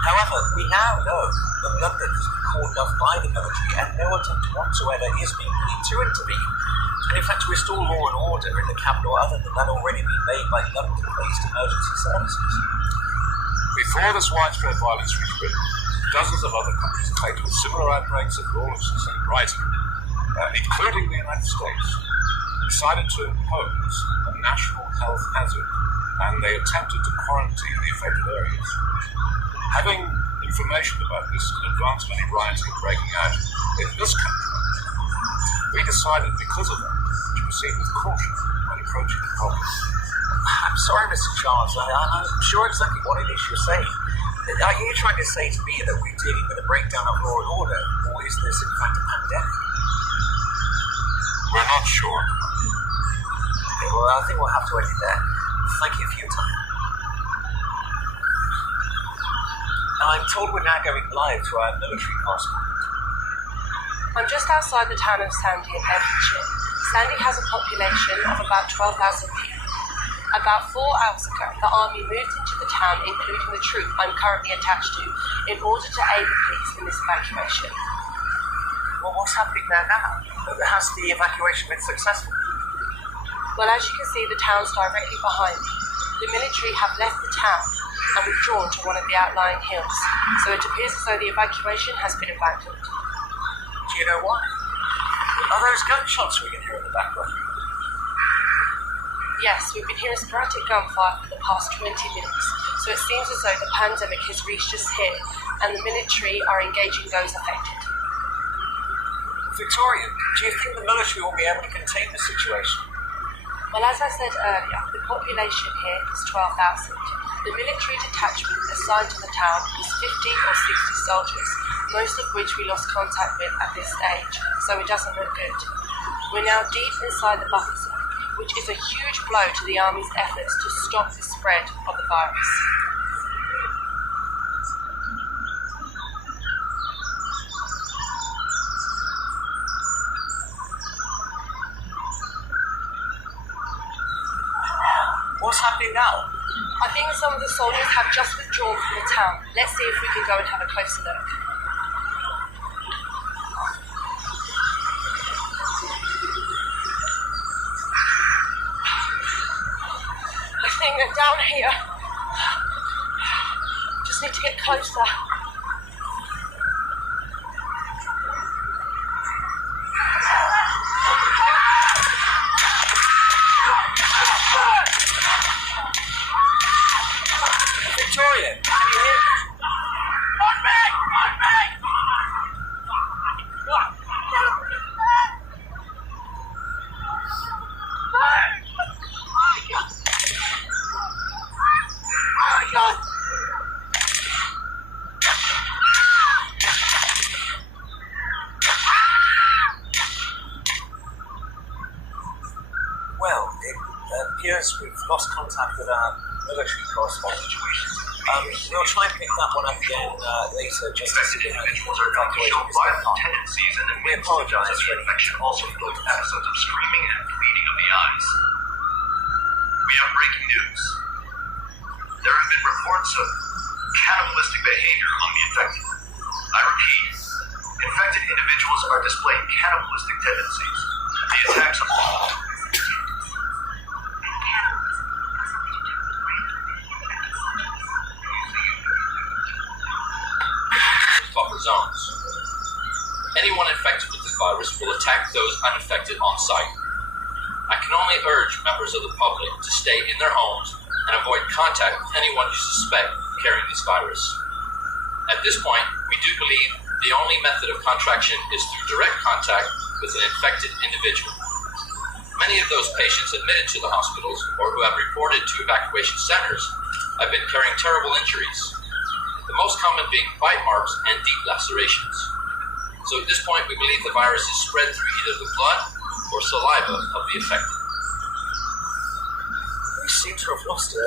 However, we now know that London has been cordoned off by the military and no attempt whatsoever is being made to intervene. And in fact, to restore law and order in the capital other than that already being made by London-based emergency services. Before this widespread violence reached Britain, dozens of other countries affected with similar outbreaks of lawlessness and rioting, including the United States, decided to impose a national health hazard, and they attempted to quarantine the affected areas. Having information about this in advance of any rioting breaking out in this country, we decided, because of that, to proceed with caution when approaching the problem. I'm sorry, Mr. Charles, I'm sure exactly what it is you're saying. Are you trying to say to me that we're dealing with a breakdown of law and order, or is this in fact a pandemic? We're not sure. Okay, well, I think we'll have to end it there. Thank you for your time. I'm told we're now going live to our military correspondent. I'm just outside the town of Sandy in Bedfordshire. Sandy has a population of about 12,000 people. About 4 hours ago, the army moved into the town, including the troop I'm currently attached to, in order to aid the police in this evacuation. Well, what's happening there now? Has the evacuation been successful? Well, as you can see, the town's directly behind me. The military have left the town and withdrawn to one of the outlying hills, so it appears as though the evacuation has been abandoned. Do you know why? Are those gunshots we can hear in the background? Yes, we've been hearing sporadic gunfire for the past 20 minutes, so it seems as though the pandemic has reached us here, and the military are engaging those affected. Victoria, do you think the military will be able to contain the situation? Well, as I said earlier, the population here is 12,000. The military detachment assigned to the town is 50 or 60 soldiers, most of which we lost contact with at this stage, so it doesn't look good. We're now deep inside the buffer zone, which is a huge blow to the army's efforts to stop the spread of the virus. What's happening now? I think some of the soldiers have just withdrawn from the town. Let's see if we can go and have a closer look. I think they're down here. Just need to get closer. Victoria, can you hear me? Well, it appears we've lost contact with our military correspondent. We'll try and pick that one up again later, just to see how the evacuation is going on. We apologise for any infection also includes episodes of screaming and bleeding of the eyes. We have breaking news. There have been reports of cannibalistic behavior among the infected. I repeat, infected individuals are displaying cannibalistic tendencies. The attacks of buffer zones. Anyone infected with this virus will attack those unaffected on sight. I can only urge members of the public to stay in their homes and avoid contact with anyone you suspect carrying this virus. At this point, we do believe the only method of contraction is through direct contact with an infected individual. Many of those patients admitted to the hospitals or who have reported to evacuation centers have been carrying terrible injuries, the most common being bite marks and deep lacerations. So at this point, we believe the virus is spread through either the blood or saliva of the affected. We seem to have lost it.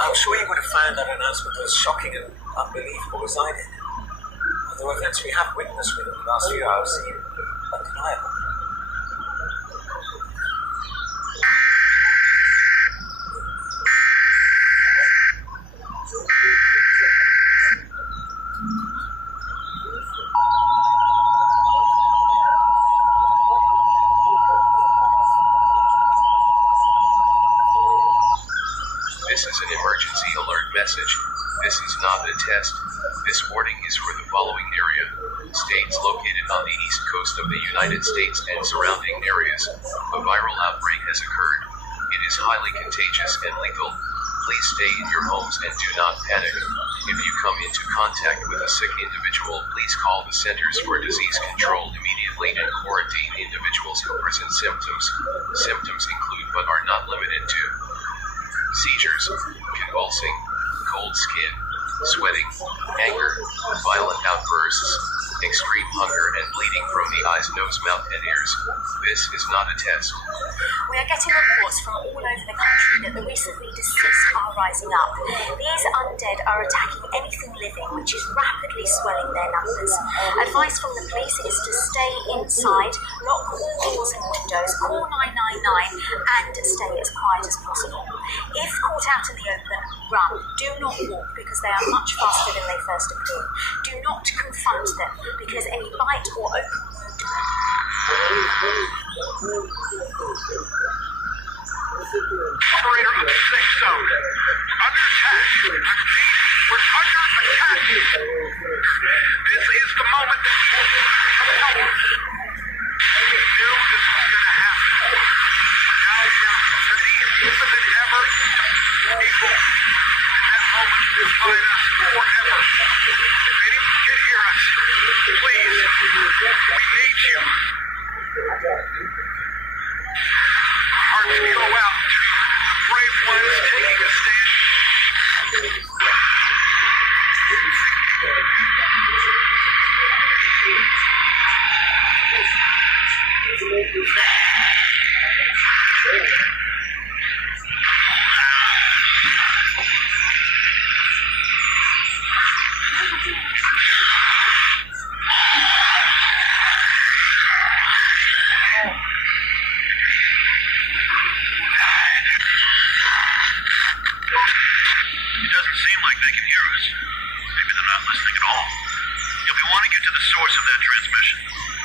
I'm sure you would have found that announcement as shocking and unbelievable as I did. The events we have witnessed within the last few hours seem undeniable. This is an emergency alert message. This is not a test. This warning is for the following area. States located on the east coast of the United States and surrounding areas. A viral outbreak has occurred. It is highly contagious and lethal. Please stay in your homes and do not panic. If you come into contact with a sick individual, please call the Centers for Disease Control immediately and quarantine individuals who present symptoms. Symptoms include but are not limited to seizures, convulsing, cold skin, sweating, anger, violent outbursts, extreme hunger, and bleeding from the eyes, nose, mouth, and ears. This is not a test. We are getting reports from all over the country that the recently deceased are rising up. These undead are attacking anything living, which is rapidly swelling their numbers. Advice from the police is to stay inside, lock all doors and windows, call 999, and stay as quiet as possible. If caught out in the open, run. Do not walk, because they are much faster than they first appear. Do not confront them, because any bite or open Operator of the safe zone. Under attack. I repeat, we're under attack. This is the moment that you come forward. We knew this was going to happen. Now we're ready more than ever. Equal. And that moment will find us forever. If anyone can hear us, please, we need you. Hearts go out to the brave ones taking a stand. It doesn't seem like they can hear us. Maybe they're not listening at all. If we want to get to the source of that transmission,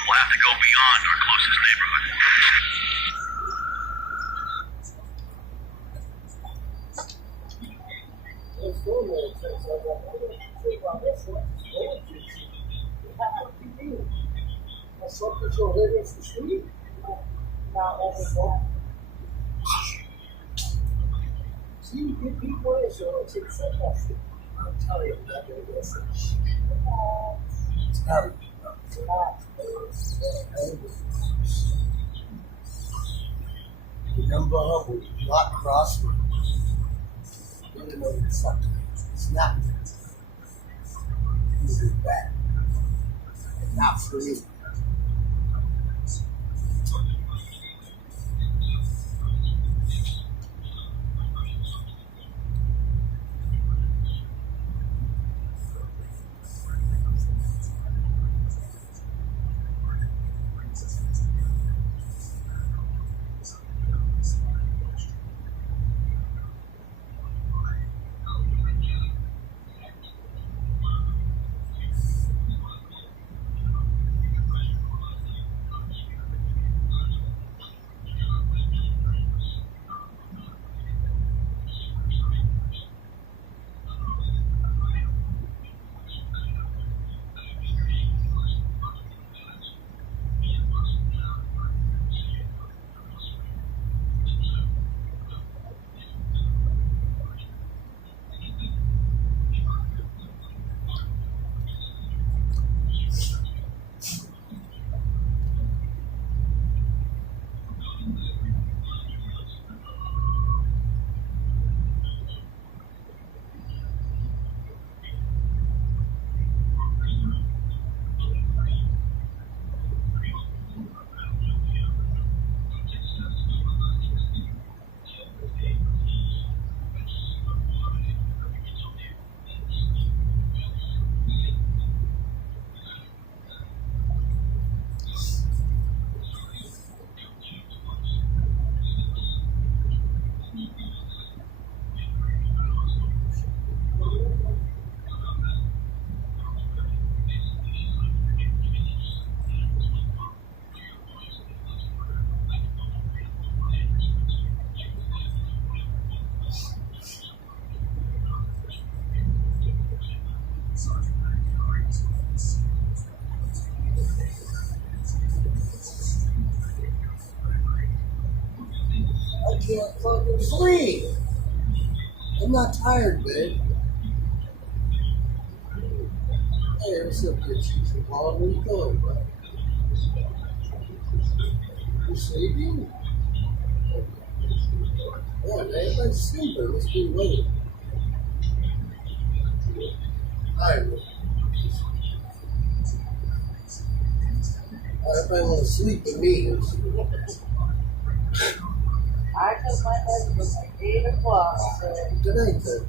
we'll have to go beyond our closest neighborhood. I'm telling you, that is terrible. The number with the black cross, you don't know what it's like. It's not. This is bad. Not for me. can't fucking sleep. I'm not tired, babe. Hey, what's up, bitch? Where you going, bro? You sleeping? Yeah, man, everybody's sleeping. Let's be late. Alright, everybody want to sleep with me. I took my husband at 8 o'clock, so. Good night, then.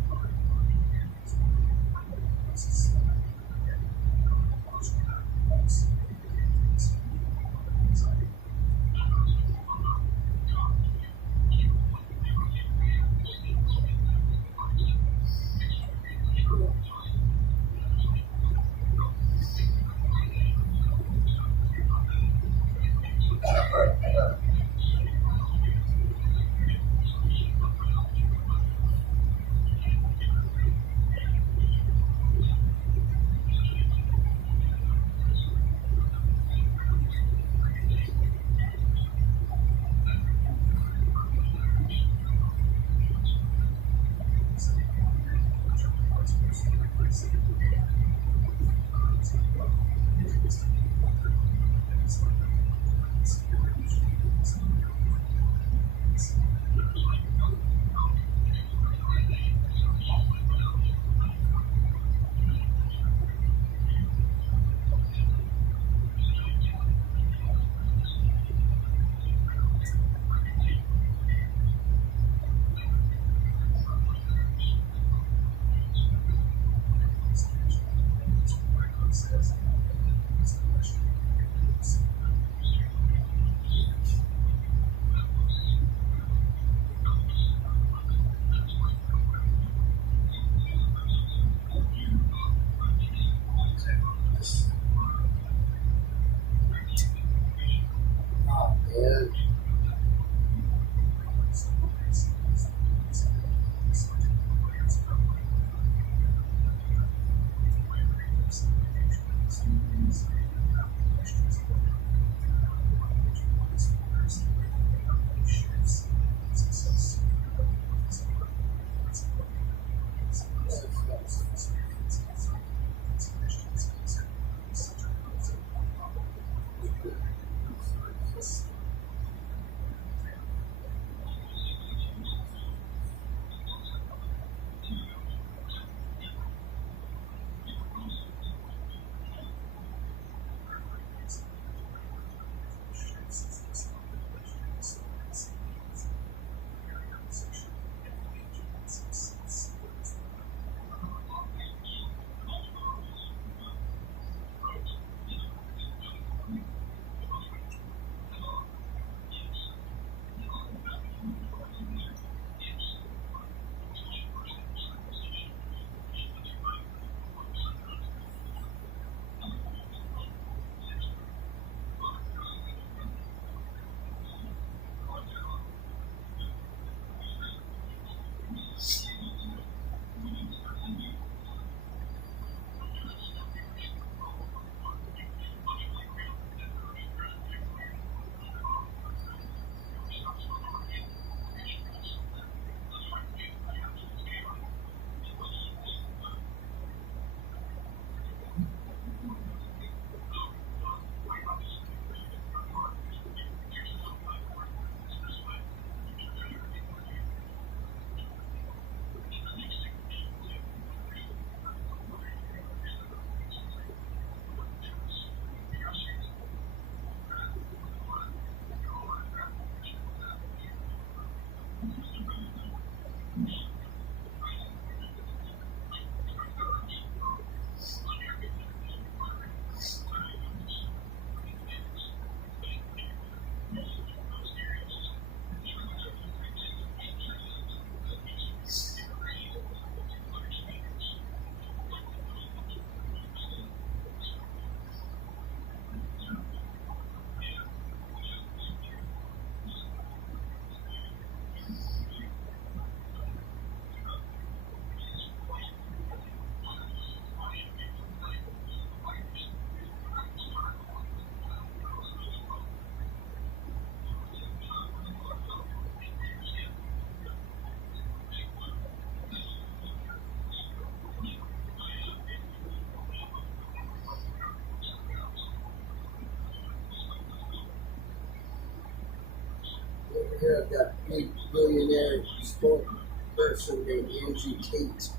Here I've got a big billionaire spokesperson named Angie Tate.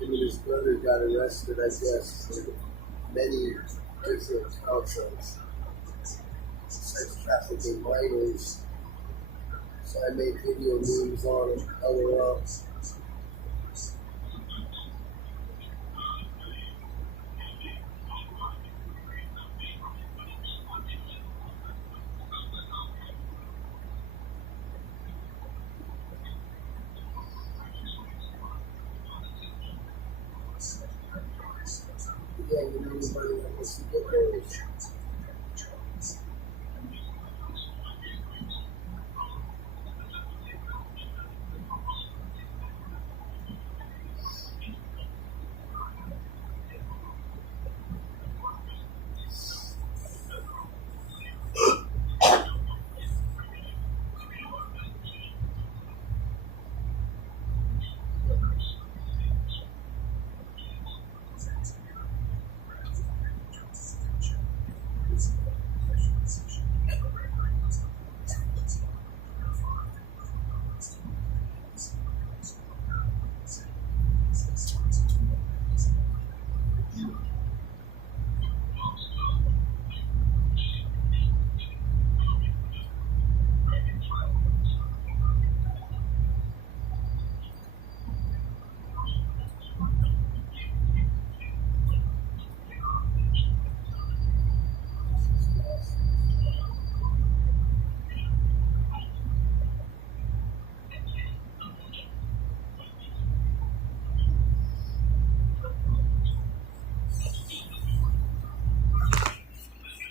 Him and his brother got arrested, I guess, for many different counts of sex trafficking minors. So I made video memes on him, LOL. Yeah, you know anybody that wants to get those?